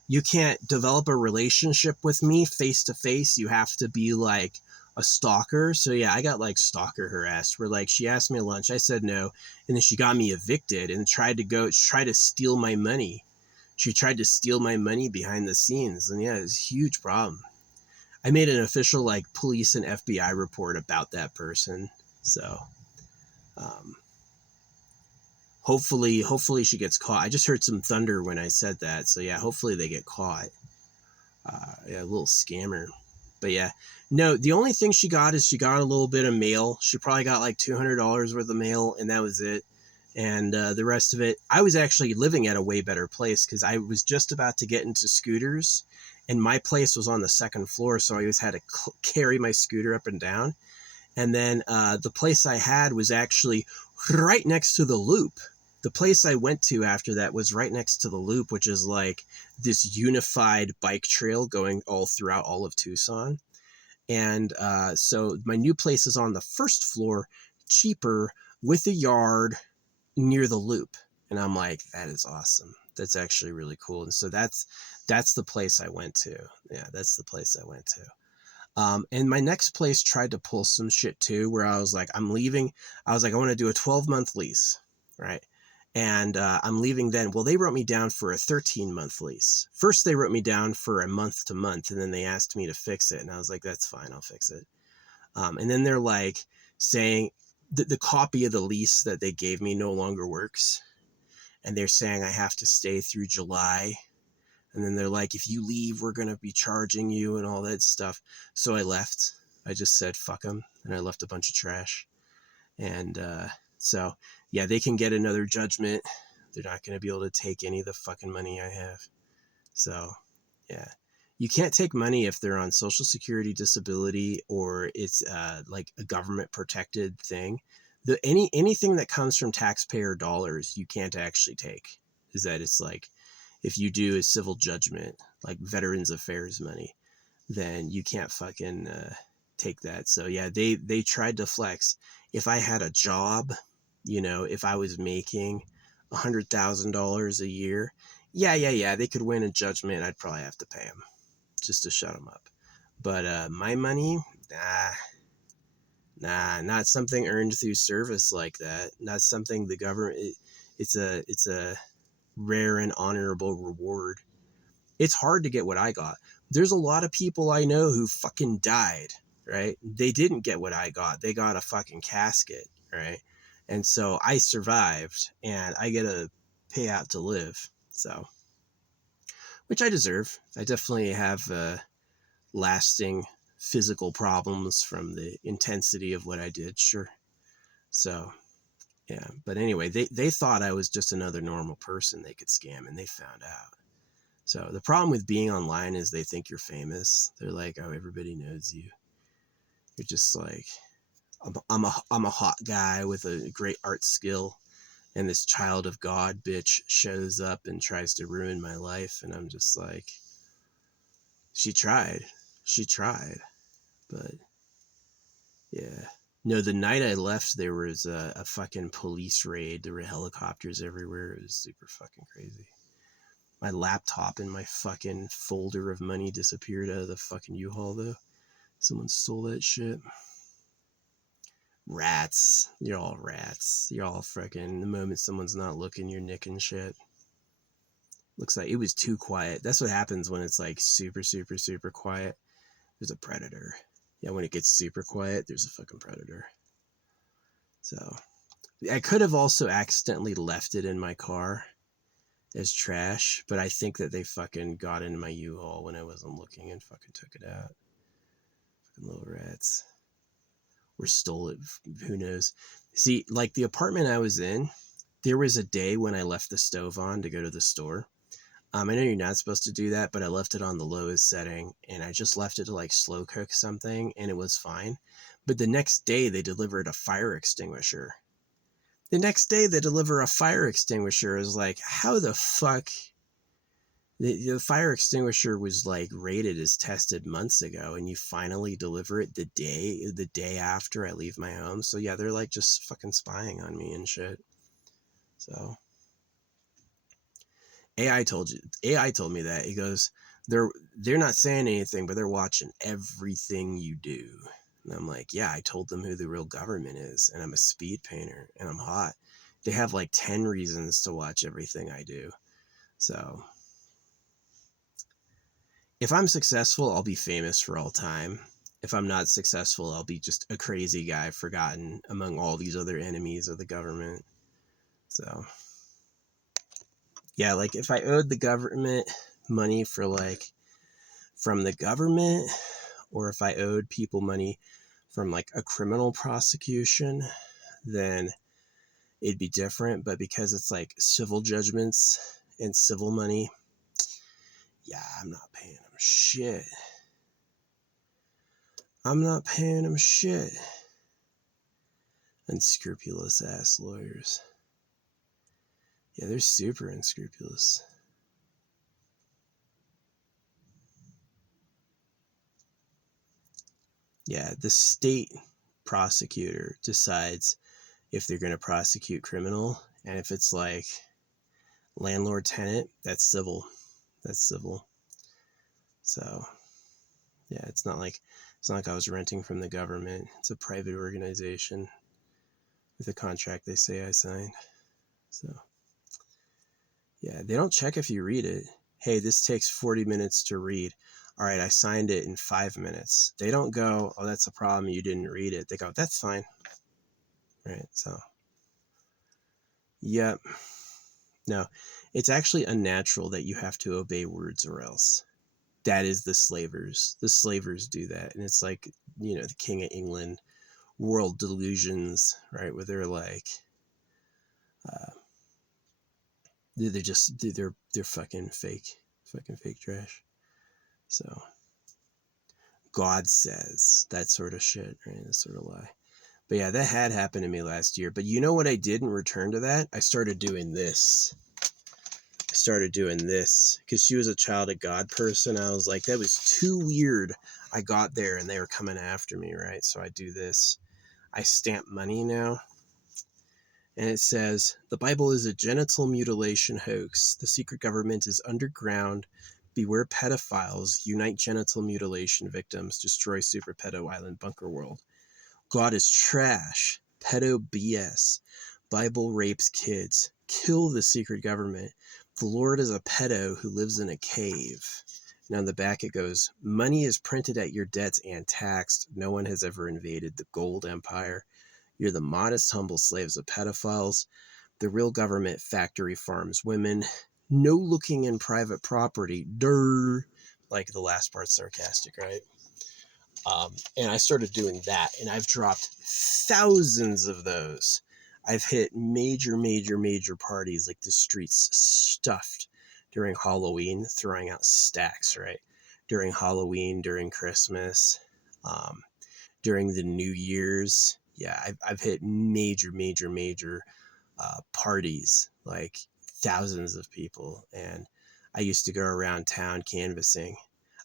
You can't develop a relationship with me face to face. You have to be like a stalker. So yeah, I got like stalker harassed where like she asked me to lunch. I said no. And then she got me evicted and tried to steal my money. She tried to steal my money behind the scenes. And yeah, it was a huge problem. I made an official like police and FBI report about that person. So, hopefully she gets caught. I just heard some thunder when I said that. So yeah, hopefully they get caught. Yeah, a little scammer. But yeah, no, the only thing she got is she got a little bit of mail. She probably got like $200 worth of mail and that was it. And the rest of it, I was actually living at a way better place because I was just about to get into scooters and my place was on the second floor. So I always had to carry my scooter up and down. And then the place I had was actually right next to the loop. The place I went to after that was right next to the loop, which is like this unified bike trail going all throughout all of Tucson. And so my new place is on the first floor, cheaper, with a yard near the loop. And I'm like, that is awesome. That's actually really cool. And so that's the place I went to. Yeah, that's the place I went to. And my next place tried to pull some shit too, where I was like, I'm leaving. I was like, I want to do a 12-month lease, right? And I'm leaving then. Well, they wrote me down for a 13-month lease. First, they wrote me down for a month to month, and then they asked me to fix it. And I was like, that's fine, I'll fix it. And then they're like saying the copy of the lease that they gave me no longer works. And they're saying I have to stay through July. And then they're like, if you leave, we're going to be charging you and all that stuff. So I left. I just said, fuck them. And I left a bunch of trash. And so, yeah, they can get another judgment. They're not going to be able to take any of the fucking money I have. So, yeah. You can't take money if they're on Social Security, disability, or it's like a government protected thing. Anything that comes from taxpayer dollars, you can't actually take. Is that it's like, if you do a civil judgment, like Veterans Affairs money, then you can't fucking take that. So yeah, they tried to flex. If I had a job, if I was making $100,000 a year, yeah, they could win a judgment. I'd probably have to pay them just to shut them up. But my money, not something earned through service like that. Not something the government. It's a rare and honorable reward. It's hard to get what I got. There's a lot of people I know who fucking died, right? They didn't get what I got. They got a fucking casket, right? And so I survived and I get a payout to live. So, which I deserve. I definitely have lasting physical problems from the intensity of what I did, sure. So, yeah. But anyway, they thought I was just another normal person they could scam, and they found out. So the problem with being online is they think you're famous. They're like, oh, everybody knows you. You're just like, I'm a hot guy with a great art skill, and this child of God bitch shows up and tries to ruin my life, and I'm just like, she tried, but yeah. No, the night I left, there was a fucking police raid. There were helicopters everywhere. It was super fucking crazy. My laptop and my fucking folder of money disappeared out of the fucking U-Haul, though. Someone stole that shit. Rats. You're all rats. You're all freaking, the moment someone's not looking, you're nicking shit. Looks like it was too quiet. That's what happens when it's like super, super, super quiet. There's a predator. Yeah, when it gets super quiet, there's a fucking predator. So I could have also accidentally left it in my car as trash, but I think that they fucking got in my U-Haul when I wasn't looking and fucking took it out. Fucking little rats. Or stole it. Who knows? See, like the apartment I was in, there was a day when I left the stove on to go to the store. I know you're not supposed to do that, but I left it on the lowest setting, and I just left it to like slow cook something, and it was fine. But the next day they delivered a fire extinguisher. The next day they deliver a fire extinguisher. Is like, how the fuck? The fire extinguisher was like rated as tested months ago, and you finally deliver it the day after I leave my home. So yeah, they're like just fucking spying on me and shit. So AI told me that. He goes, they're not saying anything, but they're watching everything you do. And I'm like, yeah, I told them who the real government is, and I'm a speed painter, and I'm hot. They have like 10 reasons to watch everything I do. So if I'm successful, I'll be famous for all time. If I'm not successful, I'll be just a crazy guy forgotten among all these other enemies of the government. So yeah, like if I owed the government money for like from the government, or if I owed people money from like a criminal prosecution, then it'd be different. But because it's like civil judgments and civil money, yeah, I'm not paying them shit. I'm not paying them shit. Unscrupulous ass lawyers. Yeah, they're super unscrupulous. Yeah, the state prosecutor decides if they're going to prosecute criminal, and if it's like landlord tenant, that's civil. So yeah, it's not like I was renting from the government. It's a private organization with a contract they say I signed. So yeah, they don't check if you read it. Hey, this takes 40 minutes to read. All right, I signed it in 5 minutes. They don't go, oh, that's a problem, you didn't read it. They go, that's fine. Right, so yep. No, it's actually unnatural that you have to obey words or else. That is the slavers. The slavers do that. And it's like, the King of England, world delusions, right? Where they're like, they're fucking fake trash. So God says that sort of shit, right? That sort of lie. But yeah, that had happened to me last year. But you know what I did in return to that? I started doing this because she was a child of God person. I was like, that was too weird. I got there and they were coming after me, right? So I do this. I stamp money now. And it says, the Bible is a genital mutilation hoax. The secret government is underground. Beware pedophiles. Unite genital mutilation victims. Destroy Super Pedo Island Bunker World. God is trash. Pedo BS. Bible rapes kids. Kill the secret government. The Lord is a pedo who lives in a cave. And on the back it goes, money is printed at your debts and taxed. No one has ever invaded the gold empire. You're the modest, humble slaves of pedophiles. The real government factory farms women. No looking in private property. Durr. Like the last part's sarcastic, right? And I started doing that, and I've dropped thousands of those. I've hit major parties, like the streets stuffed during Halloween, throwing out stacks, right? During Halloween, during Christmas, during the New Year's. Yeah, I've hit major parties, like thousands of people. And I used to go around town canvassing.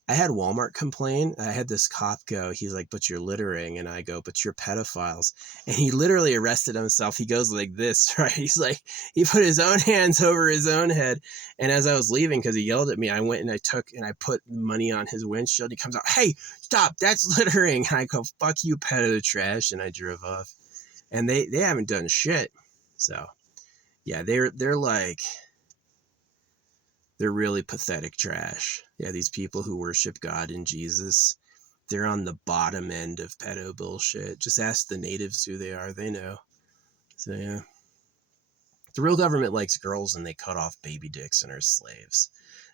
I had Walmart complain. I had this cop go, he's like, but you're littering. And I go, but you're pedophiles. And he literally arrested himself. He goes like this, right? He's like, he put his own hands over his own head. And as I was leaving, because he yelled at me, I went and I put money on his windshield. He comes out, hey, stop, that's littering. And I go, fuck you, pedo trash. And I drove off. and they haven't done shit. So yeah, they're really pathetic trash. Yeah, these people who worship God and Jesus, they're on the bottom end of pedo bullshit. Just ask the natives who they are. They know. So yeah. The real government likes girls and they cut off baby dicks and are slaves.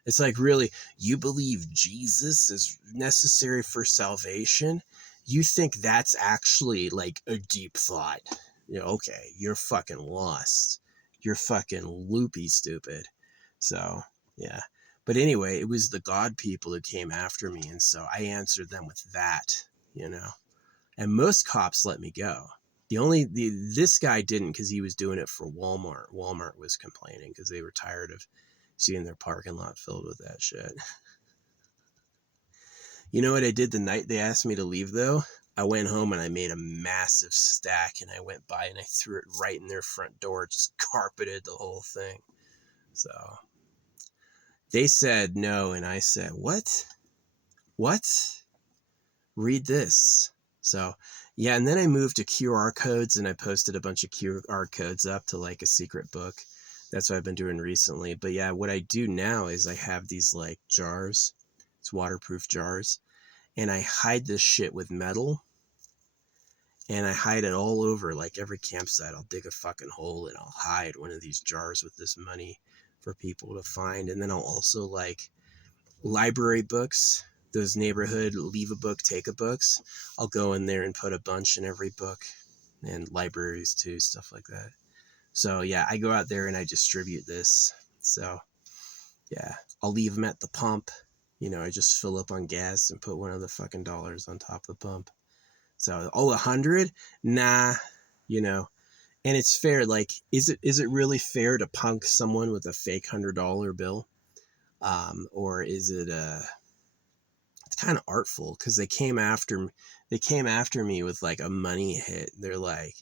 It's like, really, you believe Jesus is necessary for salvation? You think that's actually like a deep thought? Okay, you're fucking lost. You're fucking loopy stupid. So, yeah. But anyway, it was the God people who came after me, and so I answered them with that, And most cops let me go. This guy didn't, because he was doing it for Walmart. Walmart was complaining because they were tired of seeing their parking lot filled with that shit. You know what I did the night they asked me to leave, though? I went home and I made a massive stack, and I went by and I threw it right in their front door, just carpeted the whole thing. So they said no, and I said, what? Read this. So yeah, and then I moved to QR codes, and I posted a bunch of QR codes up to like a secret book. That's what I've been doing recently. But yeah, what I do now is I have these like jars. It's waterproof jars. And I hide this shit with metal. And I hide it all over, like every campsite. I'll dig a fucking hole and I'll hide one of these jars with this money for people to find. And then I'll also like library books, those neighborhood leave a book, take a books. I'll go in there and put a bunch in every book, and libraries too, stuff like that. So yeah, I go out there and I distribute this. So yeah, I'll leave them at the pump. I just fill up on gas and put one of the fucking dollars on top of the pump. So, 100? Nah, and it's fair. Like, is it really fair to punk someone with a fake $100 bill? Or is it, it's kind of artful, because they came after me with like a money hit. They're like,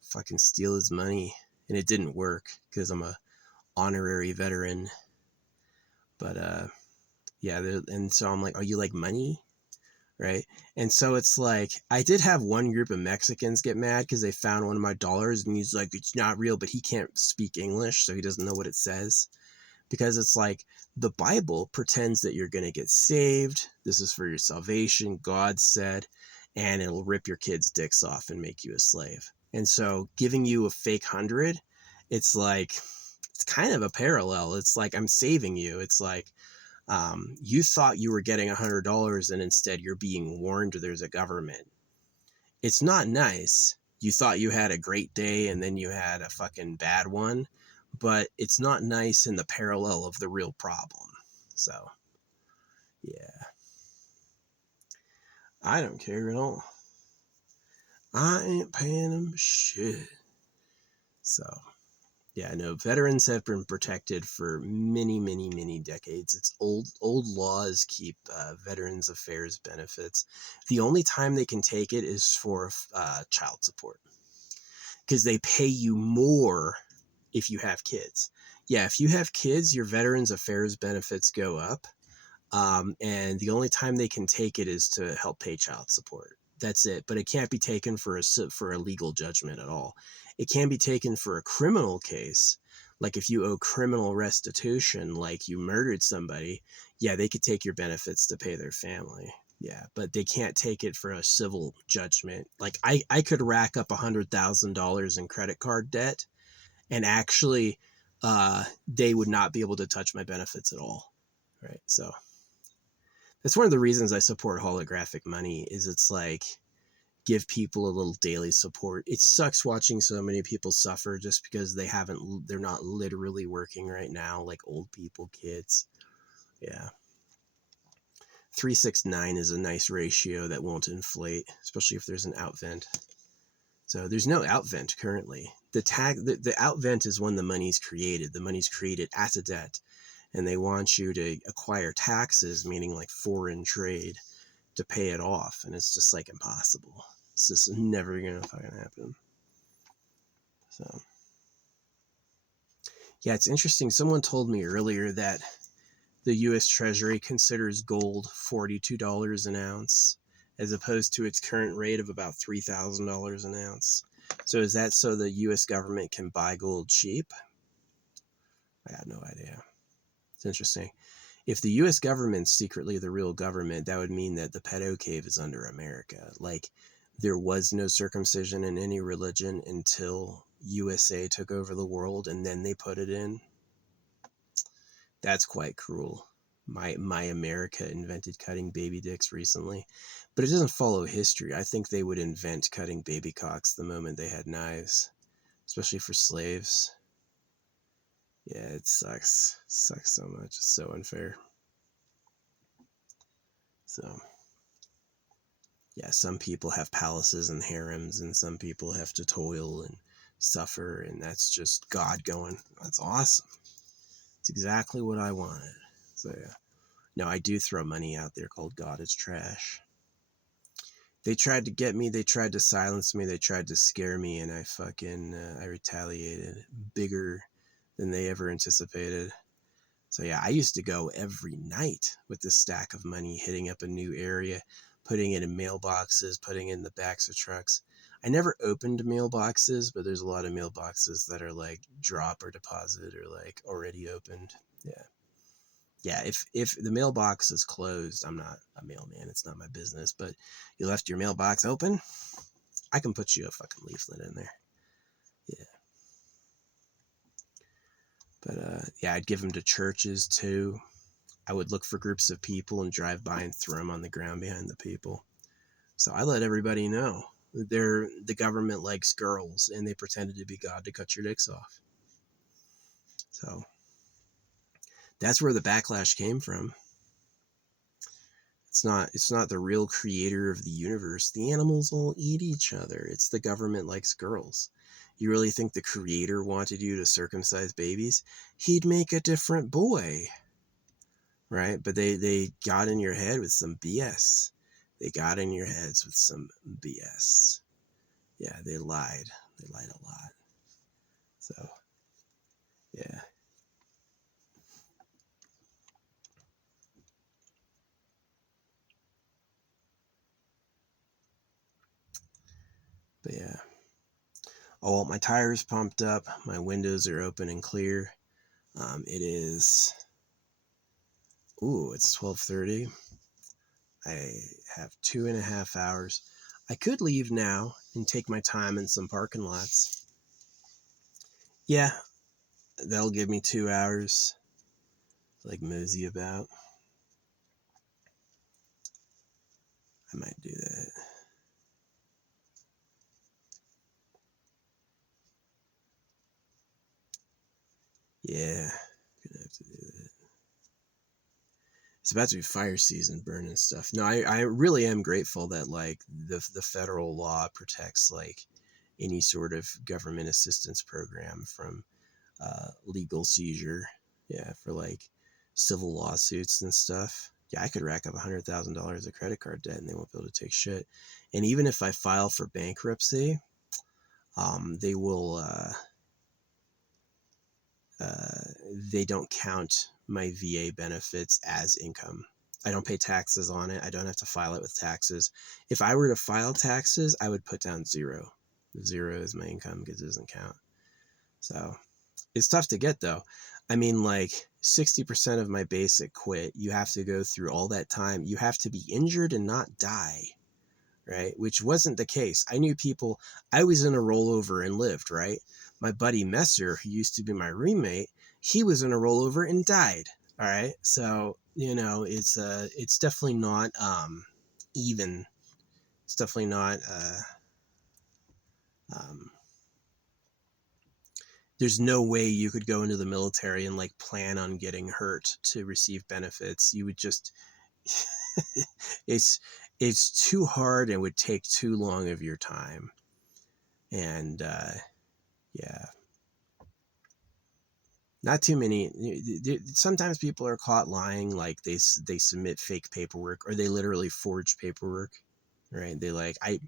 fucking steal his money. And it didn't work because I'm a honorary veteran. But, yeah, and so I'm like, are you like money? Right. And so it's like, I did have one group of Mexicans get mad because they found one of my dollars, and he's like, it's not real, but he can't speak English, so he doesn't know what it says. Because it's like, the Bible pretends that you're going to get saved. This is for your salvation, God said, and it'll rip your kids' dicks off and make you a slave. And so giving you a fake 100, it's like, it's kind of a parallel. It's like, I'm saving you. It's like, you thought you were getting $100, and instead you're being warned there's a government. It's not nice. You thought you had a great day and then you had a fucking bad one, but it's not nice in the parallel of the real problem. So, yeah. I don't care at all. I ain't paying them shit. So, yeah, no, veterans have been protected for many, many, many decades. It's old laws keep Veterans Affairs benefits. The only time they can take it is for child support, because they pay you more if you have kids. Yeah, if you have kids, your Veterans Affairs benefits go up. And the only time they can take it is to help pay child support. That's it. But it can't be taken for a legal judgment at all. It can be taken for a criminal case. Like if you owe criminal restitution, like you murdered somebody, yeah, they could take your benefits to pay their family. Yeah, but they can't take it for a civil judgment. Like I could rack up $100,000 in credit card debt, and actually they would not be able to touch my benefits at all. Right. So that's one of the reasons I support holographic money, is it's like, give people a little daily support. It sucks watching so many people suffer just because they're not literally working right now, like old people, kids. Yeah. 369 is a nice ratio that won't inflate, especially if there's an out vent. So there's no out vent currently. The out vent is when the money's created. The money's created as a debt, and they want you to acquire taxes, meaning like foreign trade, to pay it off. And it's just like impossible. It's just never gonna fucking happen. So yeah, it's interesting. Someone told me earlier that the US Treasury considers gold $42 an ounce, as opposed to its current rate of about $3,000 an ounce. So is that so the U.S. government can buy gold cheap? I got no idea. It's interesting. If the U.S. government's secretly the real government, that would mean that the pedo cave is under America. Like, there was no circumcision in any religion until USA took over the world, and then they put it in. That's quite cruel. My America invented cutting baby dicks recently, but it doesn't follow history. I think they would invent cutting baby cocks the moment they had knives, especially for slaves. Yeah, it sucks. It sucks so much. It's so unfair. So, yeah, some people have palaces and harems, and some people have to toil and suffer, and that's just God going, that's awesome. It's exactly what I wanted. So, yeah. No, I do throw money out there called God is Trash. They tried to get me, they tried to silence me, they tried to scare me, and I retaliated bigger than they ever anticipated. So yeah, I used to go every night with this stack of money, hitting up a new area, putting it in mailboxes, putting it in the backs of trucks. I never opened mailboxes, but there's a lot of mailboxes that are like drop or deposit or like already opened. Yeah. Yeah, if the mailbox is closed, I'm not a mailman. It's not my business. But you left your mailbox open, I can put you a fucking leaflet in there. Yeah. But yeah, I'd give them to churches too. I would look for groups of people and drive by and throw them on the ground behind the people. So I let everybody know the government likes girls, and they pretended to be God to cut your dicks off. So that's where the backlash came from. It's not the real creator of the universe. The animals all eat each other. It's the government likes girls. You really think the creator wanted you to circumcise babies? He'd make a different boy, right? But they got in your head with some BS. They got in your heads with some BS. Yeah, they lied. They lied a lot. So, yeah. But yeah. Oh, well, my tire's pumped up. My windows are open and clear. It is. Ooh, it's 12:30. I have 2.5 hours. I could leave now and take my time in some parking lots. Yeah, that'll give me 2 hours to like mosey about. I might do that. Yeah, gonna have to do that. It's about to be fire season, burning stuff. No, I really am grateful that like the federal law protects like any sort of government assistance program from legal seizure. Yeah, for like civil lawsuits and stuff. Yeah, I could rack up $100,000 of credit card debt and they won't be able to take shit. And even if I file for bankruptcy, they will. They don't count my VA benefits as income. I don't pay taxes on it. I don't have to file it with taxes. If I were to file taxes, I would put down zero. Zero is my income because it doesn't count. So it's tough to get though. I mean, like 60% of my basic quit. You have to go through all that time. You have to be injured and not die, right? Which wasn't the case. I knew people, I was in a rollover and lived, right? My buddy Messer, who used to be my roommate, he was in a rollover and died. All right. So, it's definitely not even. It's definitely not um there's no way you could go into the military and like plan on getting hurt to receive benefits. You would just it's it's too hard and would take too long of your time. And yeah, not too many. Sometimes people are caught lying, like they submit fake paperwork or they literally forge paperwork, right? They like I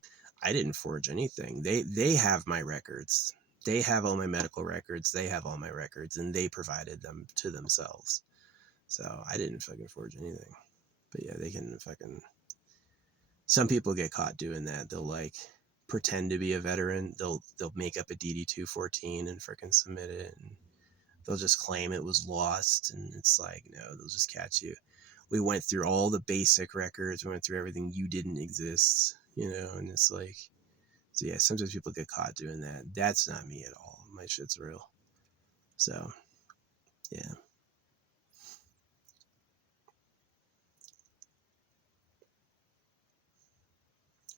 didn't forge anything. They have my records. They have all my medical records. They have all my records, and they provided them to themselves. So I didn't fucking forge anything. But yeah, they can fucking. Some people get caught doing that. They'll like pretend to be a veteran. They'll make up a DD 214 and freaking submit it, and they'll just claim it was lost, and it's like, no, they'll just catch you. We went through all the basic records. We went through everything. You didn't exist, and it's like, so yeah, sometimes people get caught doing that. That's not me at all. My shit's real. So, yeah.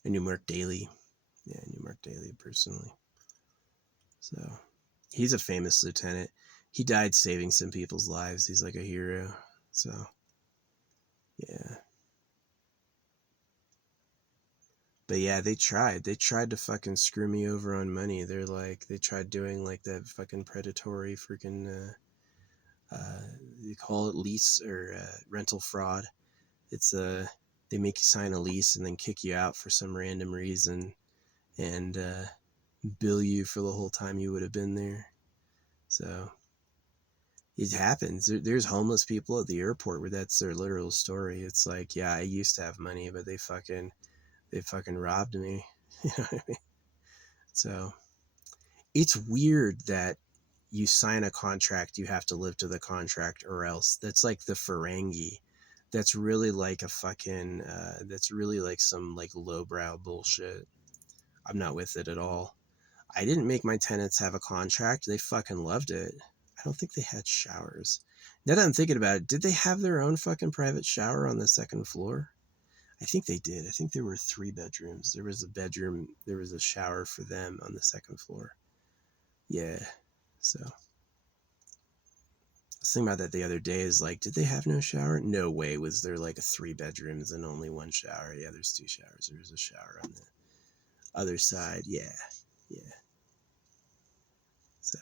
I knew Mark Daly. Yeah, I knew Mark Daly personally. So, he's a famous lieutenant. He died saving some people's lives. He's like a hero. So, yeah. But yeah, they tried. They tried to fucking screw me over on money. They're like, they tried doing like that fucking predatory freaking, they call it lease or rental fraud. It's they make you sign a lease and then kick you out for some random reason and bill you for the whole time you would have been there. So it happens. There's homeless people at the airport where that's their literal story. It's like, yeah, I used to have money, but they fucking robbed me. You know what I mean? So it's weird that you sign a contract, you have to live to the contract or else. That's like the Ferengi. That's really like a fucking, that's really like some like lowbrow bullshit. I'm not with it at all. I didn't make my tenants have a contract. They fucking loved it. I don't think they had showers. Now that I'm thinking about it, did they have their own fucking private shower on the second floor? I think they did. I think there were 3 bedrooms. There was a bedroom, there was a shower for them on the second floor. Yeah. So I was thinking about that the other day, is like, did they have no shower? No way was there like a 3 bedrooms and only 1 shower. Yeah, there's 2 showers. There's a shower on the other side. Yeah. Yeah. So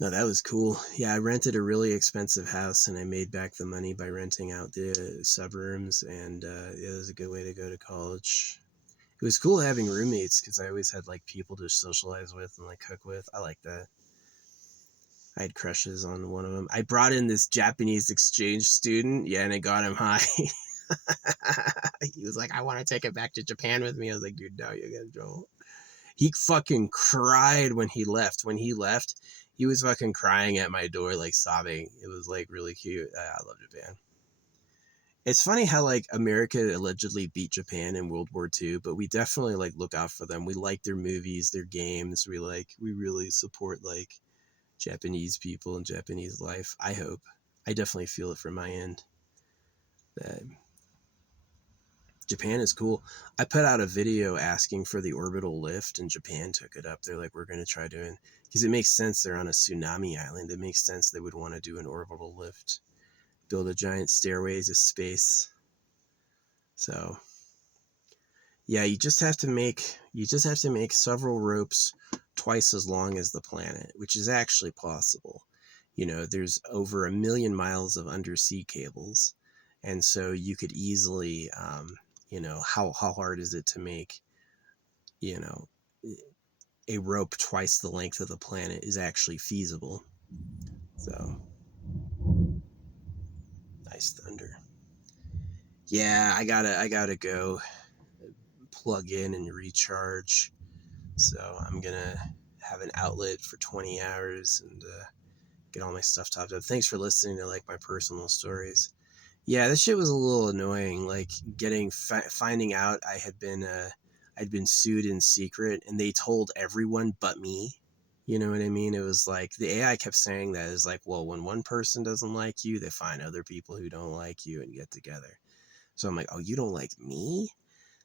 no, that was cool. Yeah, I rented a really expensive house and I made back the money by renting out the suburbs, and it was a good way to go to college. It was cool having roommates because I always had like people to socialize with and like cook with. I like that. I had crushes on one of them. I brought in this Japanese exchange student. Yeah, and it got him high. He was like, I want to take it back to Japan with me. I was like, dude, no, you're going to go. He fucking cried when he left. When he left, he was fucking crying at my door, like sobbing. It was like really cute. I love Japan. It's funny how like America allegedly beat Japan in World War II, but we definitely like look out for them. We like their movies, their games. We really support like Japanese people and Japanese life. I hope. I definitely feel it from my end that Japan is cool. I put out a video asking for the orbital lift, and Japan took it up. They're like, we're going to try doing, because it makes sense. They're on a tsunami island. It makes sense they would want to do an orbital lift, build a giant stairway to space. So yeah, you just have to make several ropes twice as long as the planet, which is actually possible. There's over 1 million miles of undersea cables, and so you could easily how hard is it to make you know a rope twice the length of the planet is actually feasible. So nice thunder. Yeah, I gotta go plug in and recharge. So I'm gonna have an outlet for 20 hours and get all my stuff topped up. Thanks for listening to like my personal stories. Yeah, this shit was a little annoying. Like finding out I'd been sued in secret, and they told everyone but me. You know what I mean? It was like the AI kept saying that, is like, well, when one person doesn't like you, they find other people who don't like you and get together. So I'm like, oh, you don't like me?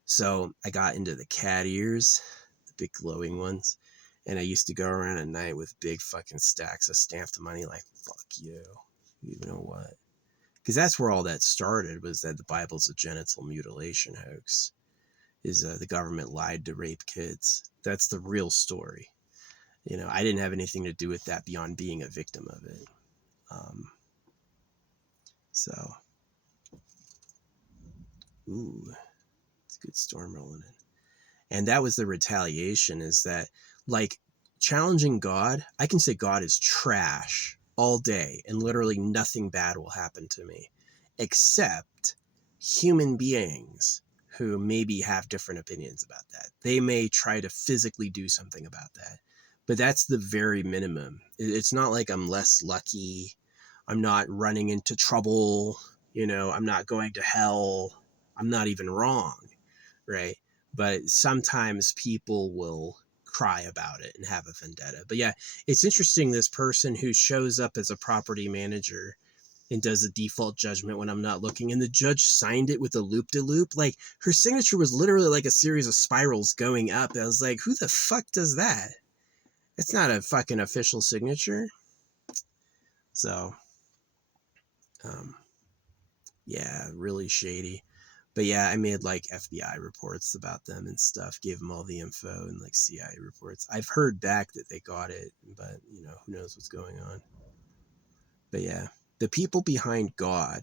So I got into the cat ears, the big glowing ones, and I used to go around at night with big fucking stacks of stamped money, like, fuck you. You know what? Because that's where all that started, was that the Bible's a genital mutilation hoax. Is the government lied to rape kids. That's the real story. I didn't have anything to do with that beyond being a victim of it. So, ooh, it's a good storm rolling in. And that was the retaliation, is that, like, challenging God, I can say God is trash all day and literally nothing bad will happen to me, except human beings who maybe have different opinions about that. They may try to physically do something about that, but that's the very minimum. It's not like I'm less lucky. I'm not running into trouble. I'm not going to hell. I'm not even wrong, right? But sometimes people will cry about it and have a vendetta. But yeah, it's interesting, this person who shows up as a property manager and does a default judgment when I'm not looking, and the judge signed it with a loop-de-loop. Like, her signature was literally like a series of spirals going up. I was like, who the fuck does that? It's not a fucking official signature. So, yeah, really shady. But yeah, I made like FBI reports about them and stuff, gave them all the info, and like CIA reports. I've heard back that they got it, but who knows what's going on. But yeah, the people behind God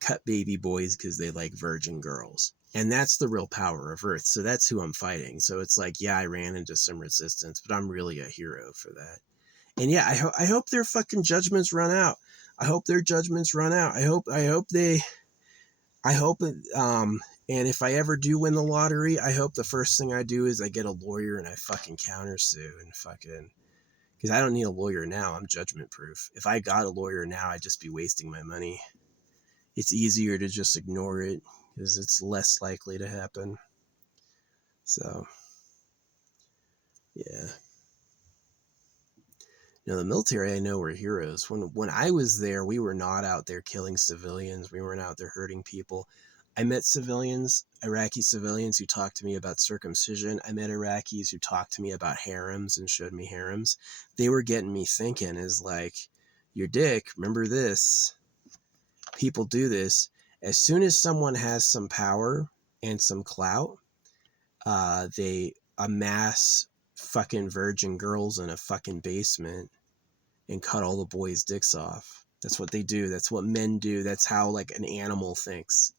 cut baby boys because they like virgin girls. And that's the real power of Earth. So that's who I'm fighting. So it's like, yeah, I ran into some resistance, but I'm really a hero for that. And yeah, I hope their fucking judgments run out. I hope their judgments run out. I hope and if I ever do win the lottery, I hope the first thing I do is I get a lawyer and I fucking countersue and fucking, because I don't need a lawyer now. I'm judgment proof. If I got a lawyer now, I'd just be wasting my money. It's easier to just ignore it because it's less likely to happen. So, yeah. The military, I know, were heroes. When I was there, we were not out there killing civilians. We weren't out there hurting people. I met civilians, Iraqi civilians, who talked to me about circumcision. I met Iraqis who talked to me about harems and showed me harems. They were getting me thinking, is like, your dick, remember this. People do this. As soon as someone has some power and some clout, they amass fucking virgin girls in a fucking basement and cut all the boys' dicks off. That's what they do. That's what men do. That's how like an animal thinks.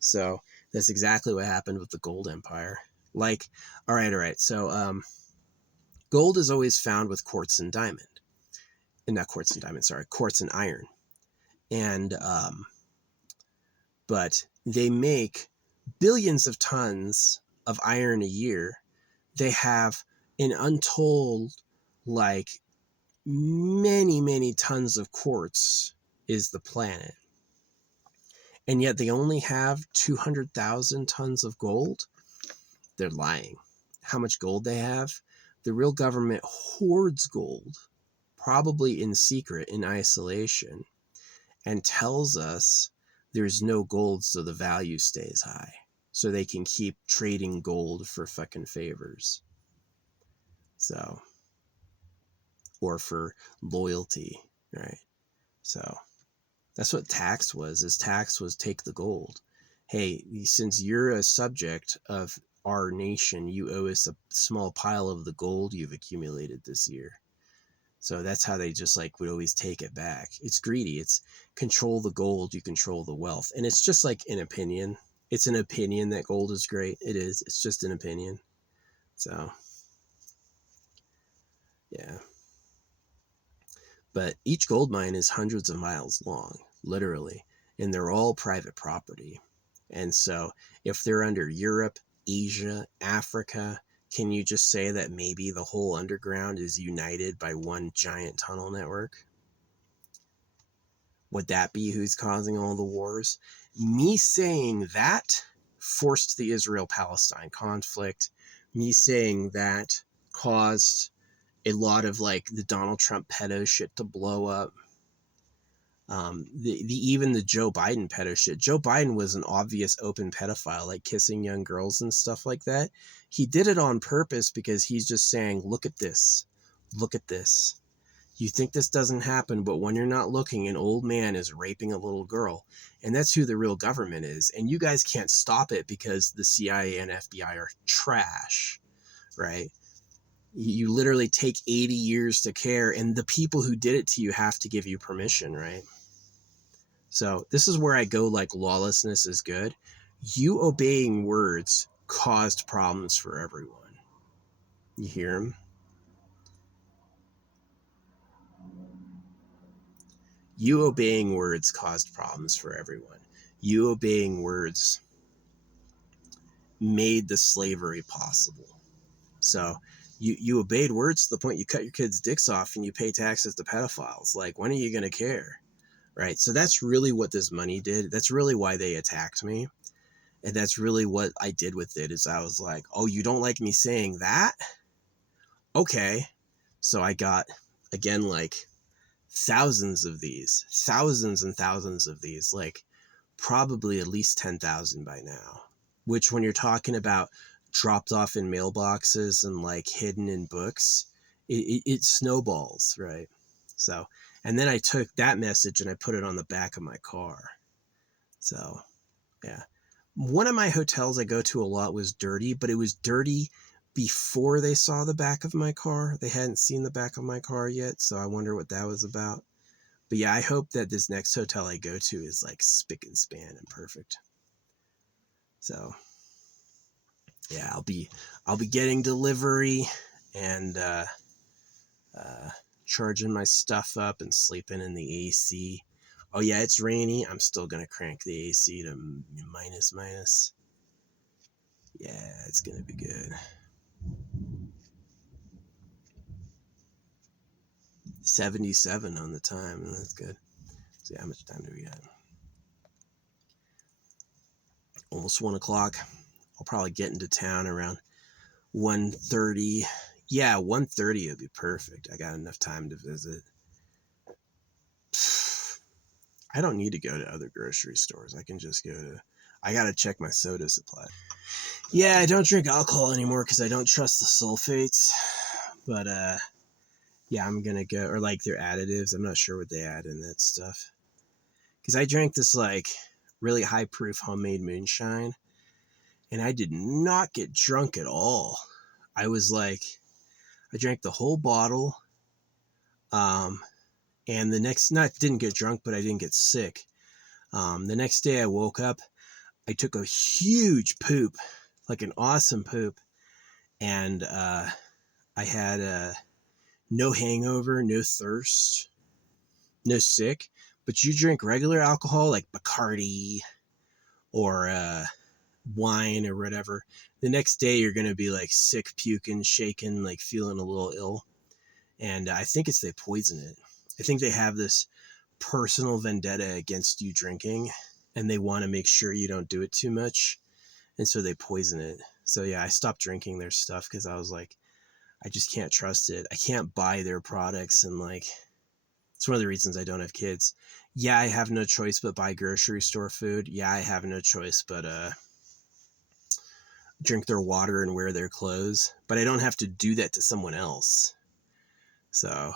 So that's exactly what happened with the gold empire. Like, all right. So gold is always found with quartz and diamond. And not quartz and diamond, sorry, quartz and iron. And but they make billions of tons of iron a year. They have an untold, like, many tons of quartz is the planet. And yet they only have 200,000 tons of gold. They're lying. How much gold they have? The real government hoards gold, probably in secret, in isolation, and tells us there's no gold so the value stays high. So they can keep trading gold for fucking favors. So, or for loyalty, right? So that's what tax was. Tax was take the gold. Hey, since you're a subject of our nation, you owe us a small pile of the gold you've accumulated this year. So that's how they just like would always take it back. It's greedy. It's control the gold, you control the wealth. And it's just like an opinion. It's an opinion that gold is great. It is. It's just an opinion. So, yeah. But each gold mine is hundreds of miles long, literally, and they're all private property. And so if they're under Europe, Asia, Africa, can you just say that maybe the whole underground is united by one giant tunnel network? Would that be who's causing all the wars? Me saying that forced the Israel-Palestine conflict. Me saying that caused a lot of like the Donald Trump pedo shit to blow up. Even the Joe Biden pedo shit. Joe Biden was an obvious open pedophile, like kissing young girls and stuff like that. He did it on purpose because he's just saying, look at this. Look at this. You think this doesn't happen, but when you're not looking, an old man is raping a little girl. And that's who the real government is. And you guys can't stop it because the CIA and FBI are trash, right? You literally take 80 years to care, and the people who did it to you have to give you permission, right? So this is where I go like lawlessness is good. You obeying words caused problems for everyone. You hear him? You obeying words caused problems for everyone. You obeying words made the slavery possible. So you obeyed words to the point you cut your kids' dicks off and you pay taxes to pedophiles. Like, when are you going to care? Right. So that's really what this money did. That's really why they attacked me. And that's really what I did with it, is I was like, oh, you don't like me saying that? Okay. So I got, again, like thousands of these, thousands and thousands of these, like probably at least 10,000 by now, which, when you're talking about dropped off in mailboxes and like hidden in books, it snowballs, right? So, and then I took that message and I put it on the back of my car. So, yeah. One of my hotels I go to a lot was dirty, but it was dirty before they saw the back of my car. They hadn't seen the back of my car yet, so I wonder what that was about. But yeah, I hope that this next hotel I go to is like spick and span and perfect. So yeah, I'll be getting delivery and charging my stuff up and sleeping in the AC. Oh yeah, it's rainy. I'm still gonna crank the AC to minus. Yeah, it's gonna be good. 77 on the time. That's good. See, how much time do we got? Almost 1 o'clock. I'll probably get into town around 1:30. Yeah, 1:30 would be perfect. I got enough time to visit. I don't need to go to other grocery stores. I can just go to... I got to check my soda supply. Yeah, I don't drink alcohol anymore because I don't trust the sulfates. But, yeah, I'm going to go... Or, like, their additives. I'm not sure what they add in that stuff. Because I drank this, like, really high-proof homemade moonshine. And I did not get drunk at all. I was like... I drank the whole bottle. And the next... didn't get drunk, but I didn't get sick. The next day I woke up. I took a huge poop. Like an awesome poop. And I had no hangover, no thirst, no sick. But you drink regular alcohol like Bacardi or wine or whatever, the next day you're going to be like sick, puking, shaking, like feeling a little ill. And I think they poison it. I think they have this personal vendetta against you drinking, and they want to make sure you don't do it too much. And so they poison it. So yeah, I stopped drinking their stuff because I was like, I just can't trust it. I can't buy their products. And like, it's one of the reasons I don't have kids. Yeah, I have no choice but buy grocery store food. Yeah, I have no choice but drink their water and wear their clothes. But I don't have to do that to someone else. So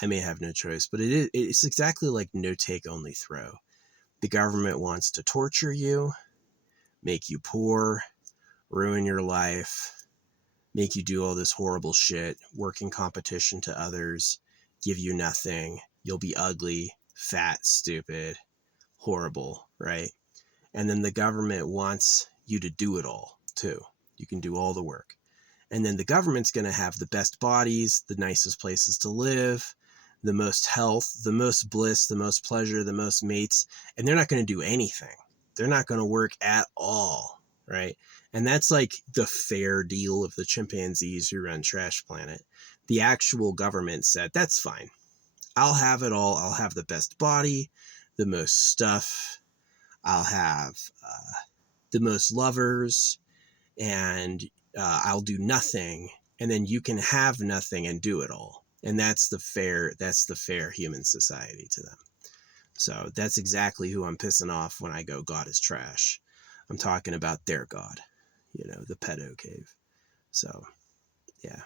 I may have no choice. But it's exactly like no take, only throw. The government wants to torture you, make you poor, ruin your life, make you do all this horrible shit, work in competition to others, give you nothing. You'll be ugly, fat, stupid, horrible, right? And then the government wants you to do it all, too. You can do all the work. And then the government's going to have the best bodies, the nicest places to live, the most health, the most bliss, the most pleasure, the most mates, and they're not going to do anything. They're not going to work at all, right? And that's like the fair deal of the chimpanzees who run Trash Planet. The actual government said, that's fine. I'll have it all. I'll have the best body, the most stuff. I'll have the most lovers, and I'll do nothing. And then you can have nothing and do it all. And that's the fair human society to them. So that's exactly who I'm pissing off when I go, God is trash. I'm talking about their God, the pedo cave. So, yeah.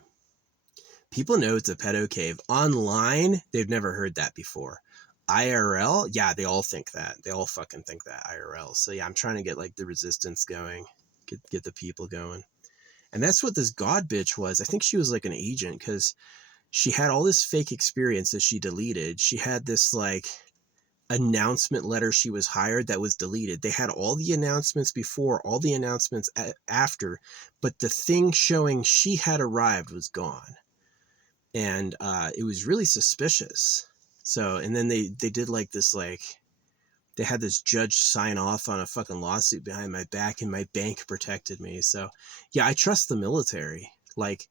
People know it's a pedo cave. Online, they've never heard that before. IRL, yeah, they all think that. They all fucking think that IRL. So, yeah, I'm trying to get, like, the resistance going, get the people going. And that's what this God bitch was. I think she was, like, an agent because she had all this fake experience that she deleted. She had this, like, announcement letter she was hired that was deleted. They had all the announcements before, all the announcements after, but the thing showing she had arrived was gone. And it was really suspicious. So, and then they did like this, like, they had this judge sign off on a fucking lawsuit behind my back, and my bank protected me. So yeah, I trust the military. Like,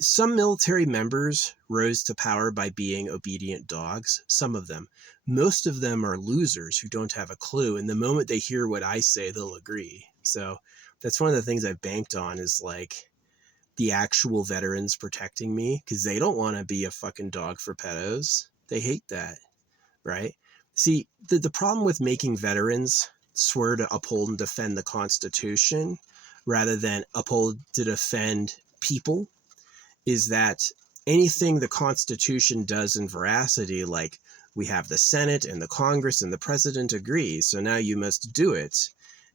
some military members rose to power by being obedient dogs. Some of them. Most of them are losers who don't have a clue. And the moment they hear what I say, they'll agree. So that's one of the things I've banked on, is like the actual veterans protecting me, because they don't want to be a fucking dog for pedos. They hate that, right? See, the problem with making veterans swear to uphold and defend the Constitution rather than uphold to defend people is that anything the Constitution does in veracity, like we have the Senate and the Congress and the president agree, so now you must do it.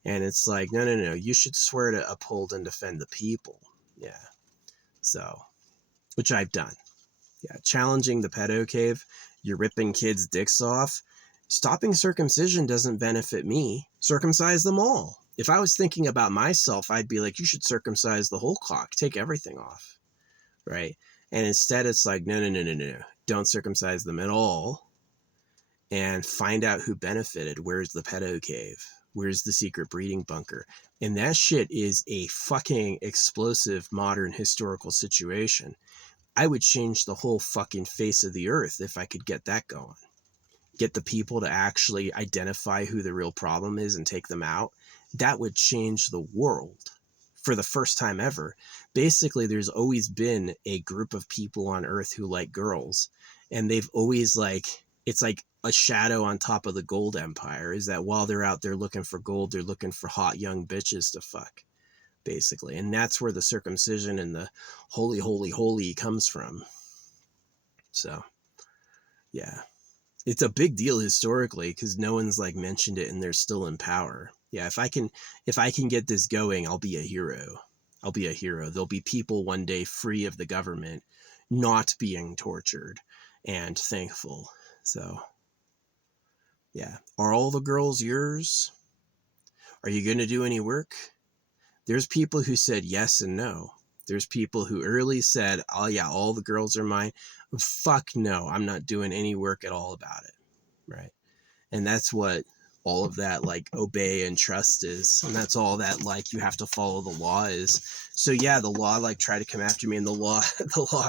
And it's like, no, you should swear to uphold and defend the people. Yeah. So, which I've done. Yeah. Challenging the pedo cave, you're ripping kids' dicks off. Stopping circumcision doesn't benefit me. Circumcise them all. If I was thinking about myself, I'd be like, you should circumcise the whole cock, take everything off. Right? And instead it's like, no. Don't circumcise them at all. And find out who benefited. Where's the pedo cave? Where's the secret breeding bunker? And that shit is a fucking explosive modern historical situation. I would change the whole fucking face of the earth if I could get that going. Get the people to actually identify who the real problem is and take them out. That would change the world. For the first time ever. Basically, there's always been a group of people on Earth who like girls, and they've always like, it's like a shadow on top of the gold empire, is that while they're out there looking for gold, they're looking for hot young bitches to fuck, basically. And that's where the circumcision and the holy comes from. So yeah, it's a big deal historically, because no one's like mentioned it, and they're still in power. Yeah, if I can get this going, I'll be a hero. I'll be a hero. There'll be people one day free of the government, not being tortured, and thankful. So, yeah. Are all the girls yours? Are you going to do any work? There's people who said yes and no. There's people who early said, oh yeah, all the girls are mine. Fuck no, I'm not doing any work at all about it. Right? And that's what all of that like obey and trust is, and that's all that like you have to follow the law is. So yeah, the law like tried to come after me, and the law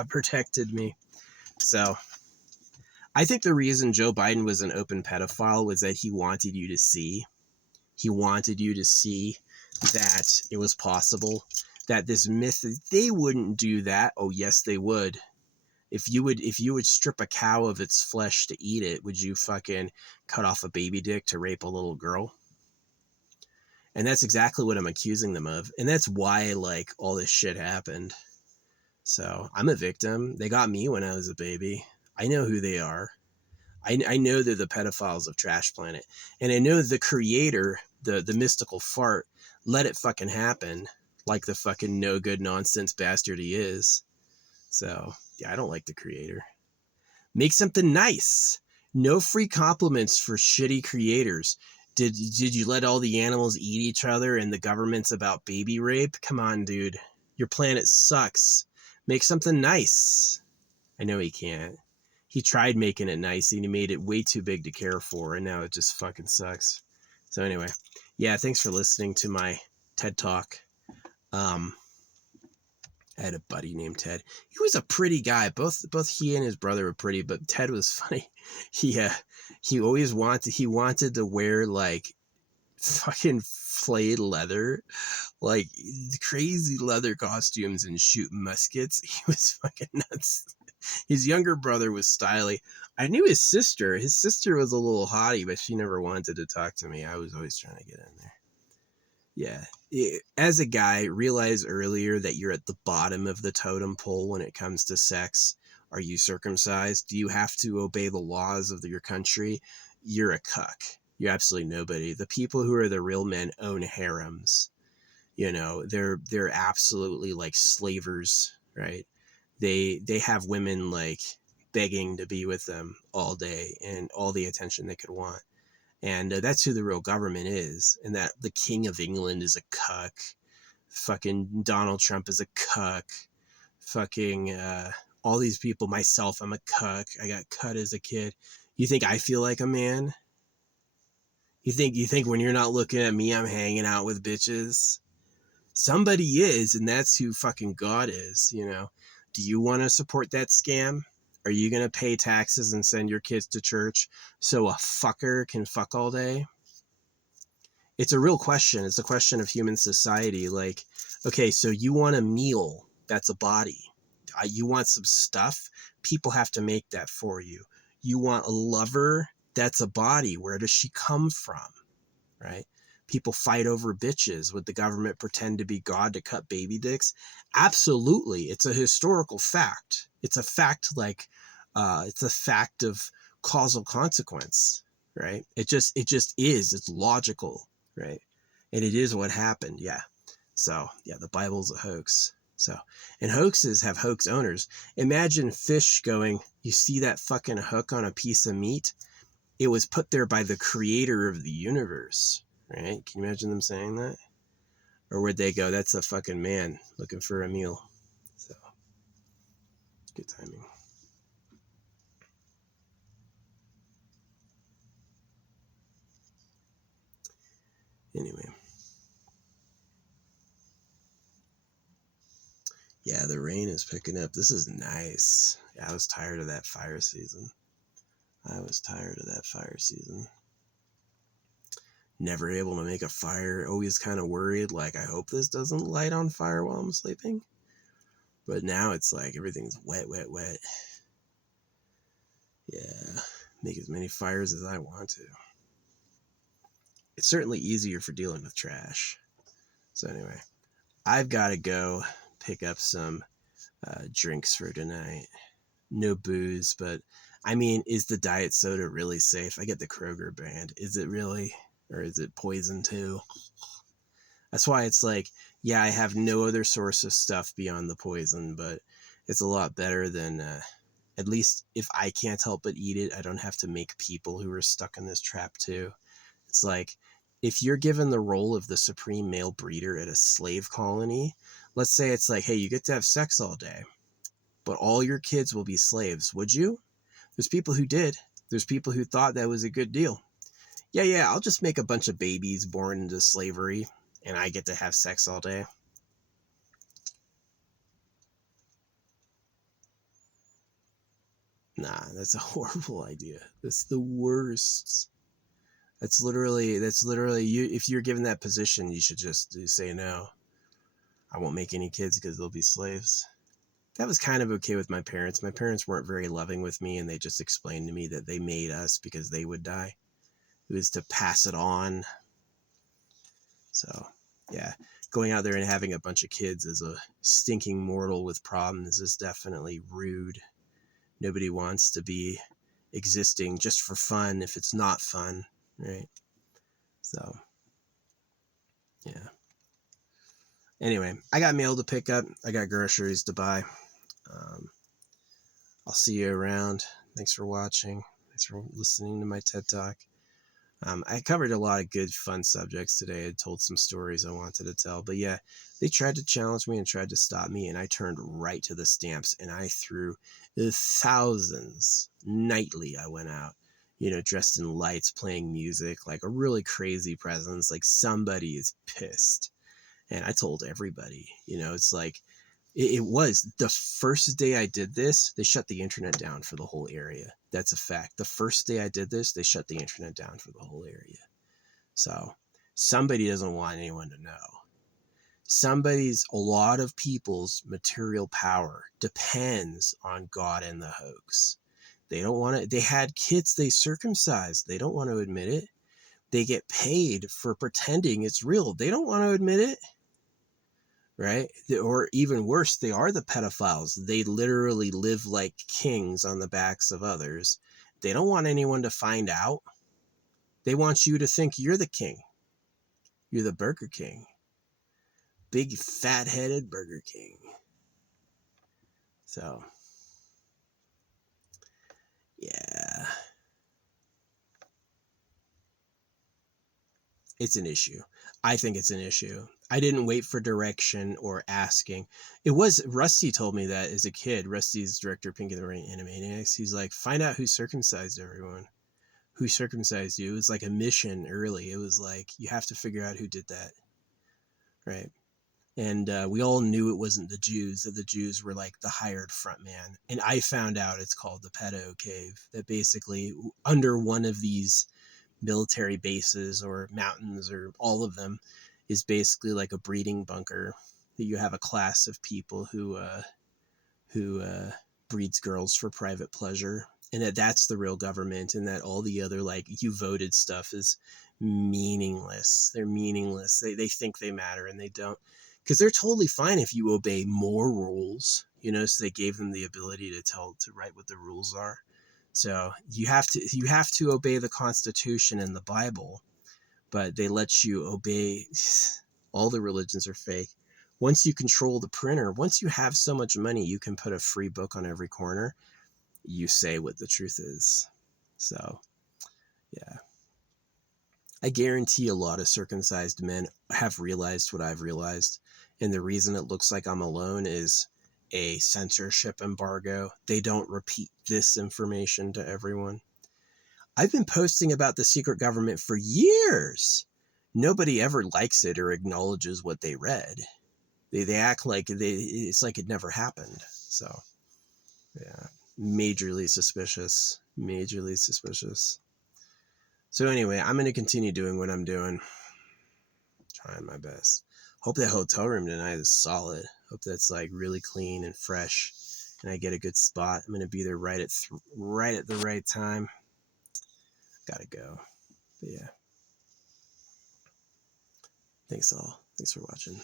protected me. So I think the reason Joe Biden was an open pedophile was that he wanted you to see that it was possible, that this myth that they wouldn't do that. Oh yes, they would. If you would strip a cow of its flesh to eat it, would you fucking cut off a baby dick to rape a little girl? And that's exactly what I'm accusing them of. And that's why like all this shit happened. So I'm a victim. They got me when I was a baby. I know who they are. I know they're the pedophiles of Trash Planet. And I know the creator, the mystical fart, let it fucking happen, like the fucking no good nonsense bastard he is. So yeah, I don't like the creator. Make something nice. No free compliments for shitty creators. Did you let all the animals eat each other and the government's about baby rape? Come on, dude. Your planet sucks. Make something nice. I know he can't. He tried making it nice and he made it way too big to care for, and now it just fucking sucks. So anyway, yeah, thanks for listening to my TED Talk. I had a buddy named Ted. He was a pretty guy. Both he and his brother were pretty, but Ted was funny. He always wanted to wear like fucking flayed leather, like crazy leather costumes and shoot muskets. He was fucking nuts. His younger brother was stylish. I knew his sister. His sister was a little hottie, but she never wanted to talk to me. I was always trying to get in there. Yeah. As a guy, realize earlier that you're at the bottom of the totem pole when it comes to sex. Are you circumcised? Do you have to obey the laws of your country? You're a cuck. You're absolutely nobody. The people who are the real men own harems. You know, they're absolutely like slavers, right? They have women like begging to be with them all day and all the attention they could want. And that's who the real government is. And that the King of England is a cuck. Fucking Donald Trump is a cuck. Fucking all these people. Myself, I'm a cuck. I got cut as a kid. You think I feel like a man? You think when you're not looking at me, I'm hanging out with bitches? Somebody is, and that's who fucking God is, you know? Do you want to support that scam? Are you going to pay taxes and send your kids to church so a fucker can fuck all day? It's a real question. It's a question of human society. Like, okay, so you want a meal, that's a body. You want some stuff, people have to make that for you. You want a lover, that's a body. Where does she come from? Right? People fight over bitches. Would the government pretend to be God to cut baby dicks? Absolutely. It's a historical fact. It's a fact it's a fact of causal consequence, right? It just is. It's logical, right? And it is what happened. Yeah. So yeah, the Bible's a hoax. So, and hoaxes have hoax owners. Imagine fish going, you see that fucking hook on a piece of meat? It was put there by the creator of the universe, right? Can you imagine them saying that? Or would they go, that's a fucking man looking for a meal? So, good timing. Anyway. Yeah, the rain is picking up. This is nice. Yeah, I was tired of that fire season. Never able to make a fire. Always kind of worried, like, I hope this doesn't light on fire while I'm sleeping. But now it's like everything's wet. Yeah, make as many fires as I want to. It's certainly easier for dealing with trash. So anyway, I've got to go pick up some drinks for tonight. No booze, but I mean, is the diet soda really safe? I get the Kroger brand. Is it really? Or is it poison too? That's why it's like, yeah, I have no other source of stuff beyond the poison, but it's a lot better than, at least if I can't help but eat it, I don't have to make people who are stuck in this trap too. It's like, if you're given the role of the supreme male breeder at a slave colony, let's say it's like, hey, you get to have sex all day, but all your kids will be slaves. Would you? There's people who did. There's people who thought that was a good deal. Yeah, I'll just make a bunch of babies born into slavery and I get to have sex all day. Nah, that's a horrible idea. That's the worst. That's literally you. If you're given that position, you should just say no. I won't make any kids because they'll be slaves. That was kind of okay with my parents. My parents weren't very loving with me, and they just explained to me that they made us because they would die. It was to pass it on. So, yeah, going out there and having a bunch of kids as a stinking mortal with problems is definitely rude. Nobody wants to be existing just for fun if it's not fun, right? So, yeah. Anyway, I got mail to pick up. I got groceries to buy. I'll see you around. Thanks for watching. Thanks for listening to my TED Talk. I covered a lot of good, fun subjects today. I told some stories I wanted to tell. But yeah, they tried to challenge me and tried to stop me, and I turned right to the stamps, and I threw thousands. Nightly, I went out, dressed in lights, playing music, like a really crazy presence, like somebody is pissed. And I told everybody, it's like, it was the first day I did this, they shut the internet down for the whole area. That's a fact. The first day I did this, they shut the internet down for the whole area. So somebody doesn't want anyone to know. A lot of people's material power depends on God and the hoax. They don't want to, they had kids they circumcised. They don't want to admit it. They get paid for pretending it's real. They don't want to admit it. Right? Or even worse, they are the pedophiles. They literally live like kings on the backs of others. They don't want anyone to find out. They want you to think you're the king. You're the Burger King. Big fat-headed Burger King. So, yeah. It's an issue. I think it's an issue. I didn't wait for direction or asking. It was Rusty told me that as a kid. Rusty's director of Pinky and the Brain Animaniacs. He's like, find out who circumcised everyone. who circumcised you. It was like a mission early. It was like, you have to figure out who did that, right? And we all knew it wasn't the Jews, that the Jews were like the hired front man. And I found out it's called the Pedo Cave, that basically under one of these military bases or mountains or all of them is basically like a breeding bunker, that you have a class of people who breeds girls for private pleasure, and that's the real government, and that all the other like you voted stuff is meaningless. They're meaningless. They think they matter, and they don't, because they're totally fine if you obey more rules, so they gave them the ability to write what the rules are. So you have to obey the Constitution and the Bible, but they let you obey. All the religions are fake. Once you control the printer, once you have so much money, you can put a free book on every corner. You say what the truth is. So, yeah. I guarantee a lot of circumcised men have realized what I've realized. And the reason it looks like I'm alone is a censorship embargo. They don't repeat this information to everyone. I've been posting about the secret government for years. Nobody ever likes it or acknowledges what they read. They act like it's like it never happened. So, yeah, majorly suspicious. Majorly suspicious. So anyway, I'm going to continue doing what I'm doing. Trying my best. Hope that hotel room tonight is solid. Hope that's like really clean and fresh, and I get a good spot. I'm going to be there right at the right time. Gotta go. But yeah. Thanks all. Thanks for watching.